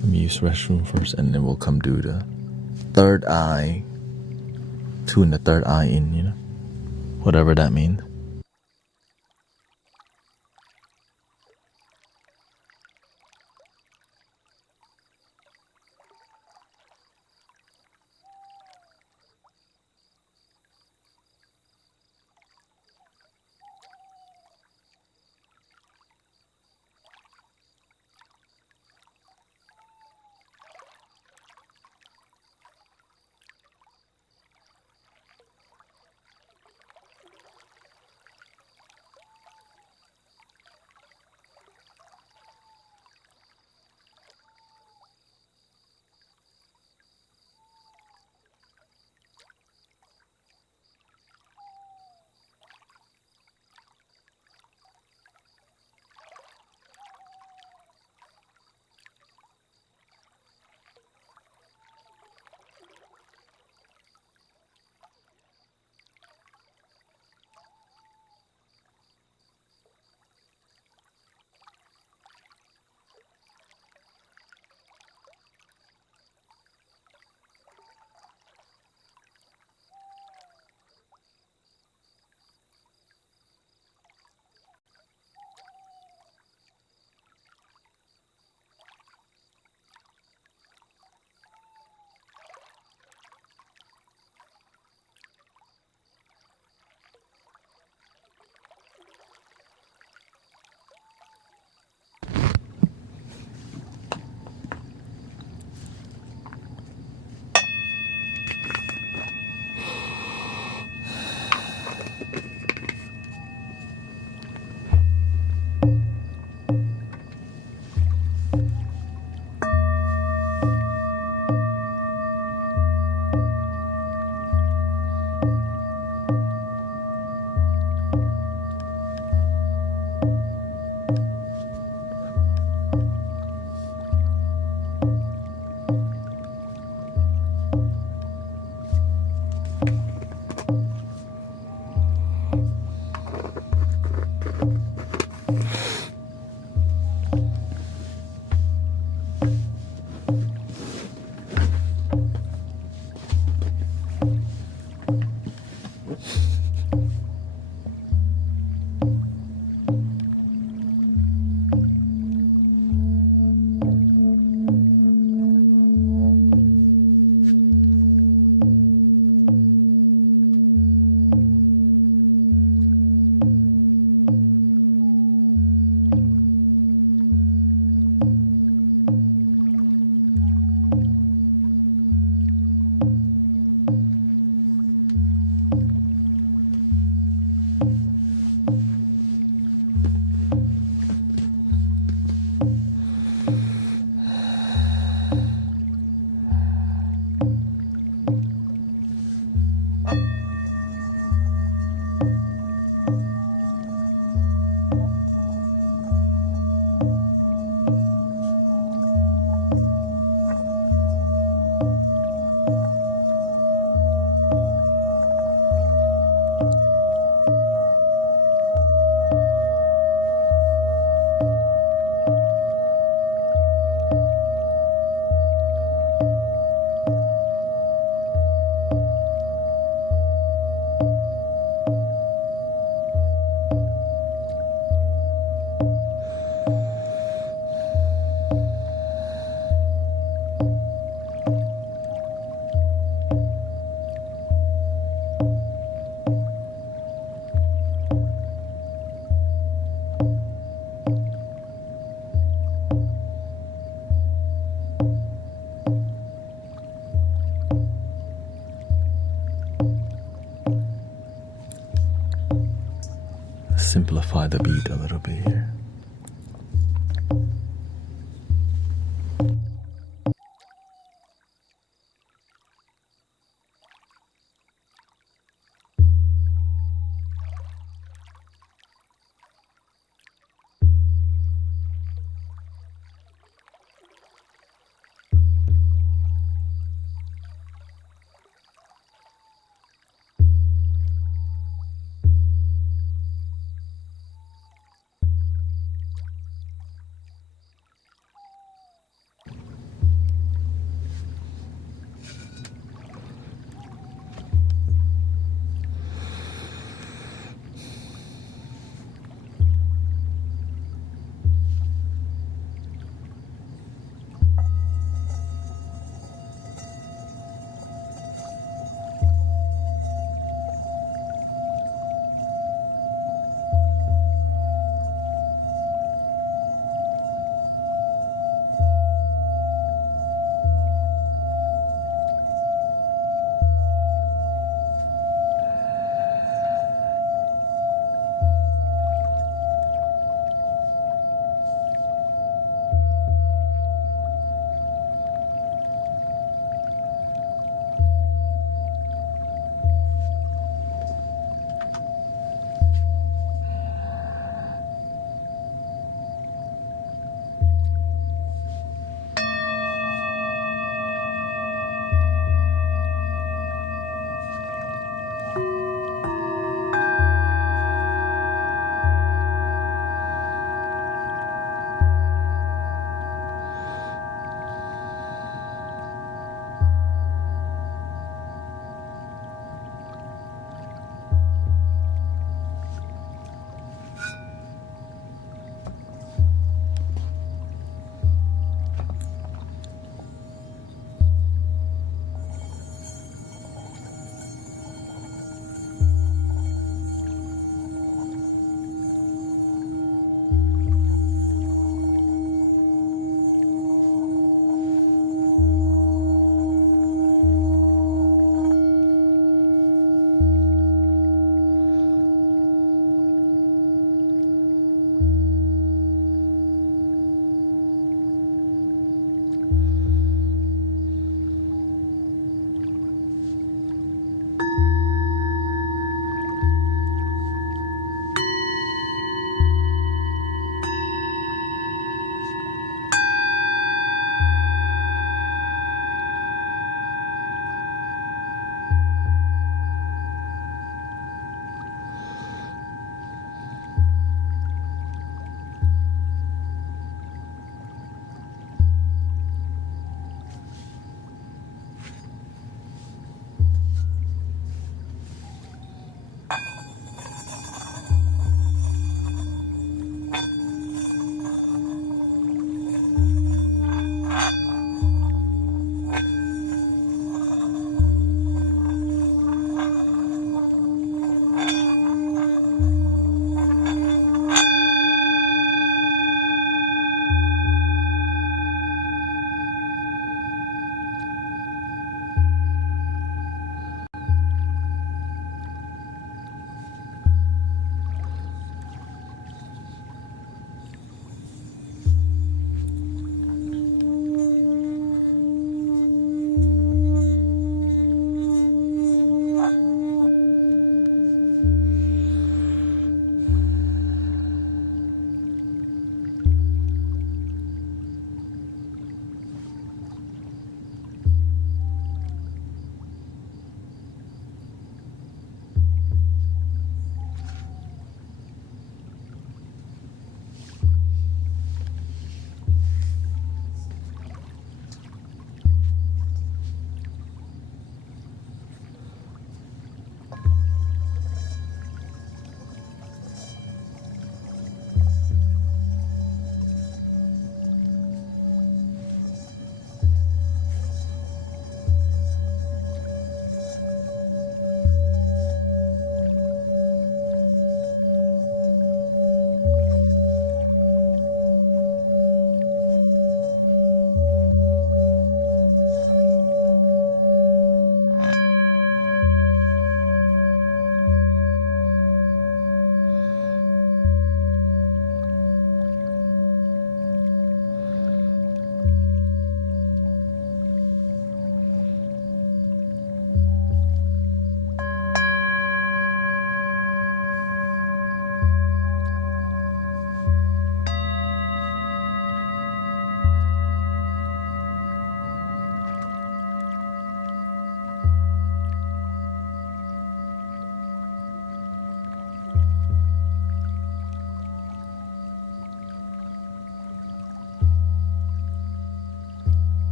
Let me use restroom first, and then we'll come do the third eye. Tune the third eye in, whatever that means. simplify the beat a little bit here.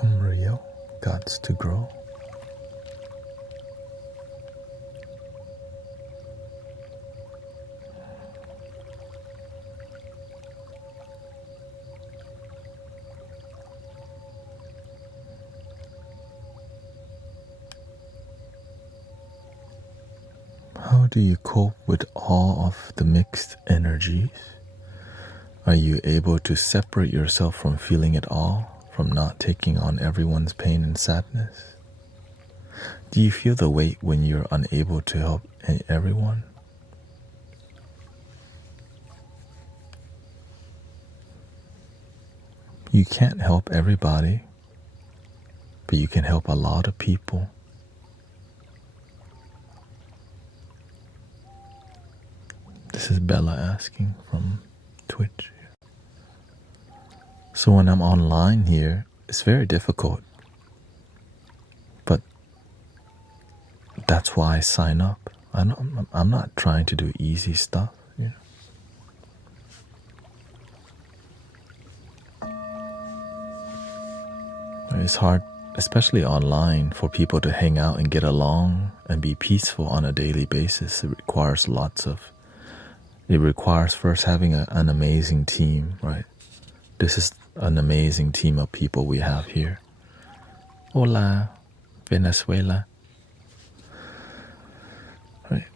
Welcome, Rio. Gods to grow. How do you cope with all of the mixed energies? Are you able to separate yourself from feeling it all, from not taking on everyone's pain and sadness? Do you feel the weight when you're unable to help everyone? You can't help everybody, but you can help a lot of people. This is Bella asking from Twitch. So when I'm online here, it's very difficult. But that's why I sign up. I'm not trying to do easy stuff, you know. It's hard, especially online, for people to hang out and get along and be peaceful on a daily basis. It requires first having an amazing team, right? This is an amazing team of people we have here. Hola, Venezuela. Right.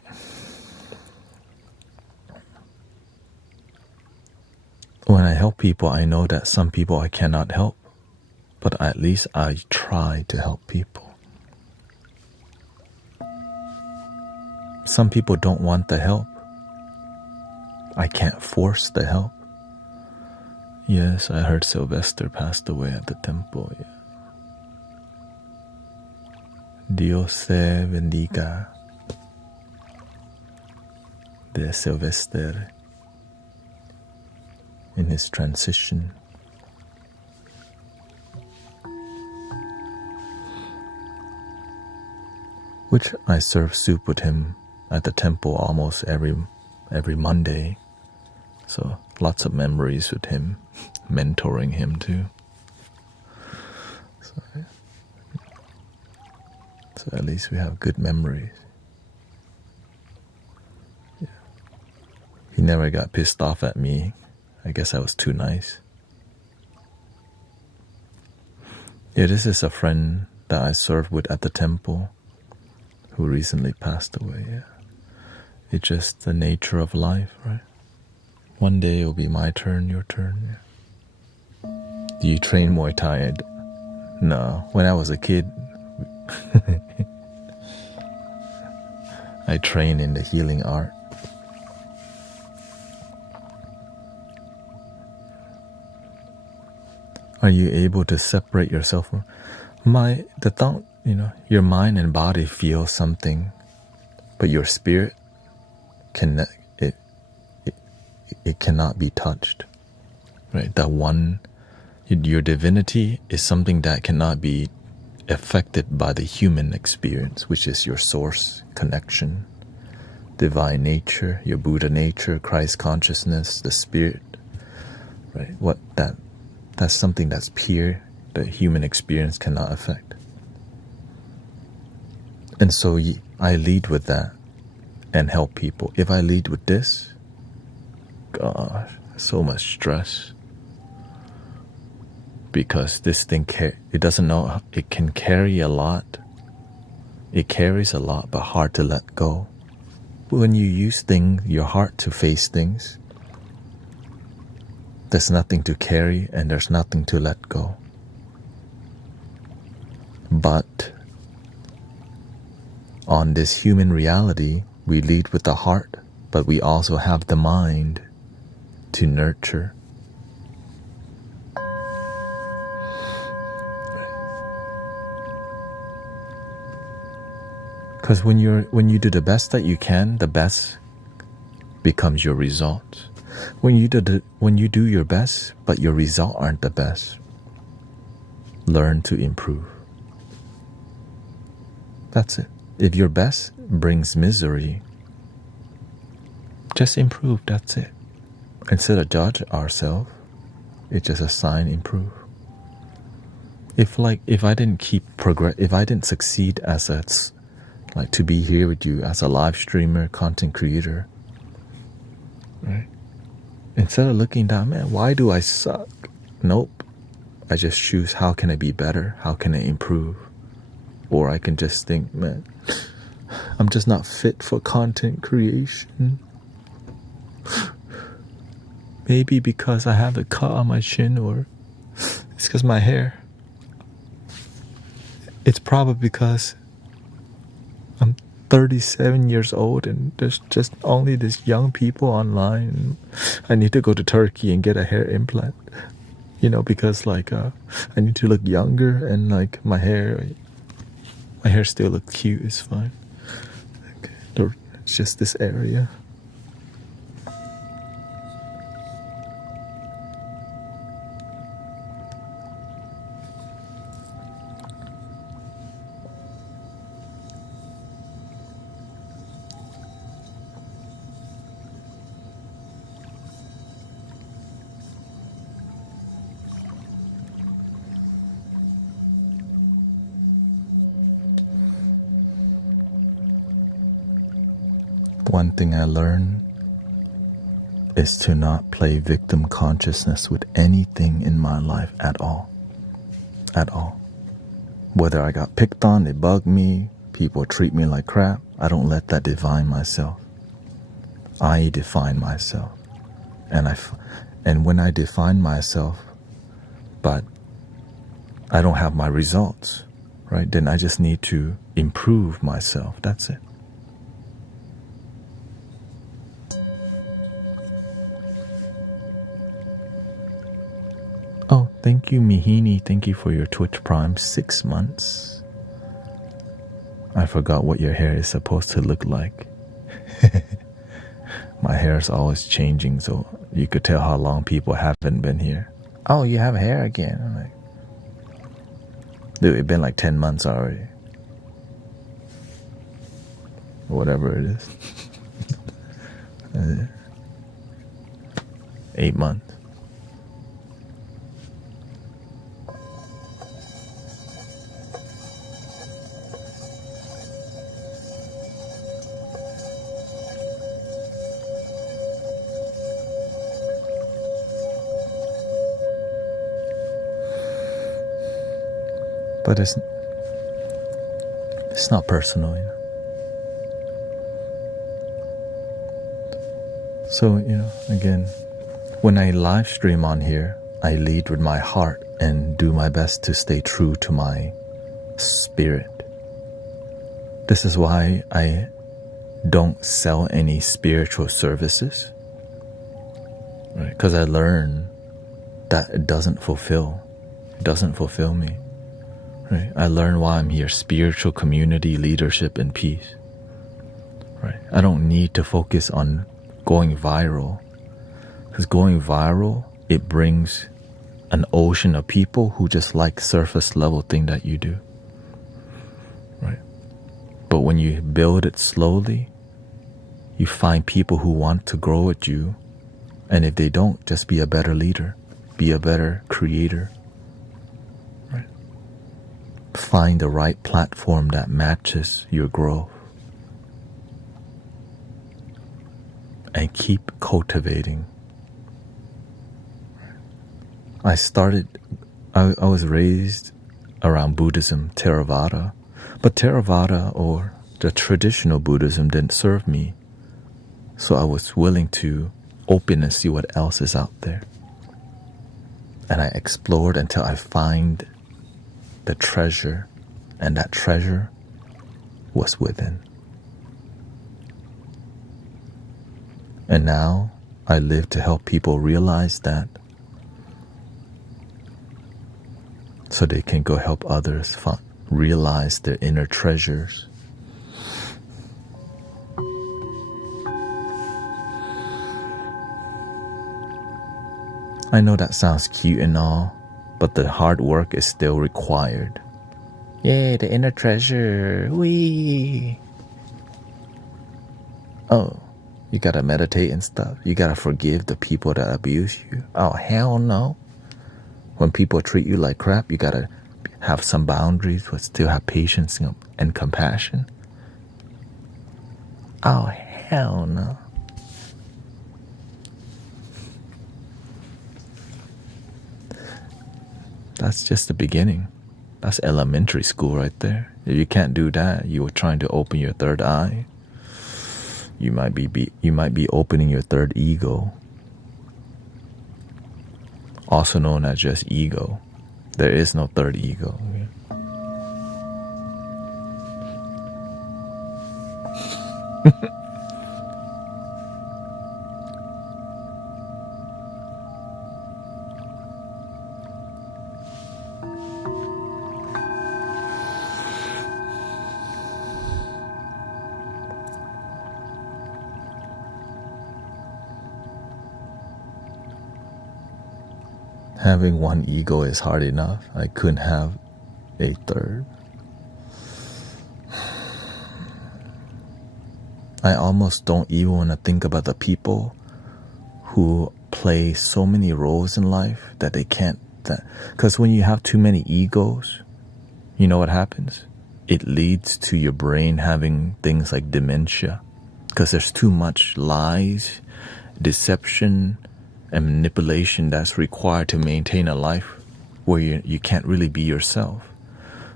When I help people, I know that some people I cannot help, but at least I try to help people. Some people don't want the help. I can't force the help. Yes, I heard Sylvester passed away at the temple. Yeah. Dios se bendiga de Sylvester in his transition. Which I serve soup with him at the temple almost every Monday. So lots of memories with him, mentoring him too. So at least we have good memories. Yeah. He never got pissed off at me. I guess I was too nice. Yeah, this is a friend that I served with at the temple who recently passed away. Yeah. It's just the nature of life, right? One day it'll be my turn, your turn. Yeah. Do you train Muay Thai? No. When I was a kid, I trained in the healing art. Are you able to separate yourself from the thought? You know, your mind and body feel something, but your spirit it cannot be touched, right? That one, your divinity is something that cannot be affected by the human experience, which is your source connection, divine nature, your Buddha nature, Christ consciousness, the spirit, right? That's something that's pure, that human experience cannot affect. And so I lead with that and help people. If I lead with this, gosh, so much stress. Because this thing, it doesn't know, it can carry a lot. It carries a lot, but hard to let go. But when you use your heart to face things, there's nothing to carry and there's nothing to let go. But on this human reality, we lead with the heart, but we also have the mind to nurture. Because when you do the best that you can, the best becomes your result. When you do your best, but your results aren't the best, learn to improve. That's it. If your best brings misery, just improve. That's it. Instead of judge ourselves, it's just a sign, improve. If I didn't if I didn't succeed as to be here with you as a live streamer, content creator, right? Instead of looking down, man, why do I suck? Nope. I just choose how can I be better? How can I improve? Or I can just think, man, I'm just not fit for content creation. Maybe because I have a cut on my chin, or it's because my hair. It's probably because I'm 37 years old and there's just only these young people online. I need to go to Turkey and get a hair implant, because I need to look younger, and my hair still looks cute. It's fine. Okay. It's just this area. One thing I learned is to not play victim consciousness with anything in my life at all. At all. Whether I got picked on, they bug me, people treat me like crap, I don't let that define myself. I define myself. And when I define myself, but I don't have my results, right? Then I just need to improve myself. That's it. Oh, thank you, Mihini. Thank you for your Twitch Prime 6 months. I forgot what your hair is supposed to look like. My hair is always changing, so you could tell how long people haven't been here. Oh, you have hair again. I'm like, dude, it's been like 10 months already. Whatever it is. 8 months. But it's not personal, So, again, when I live stream on here, I lead with my heart and do my best to stay true to my spirit. This is why I don't sell any spiritual services, right? Because I learned that it doesn't fulfill me. Right. I learned why I'm here: spiritual community, leadership, and peace. Right. I don't need to focus on going viral, because going viral, it brings an ocean of people who just like surface level thing that you do. Right. But when you build it slowly, you find people who want to grow with you, and if they don't, just be a better leader, be a better creator. Find the right platform that matches your growth and keep cultivating. I was raised around Buddhism, Theravada, but Theravada or the traditional Buddhism didn't serve me, so I was willing to open and see what else is out there. And I explored until I find the treasure, and that treasure was within. And now I live to help people realize that, so they can go help others realize their inner treasures. I know that sounds cute and all, but the hard work is still required. Yay, the inner treasure. Whee! Oh, you gotta meditate and stuff. You gotta forgive the people that abuse you. Oh, hell no. When people treat you like crap, you gotta have some boundaries, but still have patience and compassion? Oh, hell no. That's just the beginning. That's elementary school right there. If you can't do that, you are trying to open your third eye. You might be opening your third ego, also known as just ego. There is no third ego. Having one ego is hard enough. I couldn't have a third. I almost don't even want to think about the people who play so many roles in life that they can't. Because when you have too many egos, you know what happens? It leads to your brain having things like dementia. Because there's too much lies, deception, and manipulation that's required to maintain a life where you can't really be yourself.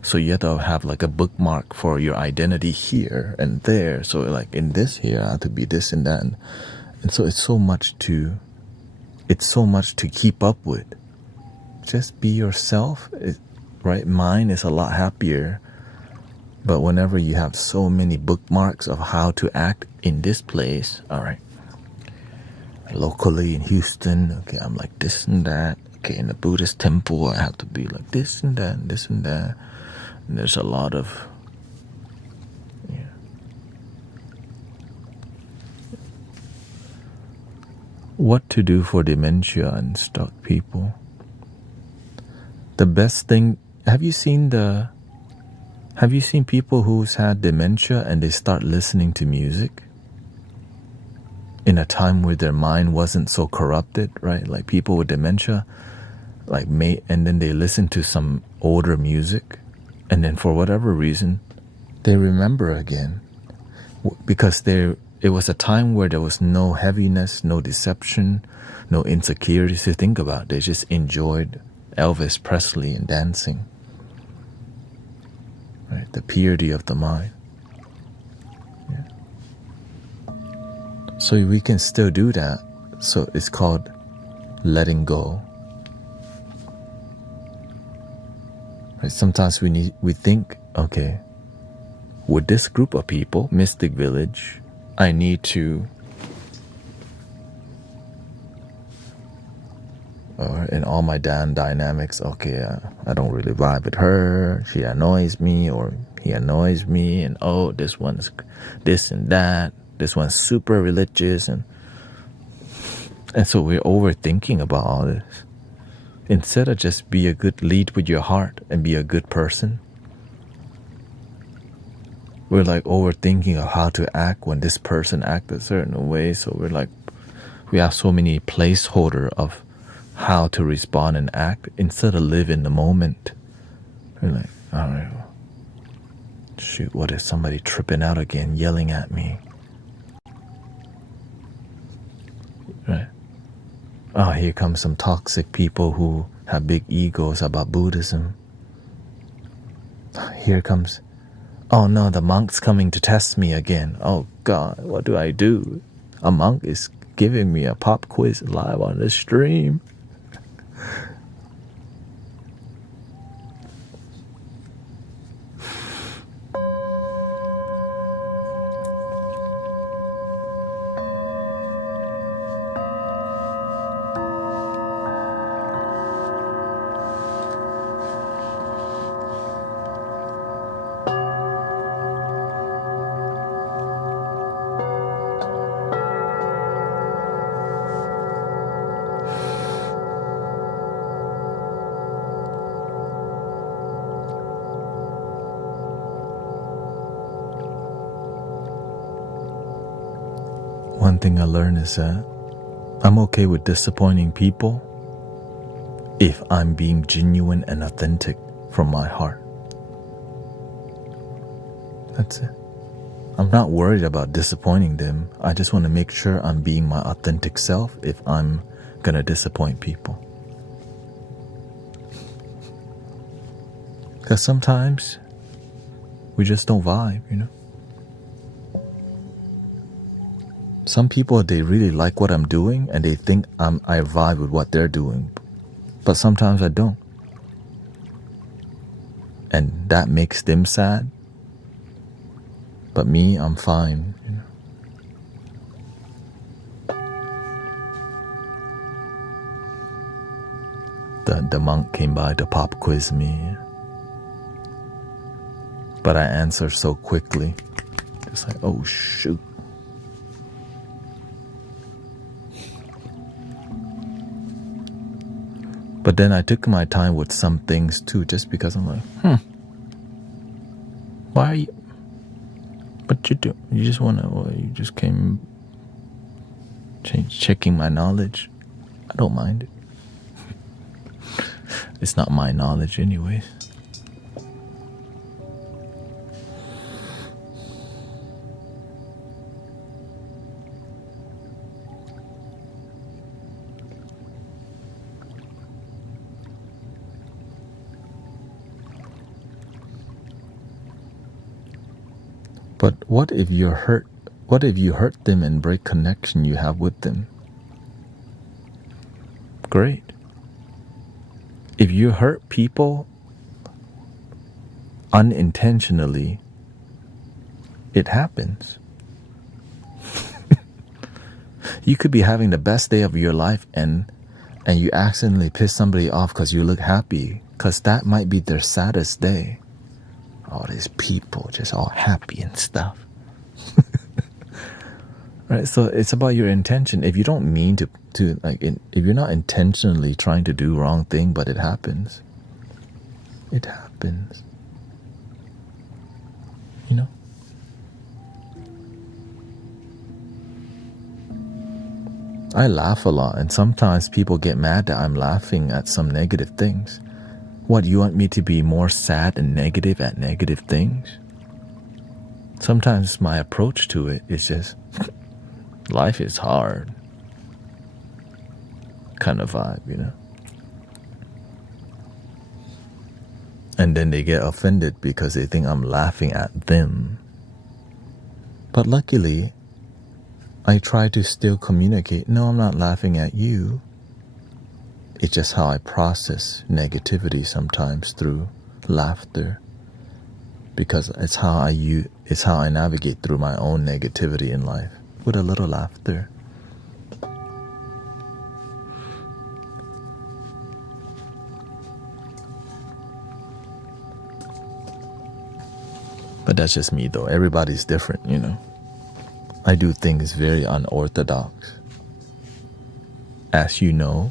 So you have to have like a bookmark for your identity here and there. So like in this here, I have to be this and that. And so it's so much to keep up with. Just be yourself, right? Mine is a lot happier. But whenever you have so many bookmarks of how to act in this place, all right. Locally in Houston, okay, I'm like this and that. Okay, in the Buddhist temple, I have to be like this and that, and this and that. And there's a lot of, What to do for dementia and stuck people? The best thing, have you seen people who's had dementia and they start listening to music? In a time where their mind wasn't so corrupted, right? Like people with dementia, and then they listen to some older music, and then for whatever reason, they remember again, because it was a time where there was no heaviness, no deception, no insecurities to think about. They just enjoyed Elvis Presley and dancing, right? The purity of the mind. So we can still do that. So it's called letting go. Right? Sometimes we think, okay, with this group of people, Mystic Village, I need to, or in all my damn dynamics, okay, I don't really vibe with her. She annoys me, or he annoys me, and oh, this one's this and that. This one's super religious, and so we're overthinking about all this. Instead of just lead with your heart and be a good person, we're like overthinking of how to act when this person acts a certain way. So we have so many placeholder of how to respond and act instead of live in the moment. We're like, all right, shoot, what is somebody tripping out again, yelling at me? Right. Oh, here comes some toxic people who have big egos about Buddhism. Here comes, oh no, the monk's coming to test me again. Oh God, what do I do? A monk is giving me a pop quiz live on the stream. One thing I learned is that I'm okay with disappointing people if I'm being genuine and authentic from my heart. That's it. I'm not worried about disappointing them. I just want to make sure I'm being my authentic self if I'm gonna disappoint people. Because sometimes we just don't vibe, you know. Some people, they really like what I'm doing and they think I vibe with what they're doing. But sometimes I don't. And that makes them sad. But me, I'm fine, you know. The monk came by to pop quiz me. But I answered so quickly. It's like, oh shoot. But then I took my time with some things too, just because I'm like, why are you, what you do? You just you just came checking my knowledge. I don't mind it. It's not my knowledge anyways. But what if you're hurt? What if you hurt them and break connection you have with them? Great. If you hurt people unintentionally, it happens. You could be having the best day of your life and you accidentally piss somebody off because you look happy, because that might be their saddest day. All these people just all happy and stuff. Right? So it's about your intention. If you don't mean to if you're not intentionally trying to do wrong thing, but it happens. It happens. You know? I laugh a lot, and sometimes people get mad that I'm laughing at some negative things. What, you want me to be more sad and negative at negative things? Sometimes my approach to it is just, life is hard. Kind of vibe, you know? And then they get offended because they think I'm laughing at them. But luckily, I try to still communicate, no, I'm not laughing at you. It's just how I process negativity sometimes through laughter, because it's how I navigate through my own negativity in life with a little laughter. But that's just me though. Everybody's different, you know. I do things very unorthodox. As you know,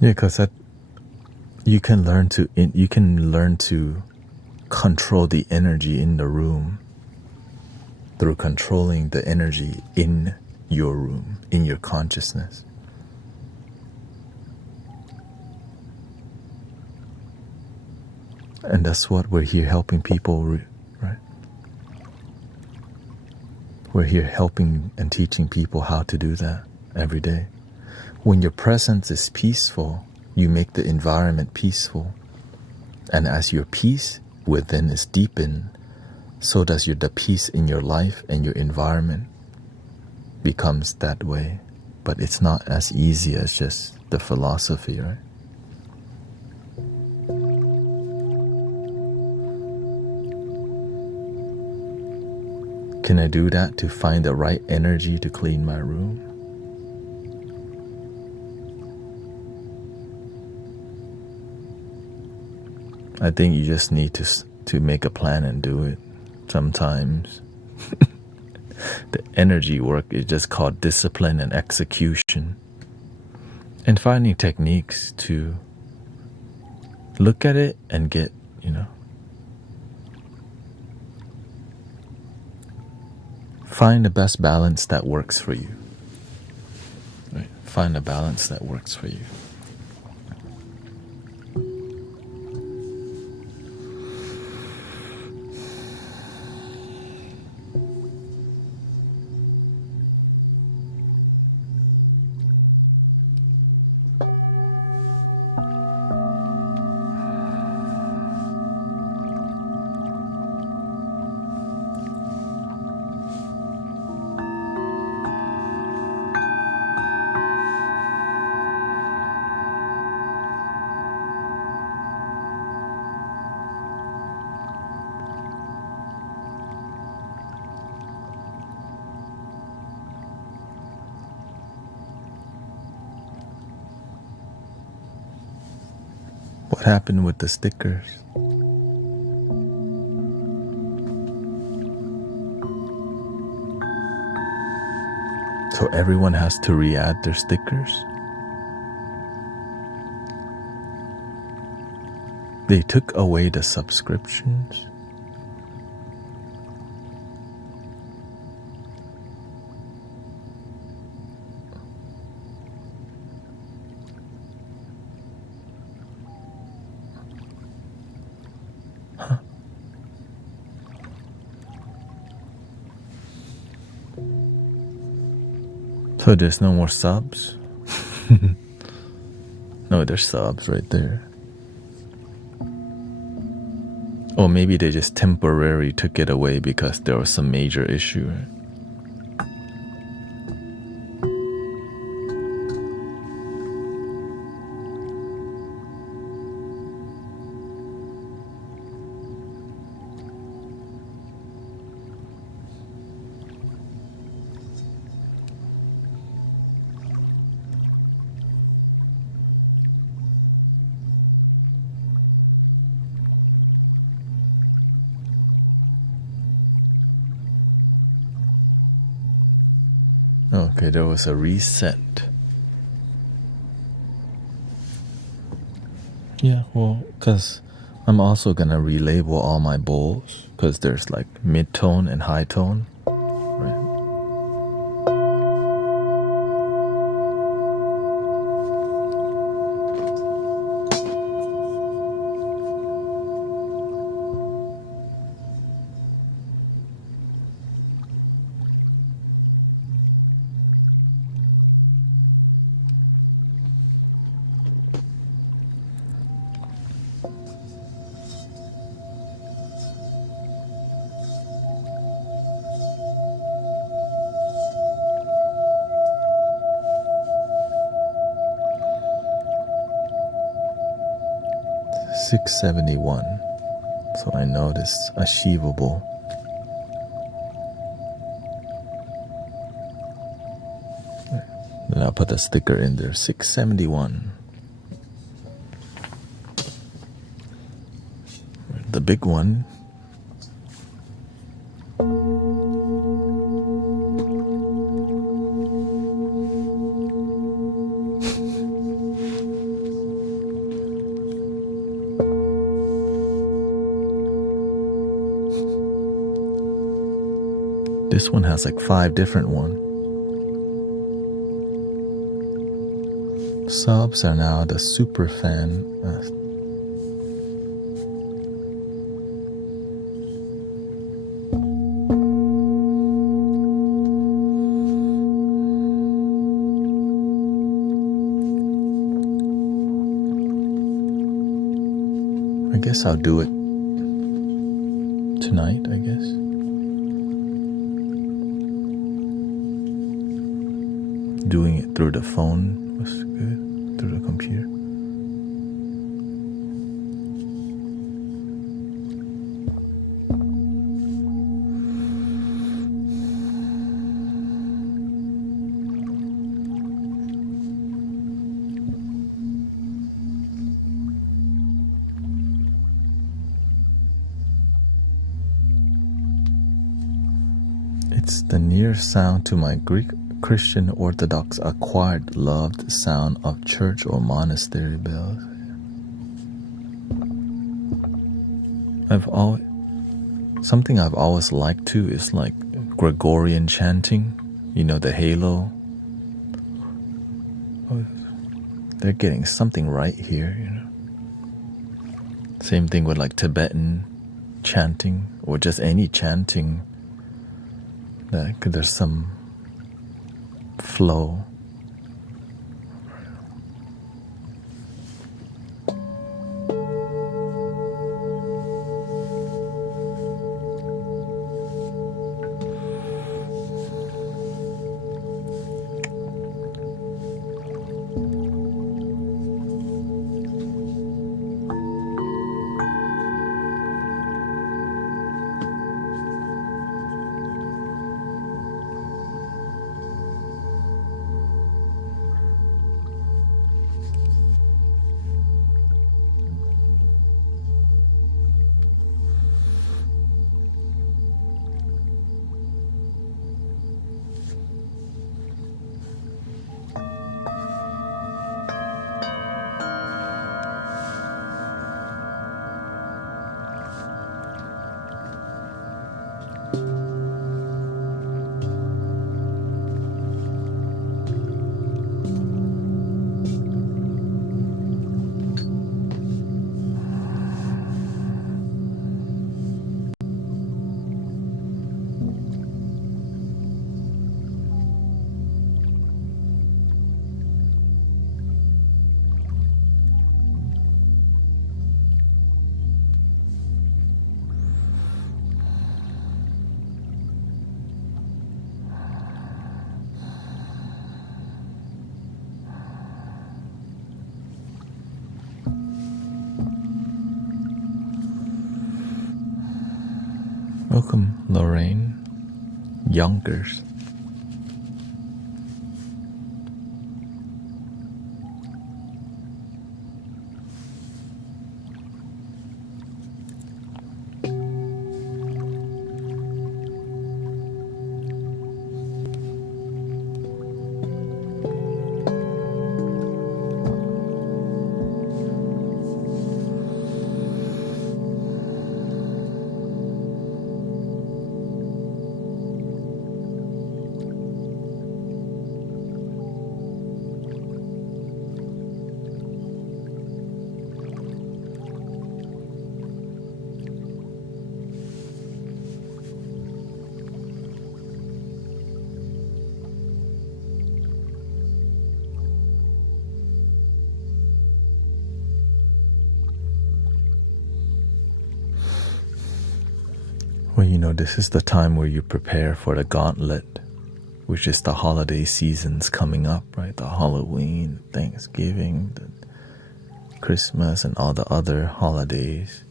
yeah, because you can learn to control the energy in the room through controlling the energy in your room, in your consciousness. And that's what we're here helping people, right? We're here helping and teaching people how to do that every day. When your presence is peaceful, you make the environment peaceful. And as your peace within is deepened, so does the peace in your life and your environment becomes that way. But it's not as easy as just the philosophy, right? Can I do that to find the right energy to clean my room? I think you just need to make a plan and do it. Sometimes the energy work is just called discipline and execution, and finding techniques to look at it and get, find the best balance that works for you. Right? Find a balance that works for you. What happened with the stickers? So everyone has to re-add their stickers? They took away the subscriptions? Huh. So there's no more subs? No, there's subs right there. Or maybe they just temporarily took it away because there was some major issue. Okay, there was a reset. Yeah, well, because I'm also gonna relabel all my bowls, because there's like mid-tone and high tone, right? $671, so I know this achievable. Then I'll put a sticker in there, 671. The big one. This one has like 5 different ones. Subs are now the super fan. I guess I'll do it tonight, I guess. Doing it through the phone was good, through the computer. It's the near sound to my Greek Christian Orthodox acquired loved sound of church or monastery bells. Something I've always liked too is like Gregorian chanting, you know, the halo. They're getting something right here, you know. Same thing with like Tibetan chanting or just any chanting. There's some flow. Welcome, Lorraine. Yonkers. Well, you know, this is the time where you prepare for the gauntlet, which is the holiday seasons coming up, right? The Halloween, Thanksgiving, the Christmas, and all the other holidays.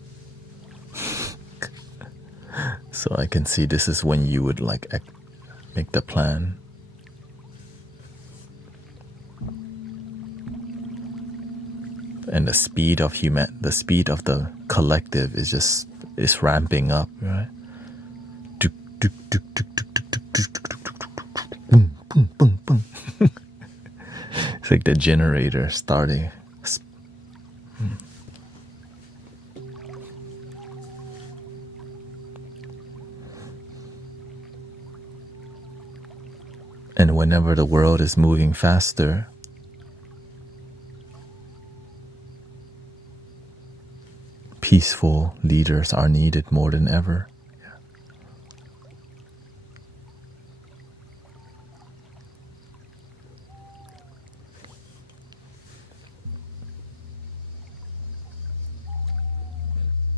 So I can see this is when you would like make the plan. And the speed of the collective is ramping up, right? It's like the generator starting. And whenever the world is moving faster, peaceful leaders are needed more than ever.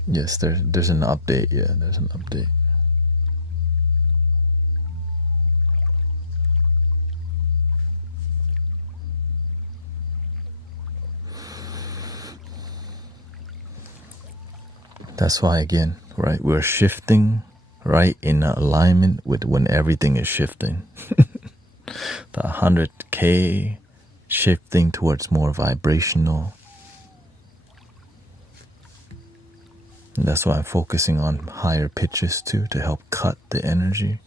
Yes, there's an update. Yeah, there's an update. That's why, again, right, we're shifting right in alignment with when everything is shifting. The 100K shifting towards more vibrational. And that's why I'm focusing on higher pitches too, to help cut the energy.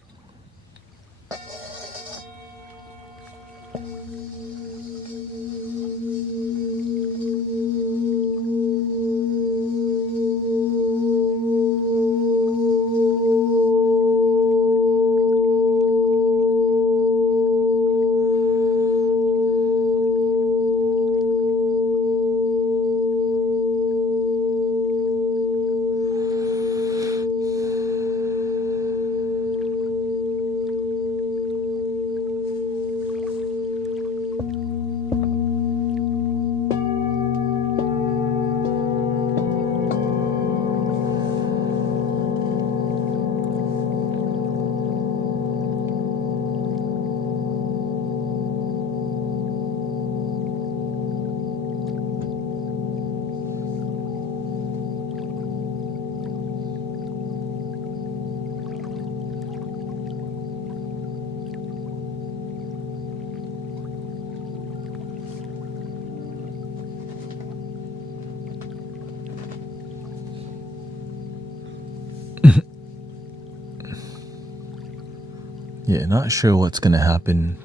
Yeah, not sure what's gonna happen.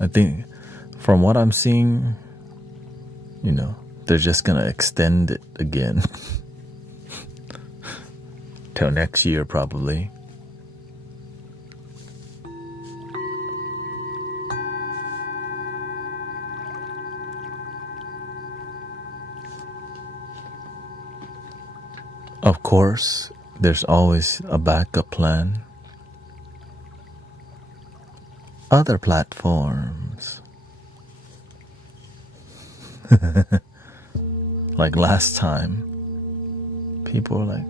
I think from what I'm seeing, they're just gonna extend it again. Till next year probably. Of course, there's always a backup plan. Other platforms. Like last time, people were like,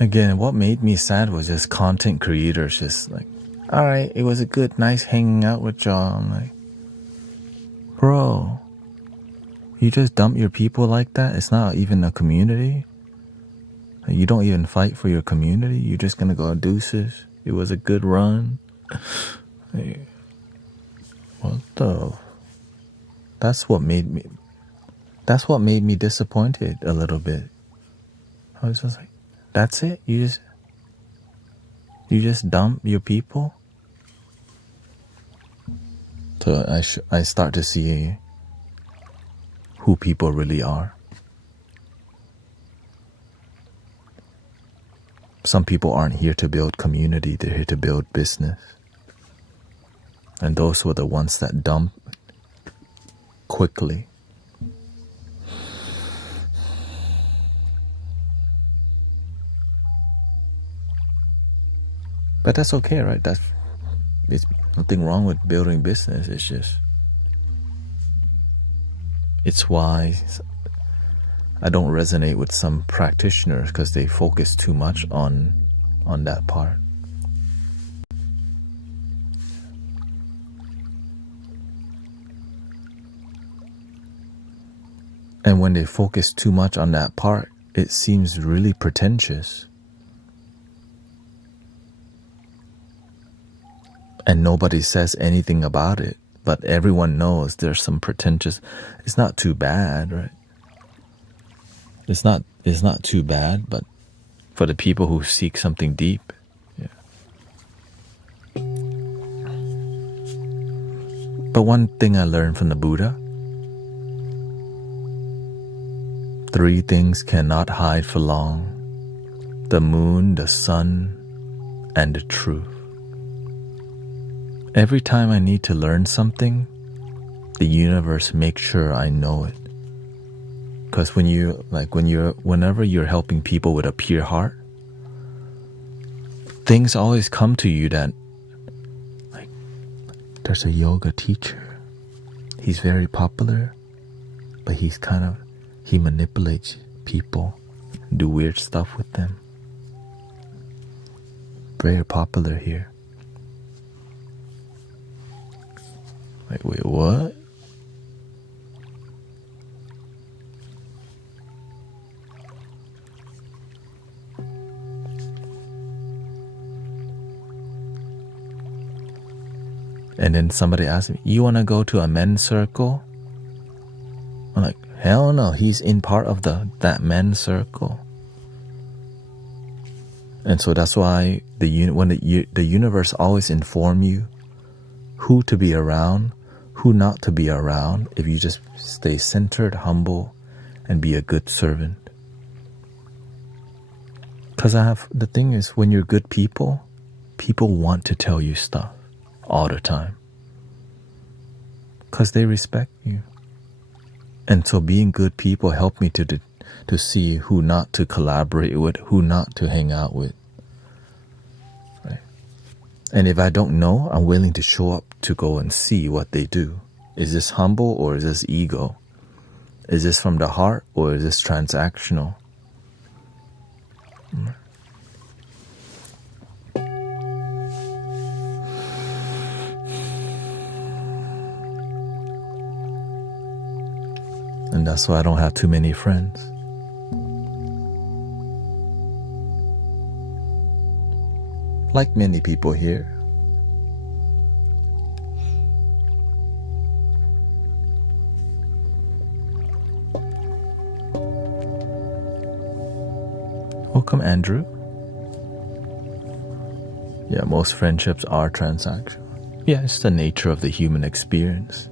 again, what made me sad was just content creators just like, all right, it was a good, nice hanging out with y'all. I'm like, bro, you just dump your people like that? It's not even a community. You don't even fight for your community. You're just gonna go deuces. It was a good run. Hey, what the? That's what made me disappointed a little bit. I was just like, that's it? You just dump your people? So I start to see who people really are. Some people aren't here to build community, they're here to build business. And those were the ones that dump quickly. But that's okay, right? There's nothing wrong with building business. It's why I don't resonate with some practitioners, because they focus too much on that part. And when they focus too much on that part, it seems really pretentious. And nobody says anything about it, but everyone knows there's some pretentious. It's not too bad, right? It's not too bad, but for the people who seek something deep, yeah. But one thing I learned from the Buddha: 3 things cannot hide for long: the moon, the sun, and the truth. Every time I need to learn something, the universe makes sure I know it. Because whenever you're helping people with a pure heart, things always come to you that, like, there's a yoga teacher. He's very popular, but he manipulates people, do weird stuff with them. Very popular here. Like, wait, what? And then somebody asked me, you want to go to a men's circle? I'm like, hell no, he's in part of that men's circle. And so that's why when the universe always inform you who to be around, who not to be around, if you just stay centered, humble, and be a good servant. Because the thing is, when you're good people, people want to tell you stuff all the time. Because they respect you. And so being good people help me to see who not to collaborate with, who not to hang out with. Right? And if I don't know, I'm willing to show up to go and see what they do. Is this humble or is this ego? Is this from the heart or is this transactional? And that's why I don't have too many friends. Like many people here. Welcome, Andrew. Yeah, most friendships are transactional. Yeah, it's the nature of the human experience.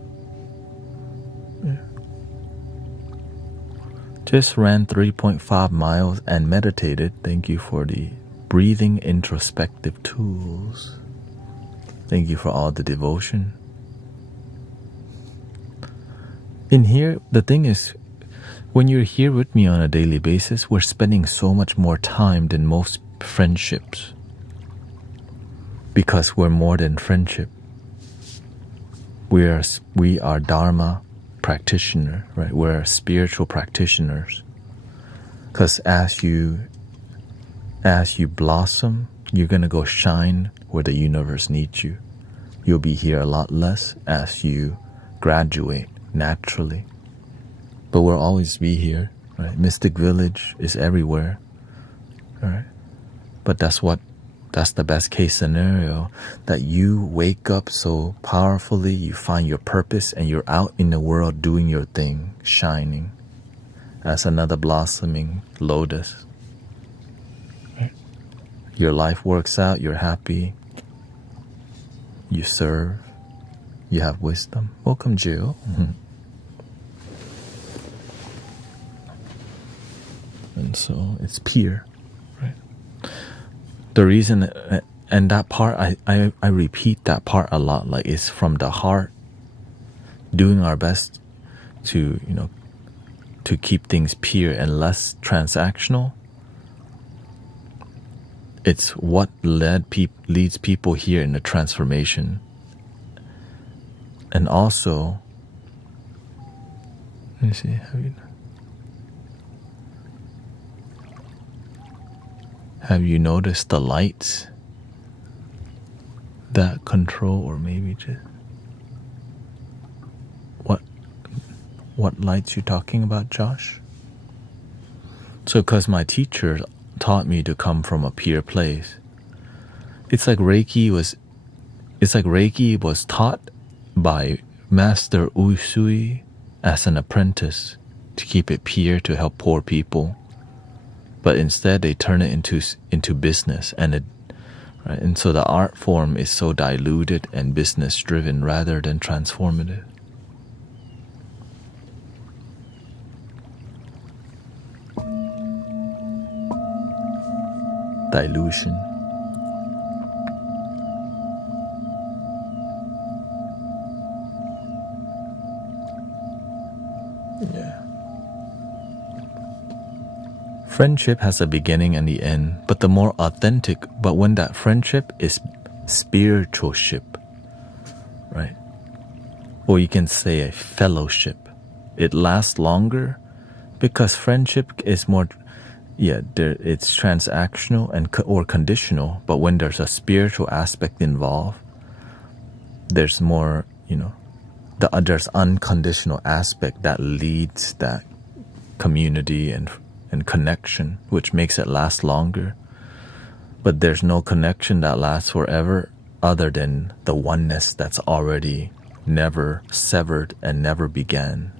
Yeah. Just ran 3.5 miles and meditated. Thank you for the breathing introspective tools. Thank you for all the devotion. In here, the thing is, when you're here with me on a daily basis, we're spending so much more time than most friendships. Because we're more than friendship. We are Dharma practitioner, right? We're spiritual practitioners. Because as you blossom, you're gonna go shine where the universe needs you. You'll be here a lot less as you graduate naturally. But we'll always be here, right? Mystic Village is everywhere, right? But that's the best case scenario, that you wake up so powerfully, you find your purpose, and you're out in the world doing your thing, shining as another blossoming lotus. Right? Your life works out, you're happy, you serve, you have wisdom. Welcome, Jill. And so it's pure, right? The reason, and that part, I repeat that part a lot, like it's from the heart, doing our best to, to keep things pure and less transactional. It's what leads people here in the transformation. And also, let me see, have you noticed the lights that control, or maybe just what lights you talking about, Josh? So because my teacher taught me to come from a pure place, it's like Reiki was taught by Master Usui as an apprentice to keep it pure, to help poor people. But instead they turn it into business, and so the art form is so diluted and business driven rather than transformative. Dilution. Yeah. Friendship has a beginning and the end, but when that friendship is spiritualship, right? Or you can say a fellowship. It lasts longer because friendship is more, it's transactional or conditional, but when there's a spiritual aspect involved, there's more, there's unconditional aspect that leads that community and connection, which makes it last longer. But there's no connection that lasts forever other than the oneness that's already never severed and never began.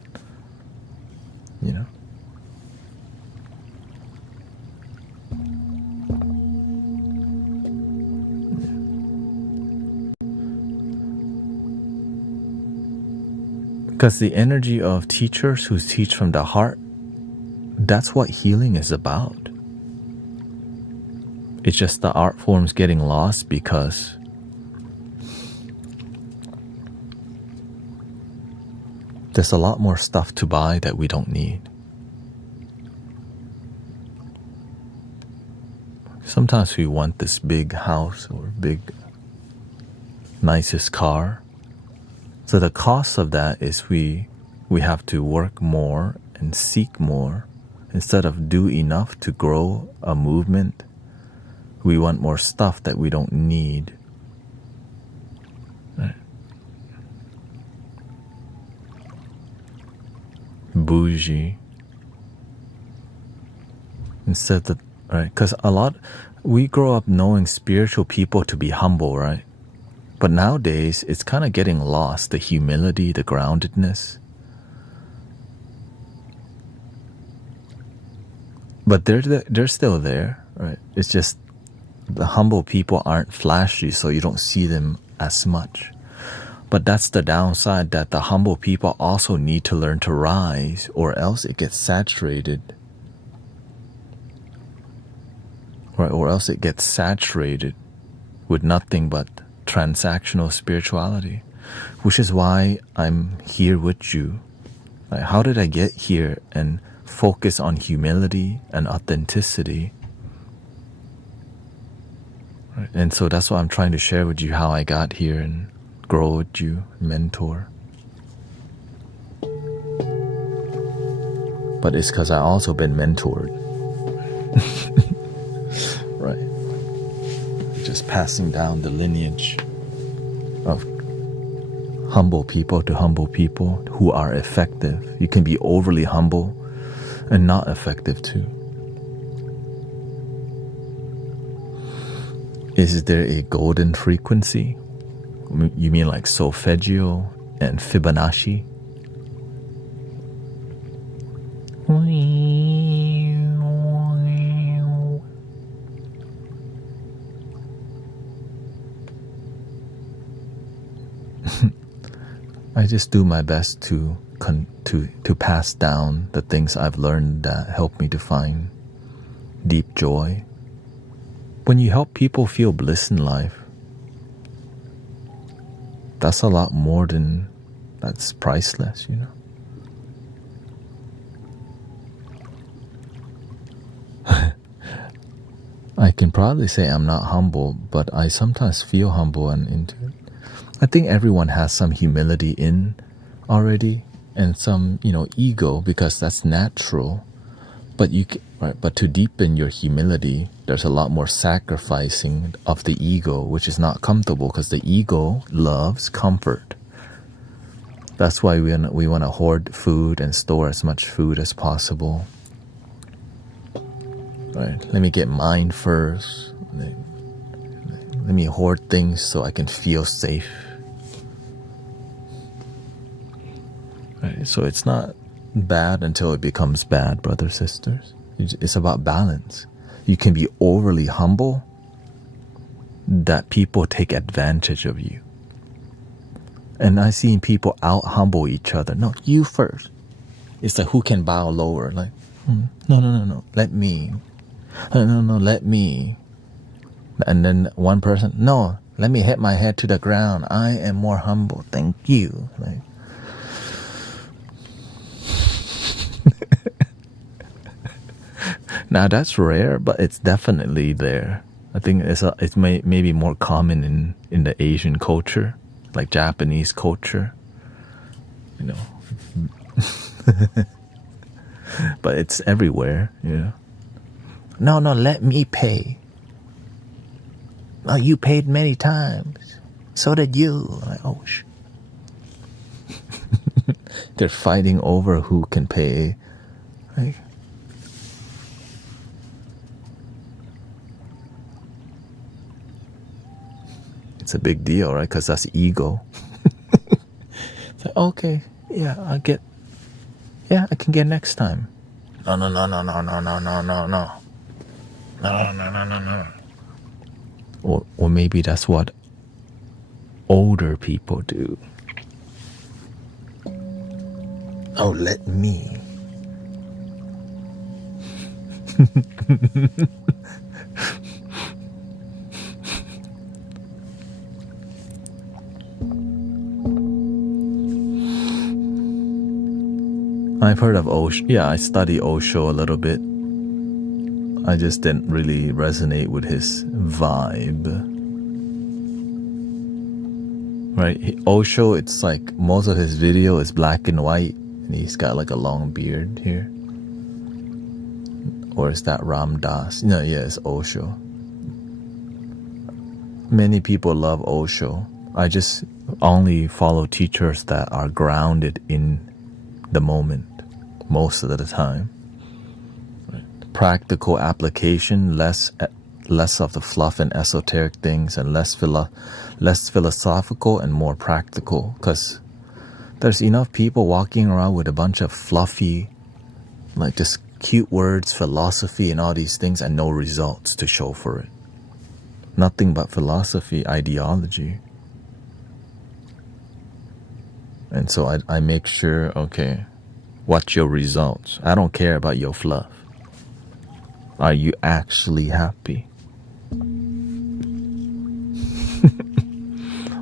Because the energy of teachers who teach from the heart, that's what healing is about. It's just the art form's getting lost because there's a lot more stuff to buy that we don't need. Sometimes we want this big house or big, nicest car. So the cost of that is we have to work more and seek more. Instead of do enough to grow a movement, we want more stuff that we don't need. Right? Bougie. Instead of, right? Because we grow up knowing spiritual people to be humble, right? But nowadays, it's kind of getting lost, the humility, the groundedness. But they're still there, right? It's just the humble people aren't flashy, so you don't see them as much. But that's the downside, that the humble people also need to learn to rise, or else it gets saturated. Right? Or else it gets saturated with nothing but transactional spirituality, which is why I'm here with you. Like, how did I get here and focus on humility and authenticity? Right? And so that's why I'm trying to share with you how I got here and grow with you, mentor. But it's because I also been mentored. Right? Just passing down the lineage of humble people to humble people who are effective. You can be overly humble and not effective too. Is there a golden frequency? You mean like solfeggio and Fibonacci? I just do my best to pass down the things I've learned that help me to find deep joy. When you help people feel bliss in life, that's a lot more that's priceless, you know. I can probably say I'm not humble, but I sometimes feel humble and into it. I think everyone has some humility in already, and some, ego, because that's natural. But but to deepen your humility, there's a lot more sacrificing of the ego, which is not comfortable, because the ego loves comfort. That's why we want to hoard food and store as much food as possible. Right? Let me get mine first. Let me hoard things so I can feel safe. Right? So it's not bad until it becomes bad, brothers, sisters. It's about balance. You can be overly humble, that people take advantage of you. And I've seen people out humble each other. No, you first. It's like, who can bow lower? Like, no, let me. No, let me. And then one person, no, let me hit my head to the ground. I am more humble. Thank you. Like, now that's rare, but it's definitely there. I think it's maybe more common in the Asian culture, like Japanese culture, But it's everywhere, No, let me pay. Oh, you paid many times. So did you. Like, oh, they're fighting over who can pay. Like, it's a big deal, right? Because that's ego. It's like, okay, yeah, I can get next time. No. No. Or maybe that's what older people do. Oh, let me. I've heard of Osho. Yeah, I study Osho a little bit. I just didn't really resonate with his vibe. Right? Osho, it's like most of his video is black and white, and he's got like a long beard here. Or is that Ram Dass? No, yeah, it's Osho. Many people love Osho. I just only follow teachers that are grounded in the moment most of the time. Right. Practical application, less of the fluff and esoteric things, and less philosophical and more practical, because there's enough people walking around with a bunch of fluffy, like just cute words, philosophy and all these things, and no results to show for it. Nothing but philosophy, ideology. And so I make sure, okay, what's your results? I don't care about your fluff. Are you actually happy?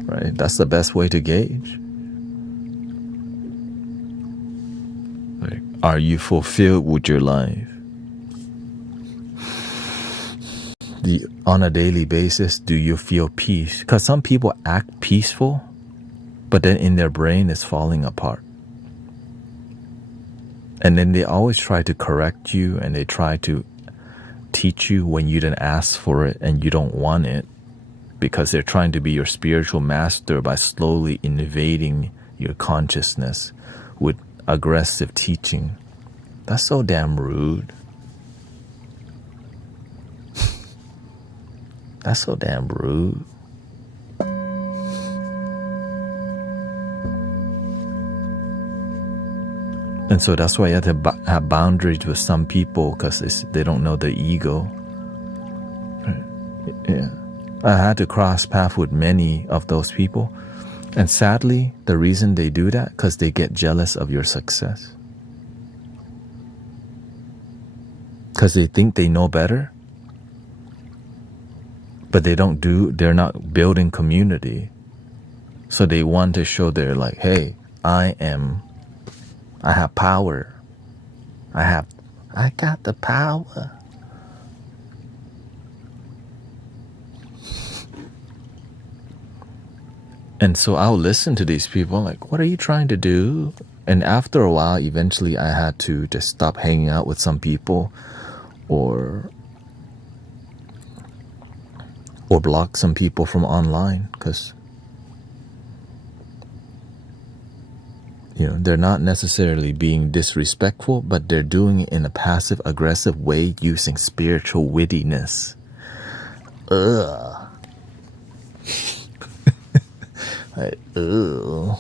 Right? That's the best way to gauge. Like, are you fulfilled with your life? On a daily basis, do you feel peace? Because some people act peaceful, but then in their brain it's falling apart. And then they always try to correct you, and they try to teach you when you didn't ask for it and you don't want it, because they're trying to be your spiritual master by slowly invading your consciousness with aggressive teaching. That's so damn rude. That's so damn rude. And so that's why you have to have boundaries with some people, because they don't know the ego. Right? Yeah. I had to cross paths with many of those people. And sadly, the reason they do that, because they get jealous of your success. Because they think they know better. But they're not building community. So they want to show they're like, hey, I have power. I got the power. And so I'll listen to these people like, what are you trying to do? And after a while, eventually I had to just stop hanging out with some people or block some people from online, because they're not necessarily being disrespectful, but they're doing it in a passive aggressive way using spiritual wittiness. Ugh. Like, ugh.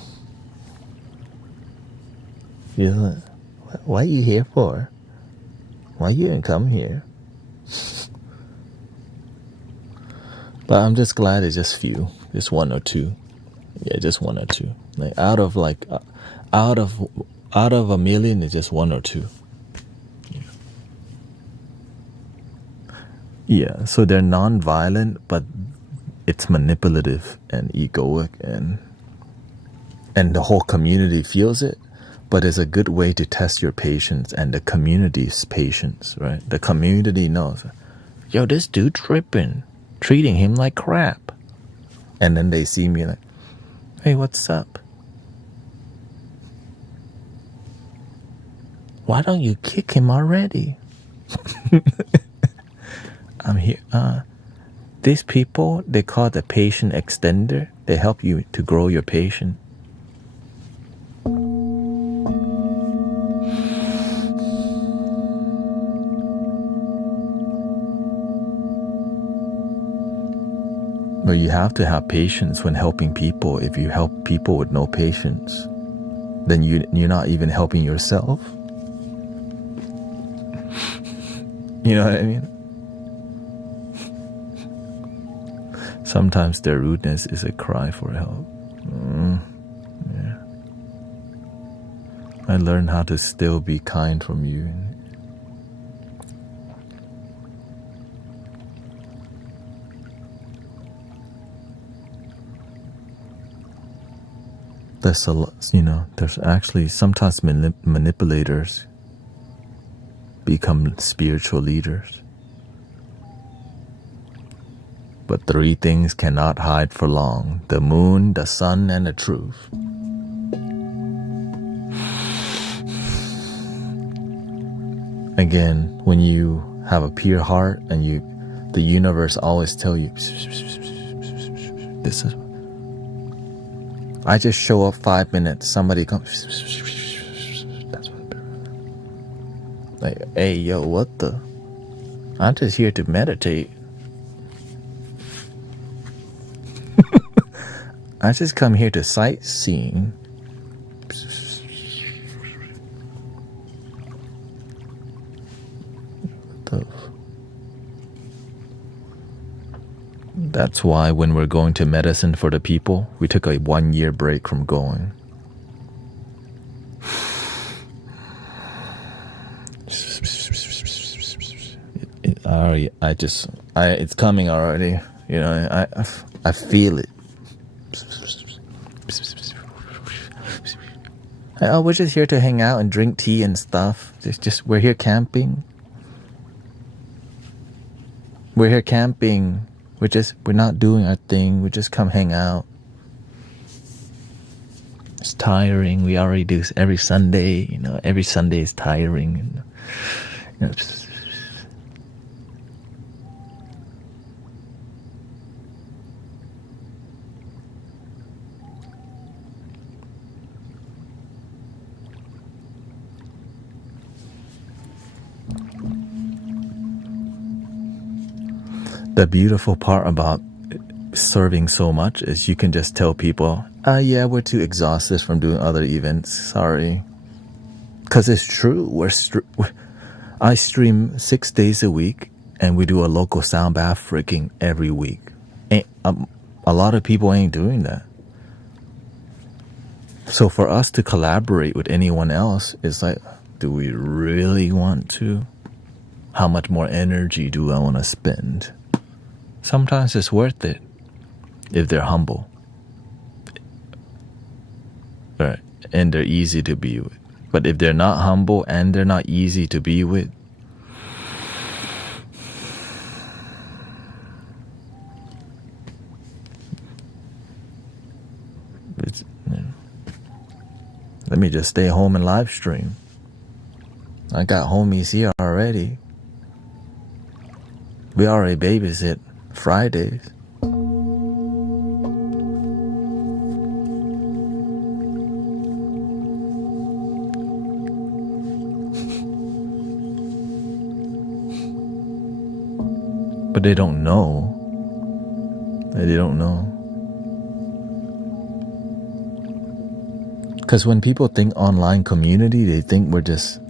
What are you here for? Why you didn't come here? But I'm just glad it's just few, just one or two. Yeah, just one or two. Like out of a million, it's just one or two. Yeah. So they're non-violent, but it's manipulative and egoic, and the whole community feels it. But it's a good way to test your patience and the community's patience, right? The community knows, yo, this dude tripping, treating him like crap. And then they see me like, hey, what's up? Why don't you kick him already? I'm here. These people, they call the patient extender. They help you to grow your patience. But you have to have patience when helping people. If you help people with no patience, then you're not even helping yourself. You know what I mean? Sometimes their rudeness is a cry for help. Yeah. I learned how to still be kind from you. There's a lot, there's actually sometimes manipulators become spiritual leaders. But three things cannot hide for long: the moon, the sun, and the truth. Again, when you have a pure heart and the universe always tell you, this is. I just show up 5 minutes, somebody comes. That's what. Like, hey, yo, what the? I'm just here to meditate. I just come here to sightseeing. That's why when we're going to medicine for the people, we took a 1-year break from going. It's coming already. I feel it. Oh, we're just here to hang out and drink tea and stuff. We're here camping. We're here camping. We're not doing our thing. We just come hang out. It's tiring. We already do this every Sunday. Every Sunday is tiring. The beautiful part about serving so much is you can just tell people, yeah, we're too exhausted from doing other events. Sorry. Because it's true. I stream 6 days a week, and we do a local sound bath freaking every week. A lot of people ain't doing that. So for us to collaborate with anyone else, it's like, do we really want to? How much more energy do I want to spend? Sometimes it's worth it if they're humble. Right. And they're easy to be with. But if they're not humble and they're not easy to be with, let me just stay home and live stream. I got homies here already. We already babysit Fridays. But they don't know. They don't know. Because when people think online community, they think we're just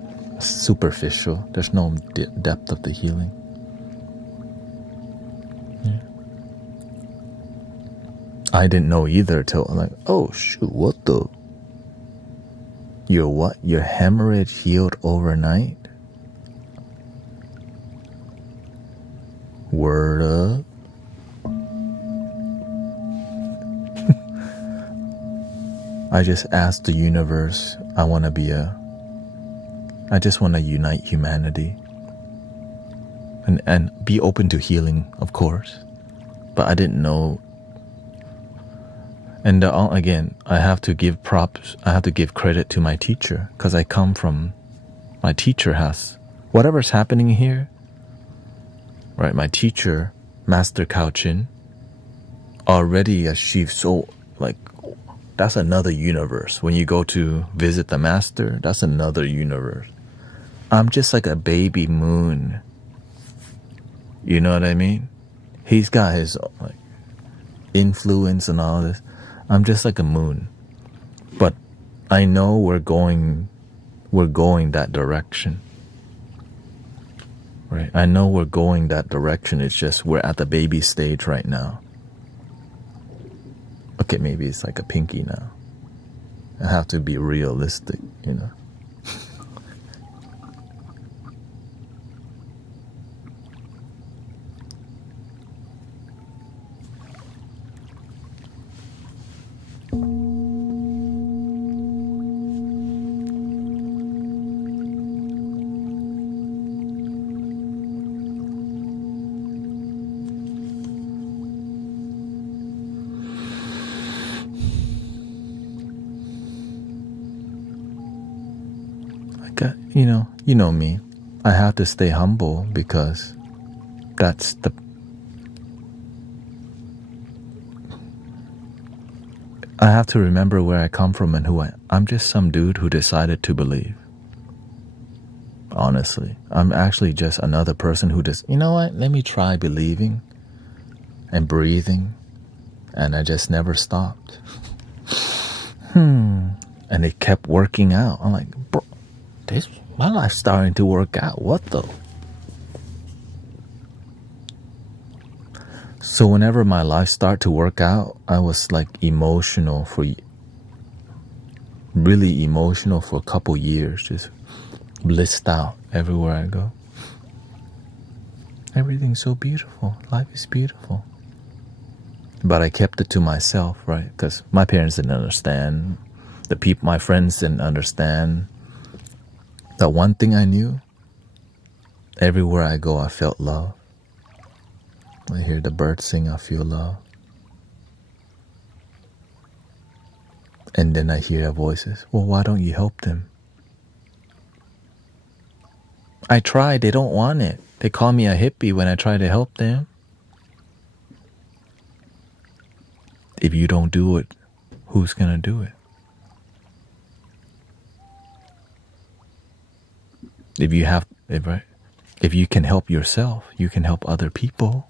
superficial. There's no depth of the healing. I didn't know either till I'm like, oh shoot, what the? Your what? Your hemorrhage healed overnight? Word up. I just asked the universe, I just want to unite humanity. And be open to healing, of course. But I didn't know. And again, I have to give props. I have to give credit to my teacher, because I come from, my teacher has, whatever's happening here, right? My teacher, Master Cauchin, already achieved that's another universe. When you go to visit the master, that's another universe. I'm just like a baby moon. You know what I mean? He's got his influence and all this. I'm just like a moon. But I know we're going that direction. Right? I know we're going that direction. It's just we're at the baby stage right now. Okay, maybe it's like a pinky now. I have to be realistic, you know me. I have to stay humble because that's the I have to remember where I come from and who I'm just some dude who decided to believe. Honestly, I'm actually just another person who just, you know what, let me try believing and breathing, and I just never stopped. And it kept working out. I'm like, bro, my life's starting to work out. What the? So whenever my life started to work out, I was like really emotional for a couple years, just blissed out everywhere I go. Everything's so beautiful. Life is beautiful. But I kept it to myself, right? Because my parents didn't understand. My friends didn't understand. The one thing I knew, everywhere I go, I felt love. I hear the birds sing, I feel love. And then I hear their voices. Well, why don't you help them? I tried, they don't want it. They call me a hippie when I try to help them. If you don't do it, who's gonna do it? If you can help yourself, you can help other people.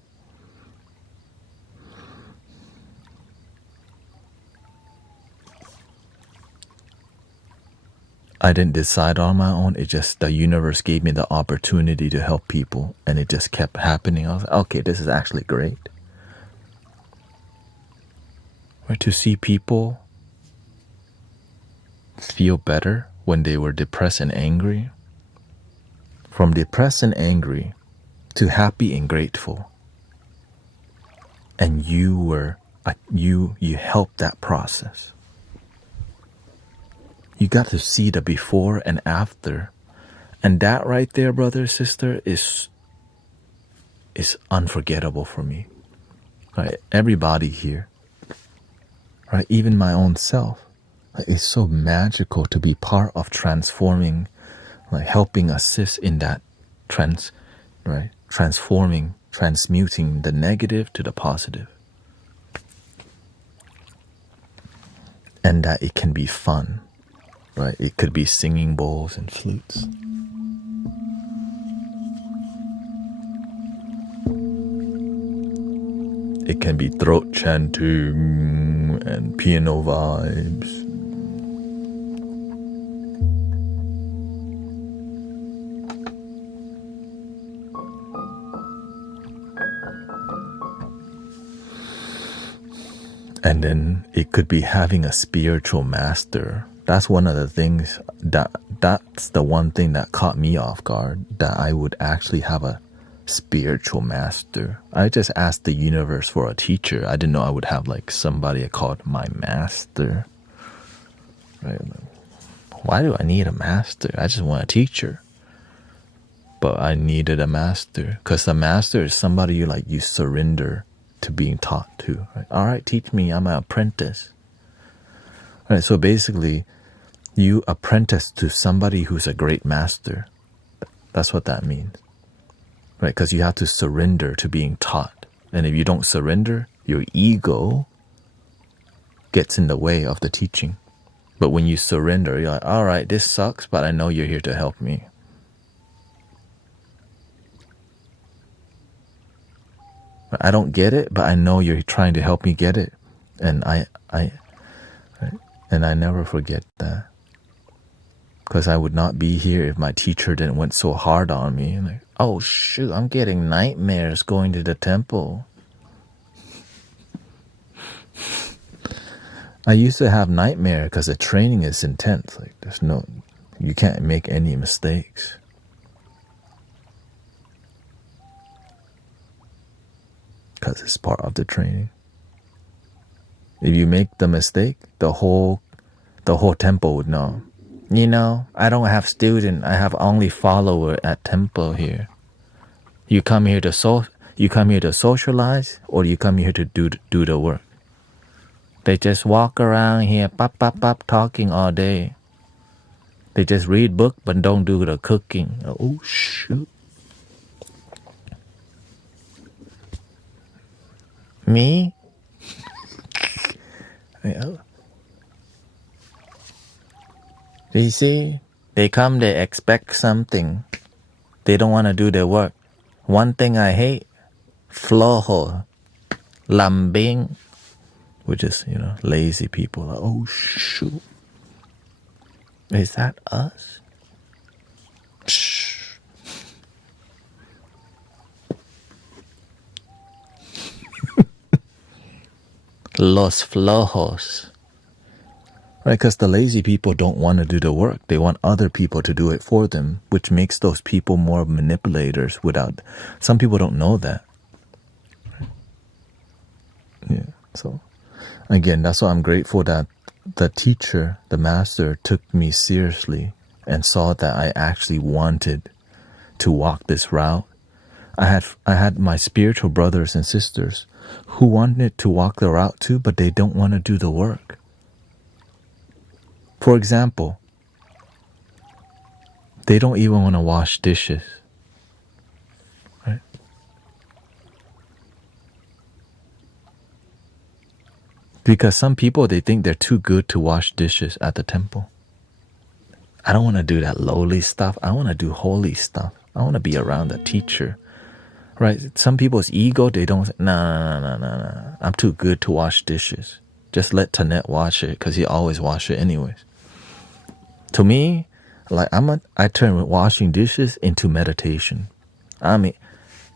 I didn't decide on my own. It just, the universe gave me the opportunity to help people, and it just kept happening. I was like, okay, this is actually great. Right, to see people feel better when they were depressed and angry. From depressed and angry to happy and grateful. And you helped that process. You got to see the before and after. And that right there, brother, sister, is unforgettable for me. Right? Everybody here. Right? Even my own self. Right? It's so magical to be part of transforming, like helping assist in that transforming, transmuting the negative to the positive. And that it can be fun. Right? It could be singing bowls and flutes. It can be throat chanting and piano vibes. And then it could be having a spiritual master. That's one of the things that's the one thing that caught me off guard, that I would actually have a spiritual master. I just asked the universe for a teacher. I didn't know I would have like somebody called my master. Right? Why do I need a master? I just want a teacher. But I needed a master, because the master is somebody you surrender to being taught to. Right? All right, teach me. I'm an apprentice. All right, so basically, you apprentice to somebody who's a great master. That's what that means. Right? Because you have to surrender to being taught. And if you don't surrender, your ego gets in the way of the teaching. But when you surrender, you're like, all right, this sucks, but I know you're here to help me. I don't get it, but I know you're trying to help me get it. And I never forget that. Because I would not be here if my teacher didn't went so hard on me. Like, oh shoot, I'm getting nightmares going to the temple. I used to have nightmares because the training is intense. Like, you can't make any mistakes. Because it's part of the training. If you make the mistake, the whole temple would know. You know, I don't have student. I have only follower at temple here. You come here to socialize, or you come here to do the work. They just walk around here, pop, talking all day. They just read book but don't do the cooking. Oh shoot. Me? Yeah. You see, they come, they expect something. They don't want to do their work. One thing I hate, flojo, lambing, which is, lazy people. Like, oh shoot. Is that us? Shh. Los flojos. Right, because the lazy people don't want to do the work. They want other people to do it for them, which makes those people more manipulators without... Some people don't know that. Yeah, so... Again, that's why I'm grateful that the teacher, the master, took me seriously and saw that I actually wanted to walk this route. I had my spiritual brothers and sisters who wanted to walk the route too, but they don't want to do the work. For example, they don't even want to wash dishes. Right? Because some people, they think they're too good to wash dishes at the temple. I don't want to do that lowly stuff. I want to do holy stuff. I want to be around the teacher. Right? Some people's ego, they don't say, nah. I'm too good to wash dishes. Just let Thanet wash it because he always wash it anyways. To me, like I turn washing dishes into meditation. I mean,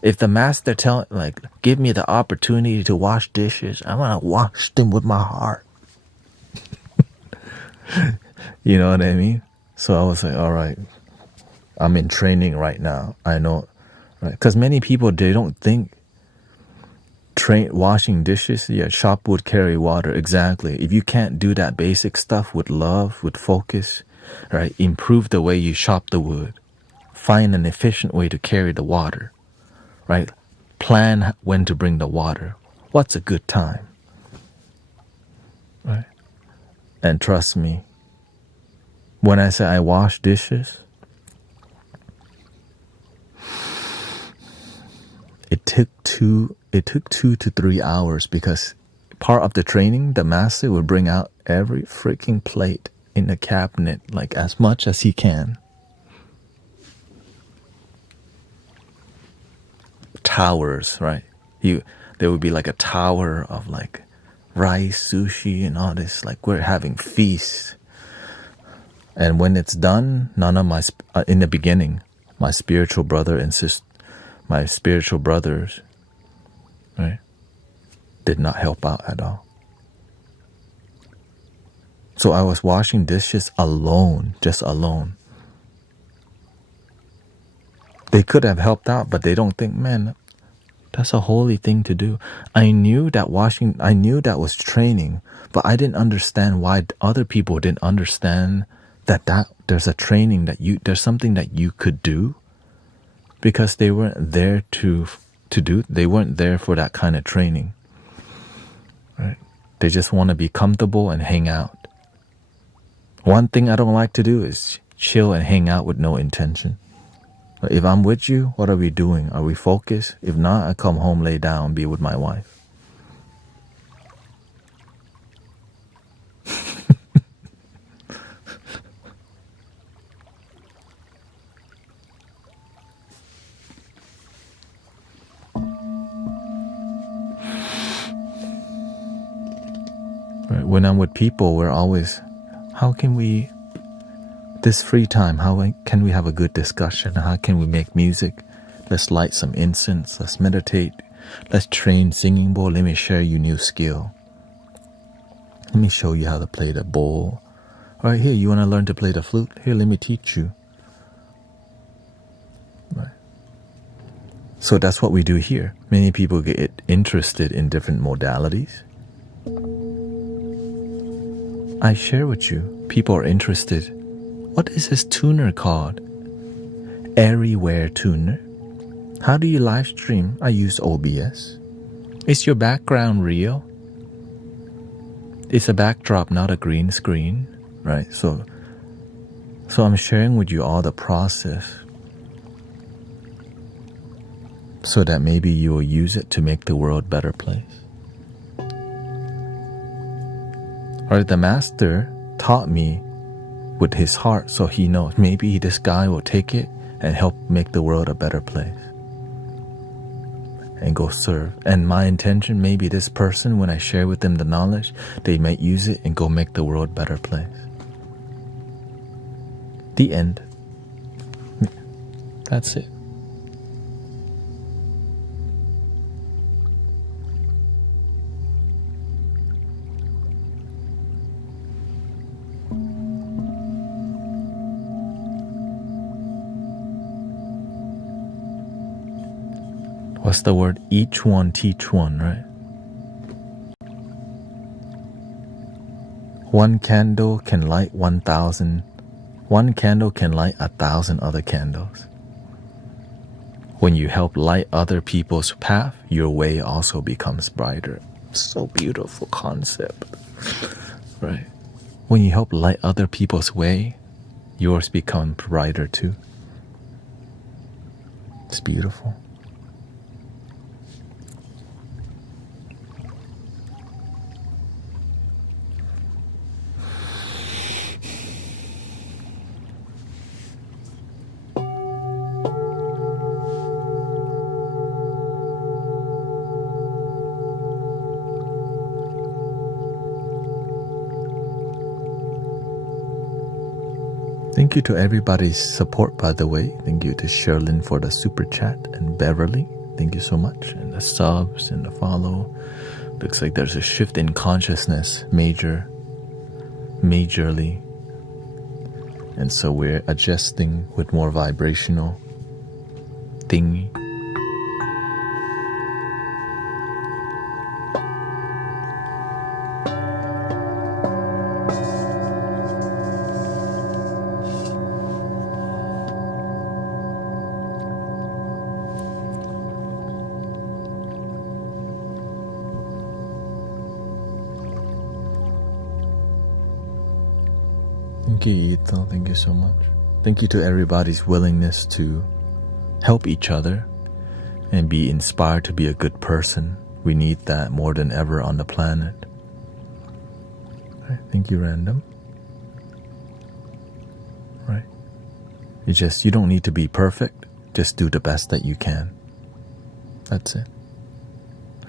if the master give me the opportunity to wash dishes, I'm gonna wash them with my heart. You know what I mean? So I was like, all right, I'm in training right now. I know, right? Because many people, they don't think washing dishes, shop would carry water. Exactly. If you can't do that basic stuff with love, with focus, right? Improve the way you chop the wood. Find an efficient way to carry the water, right? Plan when to bring the water. What's a good time, right? And trust me, when I say I wash dishes, it took 2 to 3 hours because part of the training, the master would bring out every freaking plate in the cabinet, like as much as he can. Towers, right? There would be like a tower of like rice, sushi, and all this. Like we're having feast. And when it's done, none of in the beginning, my spiritual brother and my spiritual brothers, right, did not help out at all. So I was washing dishes alone, just alone. They could have helped out, but they don't think, man, that's a holy thing to do. I knew that was training, but I didn't understand why other people didn't understand that there's a training there's something that you could do, because they weren't there they weren't there for that kind of training. Right? They just want to be comfortable and hang out. One thing I don't like to do is chill and hang out with no intention. If I'm with you, what are we doing? Are we focused? If not, I come home, lay down, be with my wife. Right? When I'm with people, we're always, this free time, how can we have a good discussion? How can we make music? Let's light some incense. Let's meditate. Let's train singing bowl. Let me share you new skill. Let me show you how to play the bowl. All right, here, you want to learn to play the flute? Here, let me teach you. Right. So that's what we do here. Many people get interested in different modalities. I share with you. People are interested. What is this tuner called? Everywhere tuner. How do you live stream? I use OBS. Is your background real? It's a backdrop, not a green screen, right? So So I'm sharing with you all the process so that maybe you will use it to make the world a better place. Or the master taught me with his heart, so he knows maybe this guy will take it and help make the world a better place and go serve. And my intention, maybe this person, when I share with them the knowledge, they might use it and go make the world a better place. The end. That's it. What's the word? Each one teach one, right? One candle can light 1,000. One candle can light 1,000 other candles. When you help light other people's path, your way also becomes brighter. So beautiful concept, right? When you help light other people's way, yours becomes brighter too. It's beautiful. Thank you to everybody's support, by the way. Thank you to Sherlyn for the super chat and Beverly. Thank you so much. And the subs and the follow. Looks like there's a shift in consciousness, majorly. And so we're adjusting with more vibrational thingy. Thank you, Ito. Thank you so much. Thank you to everybody's willingness to help each other and be inspired to be a good person. We need that more than ever on the planet. Right. Thank you, Random. Right. You don't need to be perfect. Just do the best that you can. That's it.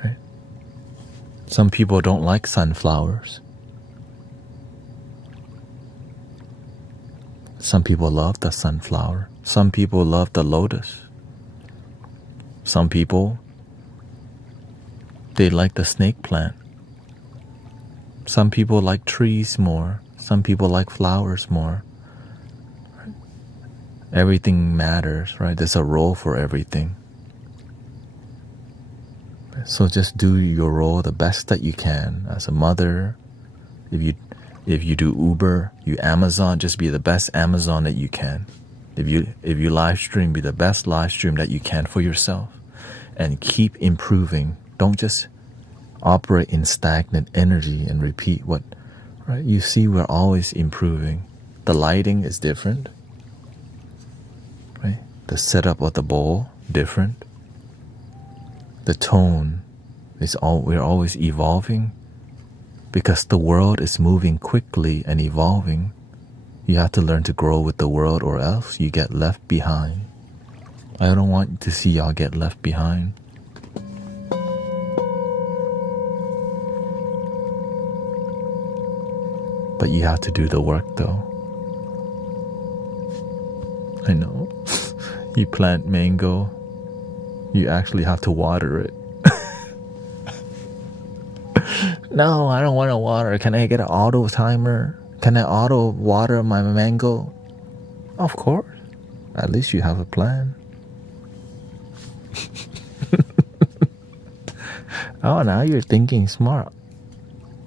Right. Some people don't like sunflowers. Some people love the sunflower. Some people love the lotus. Some people, they like the snake plant. Some people like trees more. Some people like flowers more. Right? Everything matters, right? There's a role for everything. So just do your role the best that you can as a mother. If you do Uber, you Amazon, just be the best Amazon that you can. If you live stream, be the best live stream that you can for yourself. And keep improving. Don't just operate in stagnant energy and repeat what, right? You see, we're always improving. The lighting is different, right? The setup of the bowl, different. The tone is we're always evolving. Because the world is moving quickly and evolving, you have to learn to grow with the world or else you get left behind. I don't want to see y'all get left behind. But you have to do the work though. I know. You plant mango, you actually have to water it. No, I don't want to water. Can I get an auto timer? Can I auto water my mango? Of course. At least you have a plan. Oh, now you're thinking smart.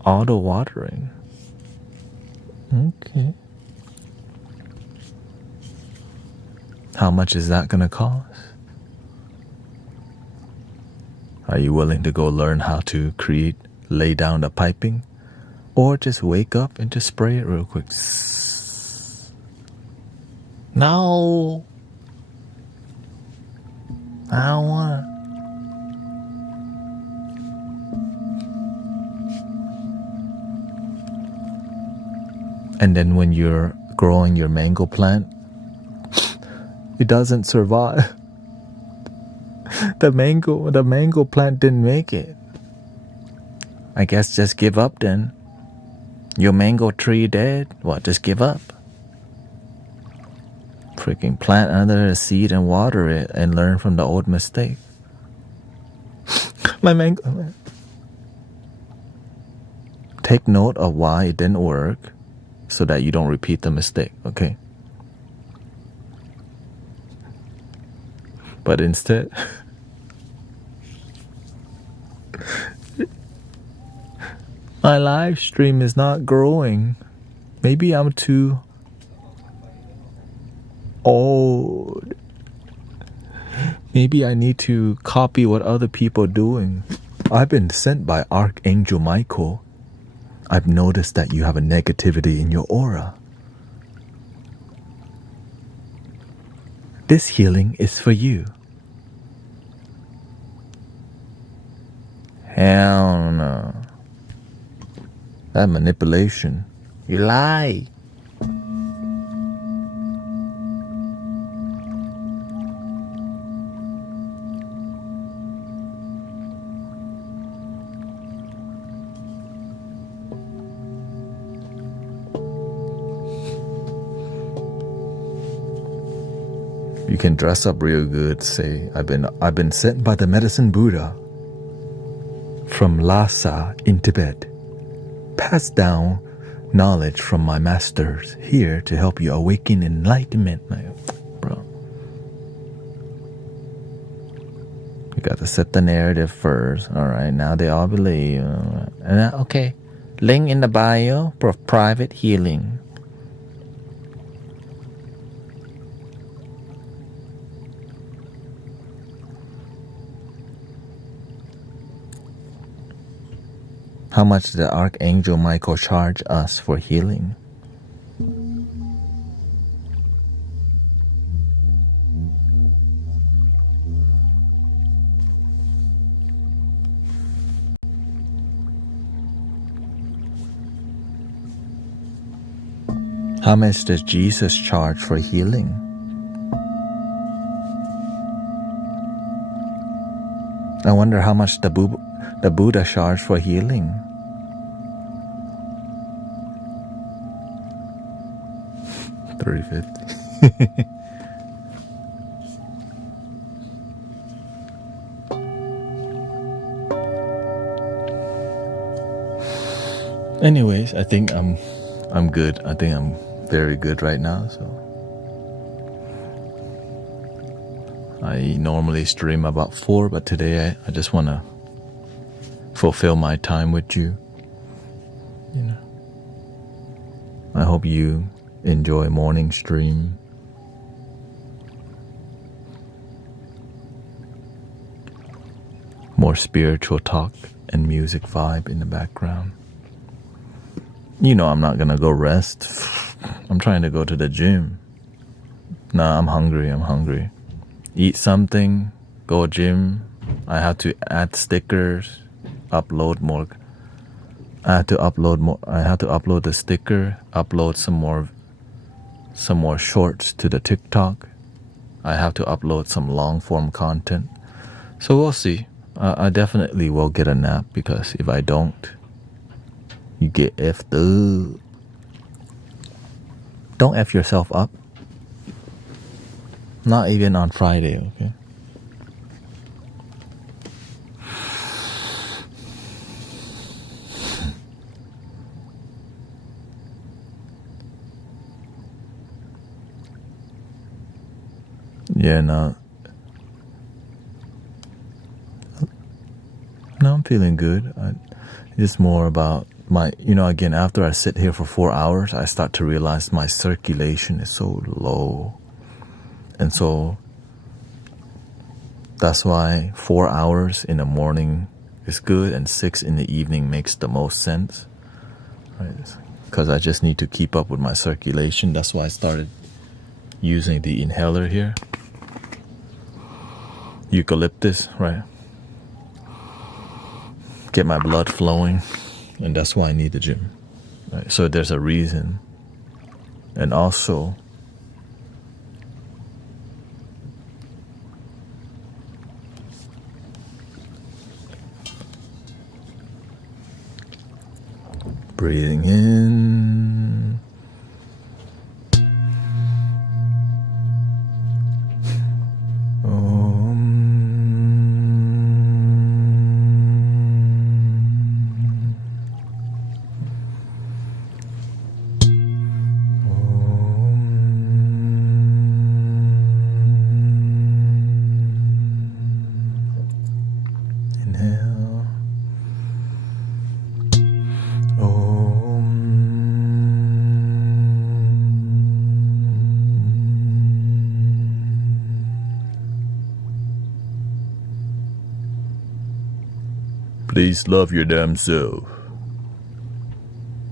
Auto watering. Okay. How much is that going to cost? Are you willing to go learn how to lay down the piping? Or just wake up and just spray it real quick? No. I don't want to. And then when you're growing your mango plant, it doesn't survive. The mango plant didn't make it. I guess just give up then. Your mango tree dead. What, just give up? Freaking plant another seed and water it and learn from the old mistake. My mango. Take note of why it didn't work so that you don't repeat the mistake, okay? But instead, my live stream is not growing. Maybe I'm too old. Maybe I need to copy what other people are doing. I've been sent by Archangel Michael. I've noticed that you have a negativity in your aura. This healing is for you. Hell no. That manipulation. You lie. You can dress up real good, say, I've been sent by the medicine Buddha from Lhasa in Tibet. Pass down knowledge from my masters here to help you awaken enlightenment. Bro, you got to set the narrative first. All right, now they all believe. Okay, link in the bio for private healing. How much did Archangel Michael charge us for healing? How much does Jesus charge for healing? I wonder how much the Buddha charged for healing. $350. Anyways, I think I'm good. I think I'm very good right now. So I normally stream about 4, but today I just want to fulfill my time with you. You know, I hope you enjoy morning stream. More spiritual talk and music vibe in the background. You know I'm not gonna go rest. I'm trying to go to the gym. Nah, I'm hungry. Eat something, go gym. I have to add stickers, upload more. I have to upload the sticker, upload some more shorts to the TikTok. I have to upload some long form content. So we'll see. I definitely will get a nap, because if I don't, you get effed up. Don't F yourself up. Not even on Friday, okay? Yeah, no, I'm feeling good. It's more about my, again, after I sit here for 4 hours, I start to realize my circulation is so low. And so that's why 4 hours in the morning is good and 6 in the evening makes the most sense, right? Because I just need to keep up with my circulation. That's why I started using the inhaler here. Eucalyptus, right? Get my blood flowing, and that's why I need the gym. Right? So there's a reason. And also, breathing in, inhale. Please love your damn self.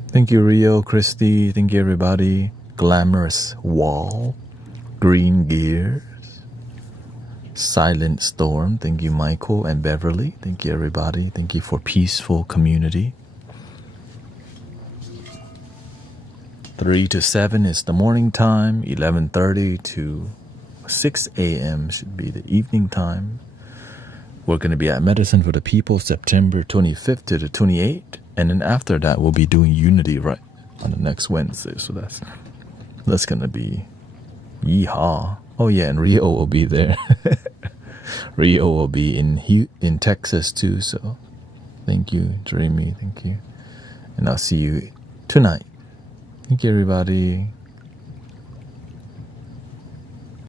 Thank you, Rio, Christy. Thank you, everybody. Glamorous Wall. Green Gears. Silent Storm. Thank you, Michael and Beverly. Thank you, everybody. Thank you for peaceful community. 3 to 7 is the morning time. 11:30 to 6 a.m. should be the evening time. We're going to be at Medicine for the People September 25th to the 28th. And then after that, we'll be doing Unity right on the next Wednesday. So that's going to be yeehaw. Oh yeah, and Rio will be there. Rio will be in Texas too. So thank you, Dreamy. Thank you. And I'll see you tonight. Thank you, everybody.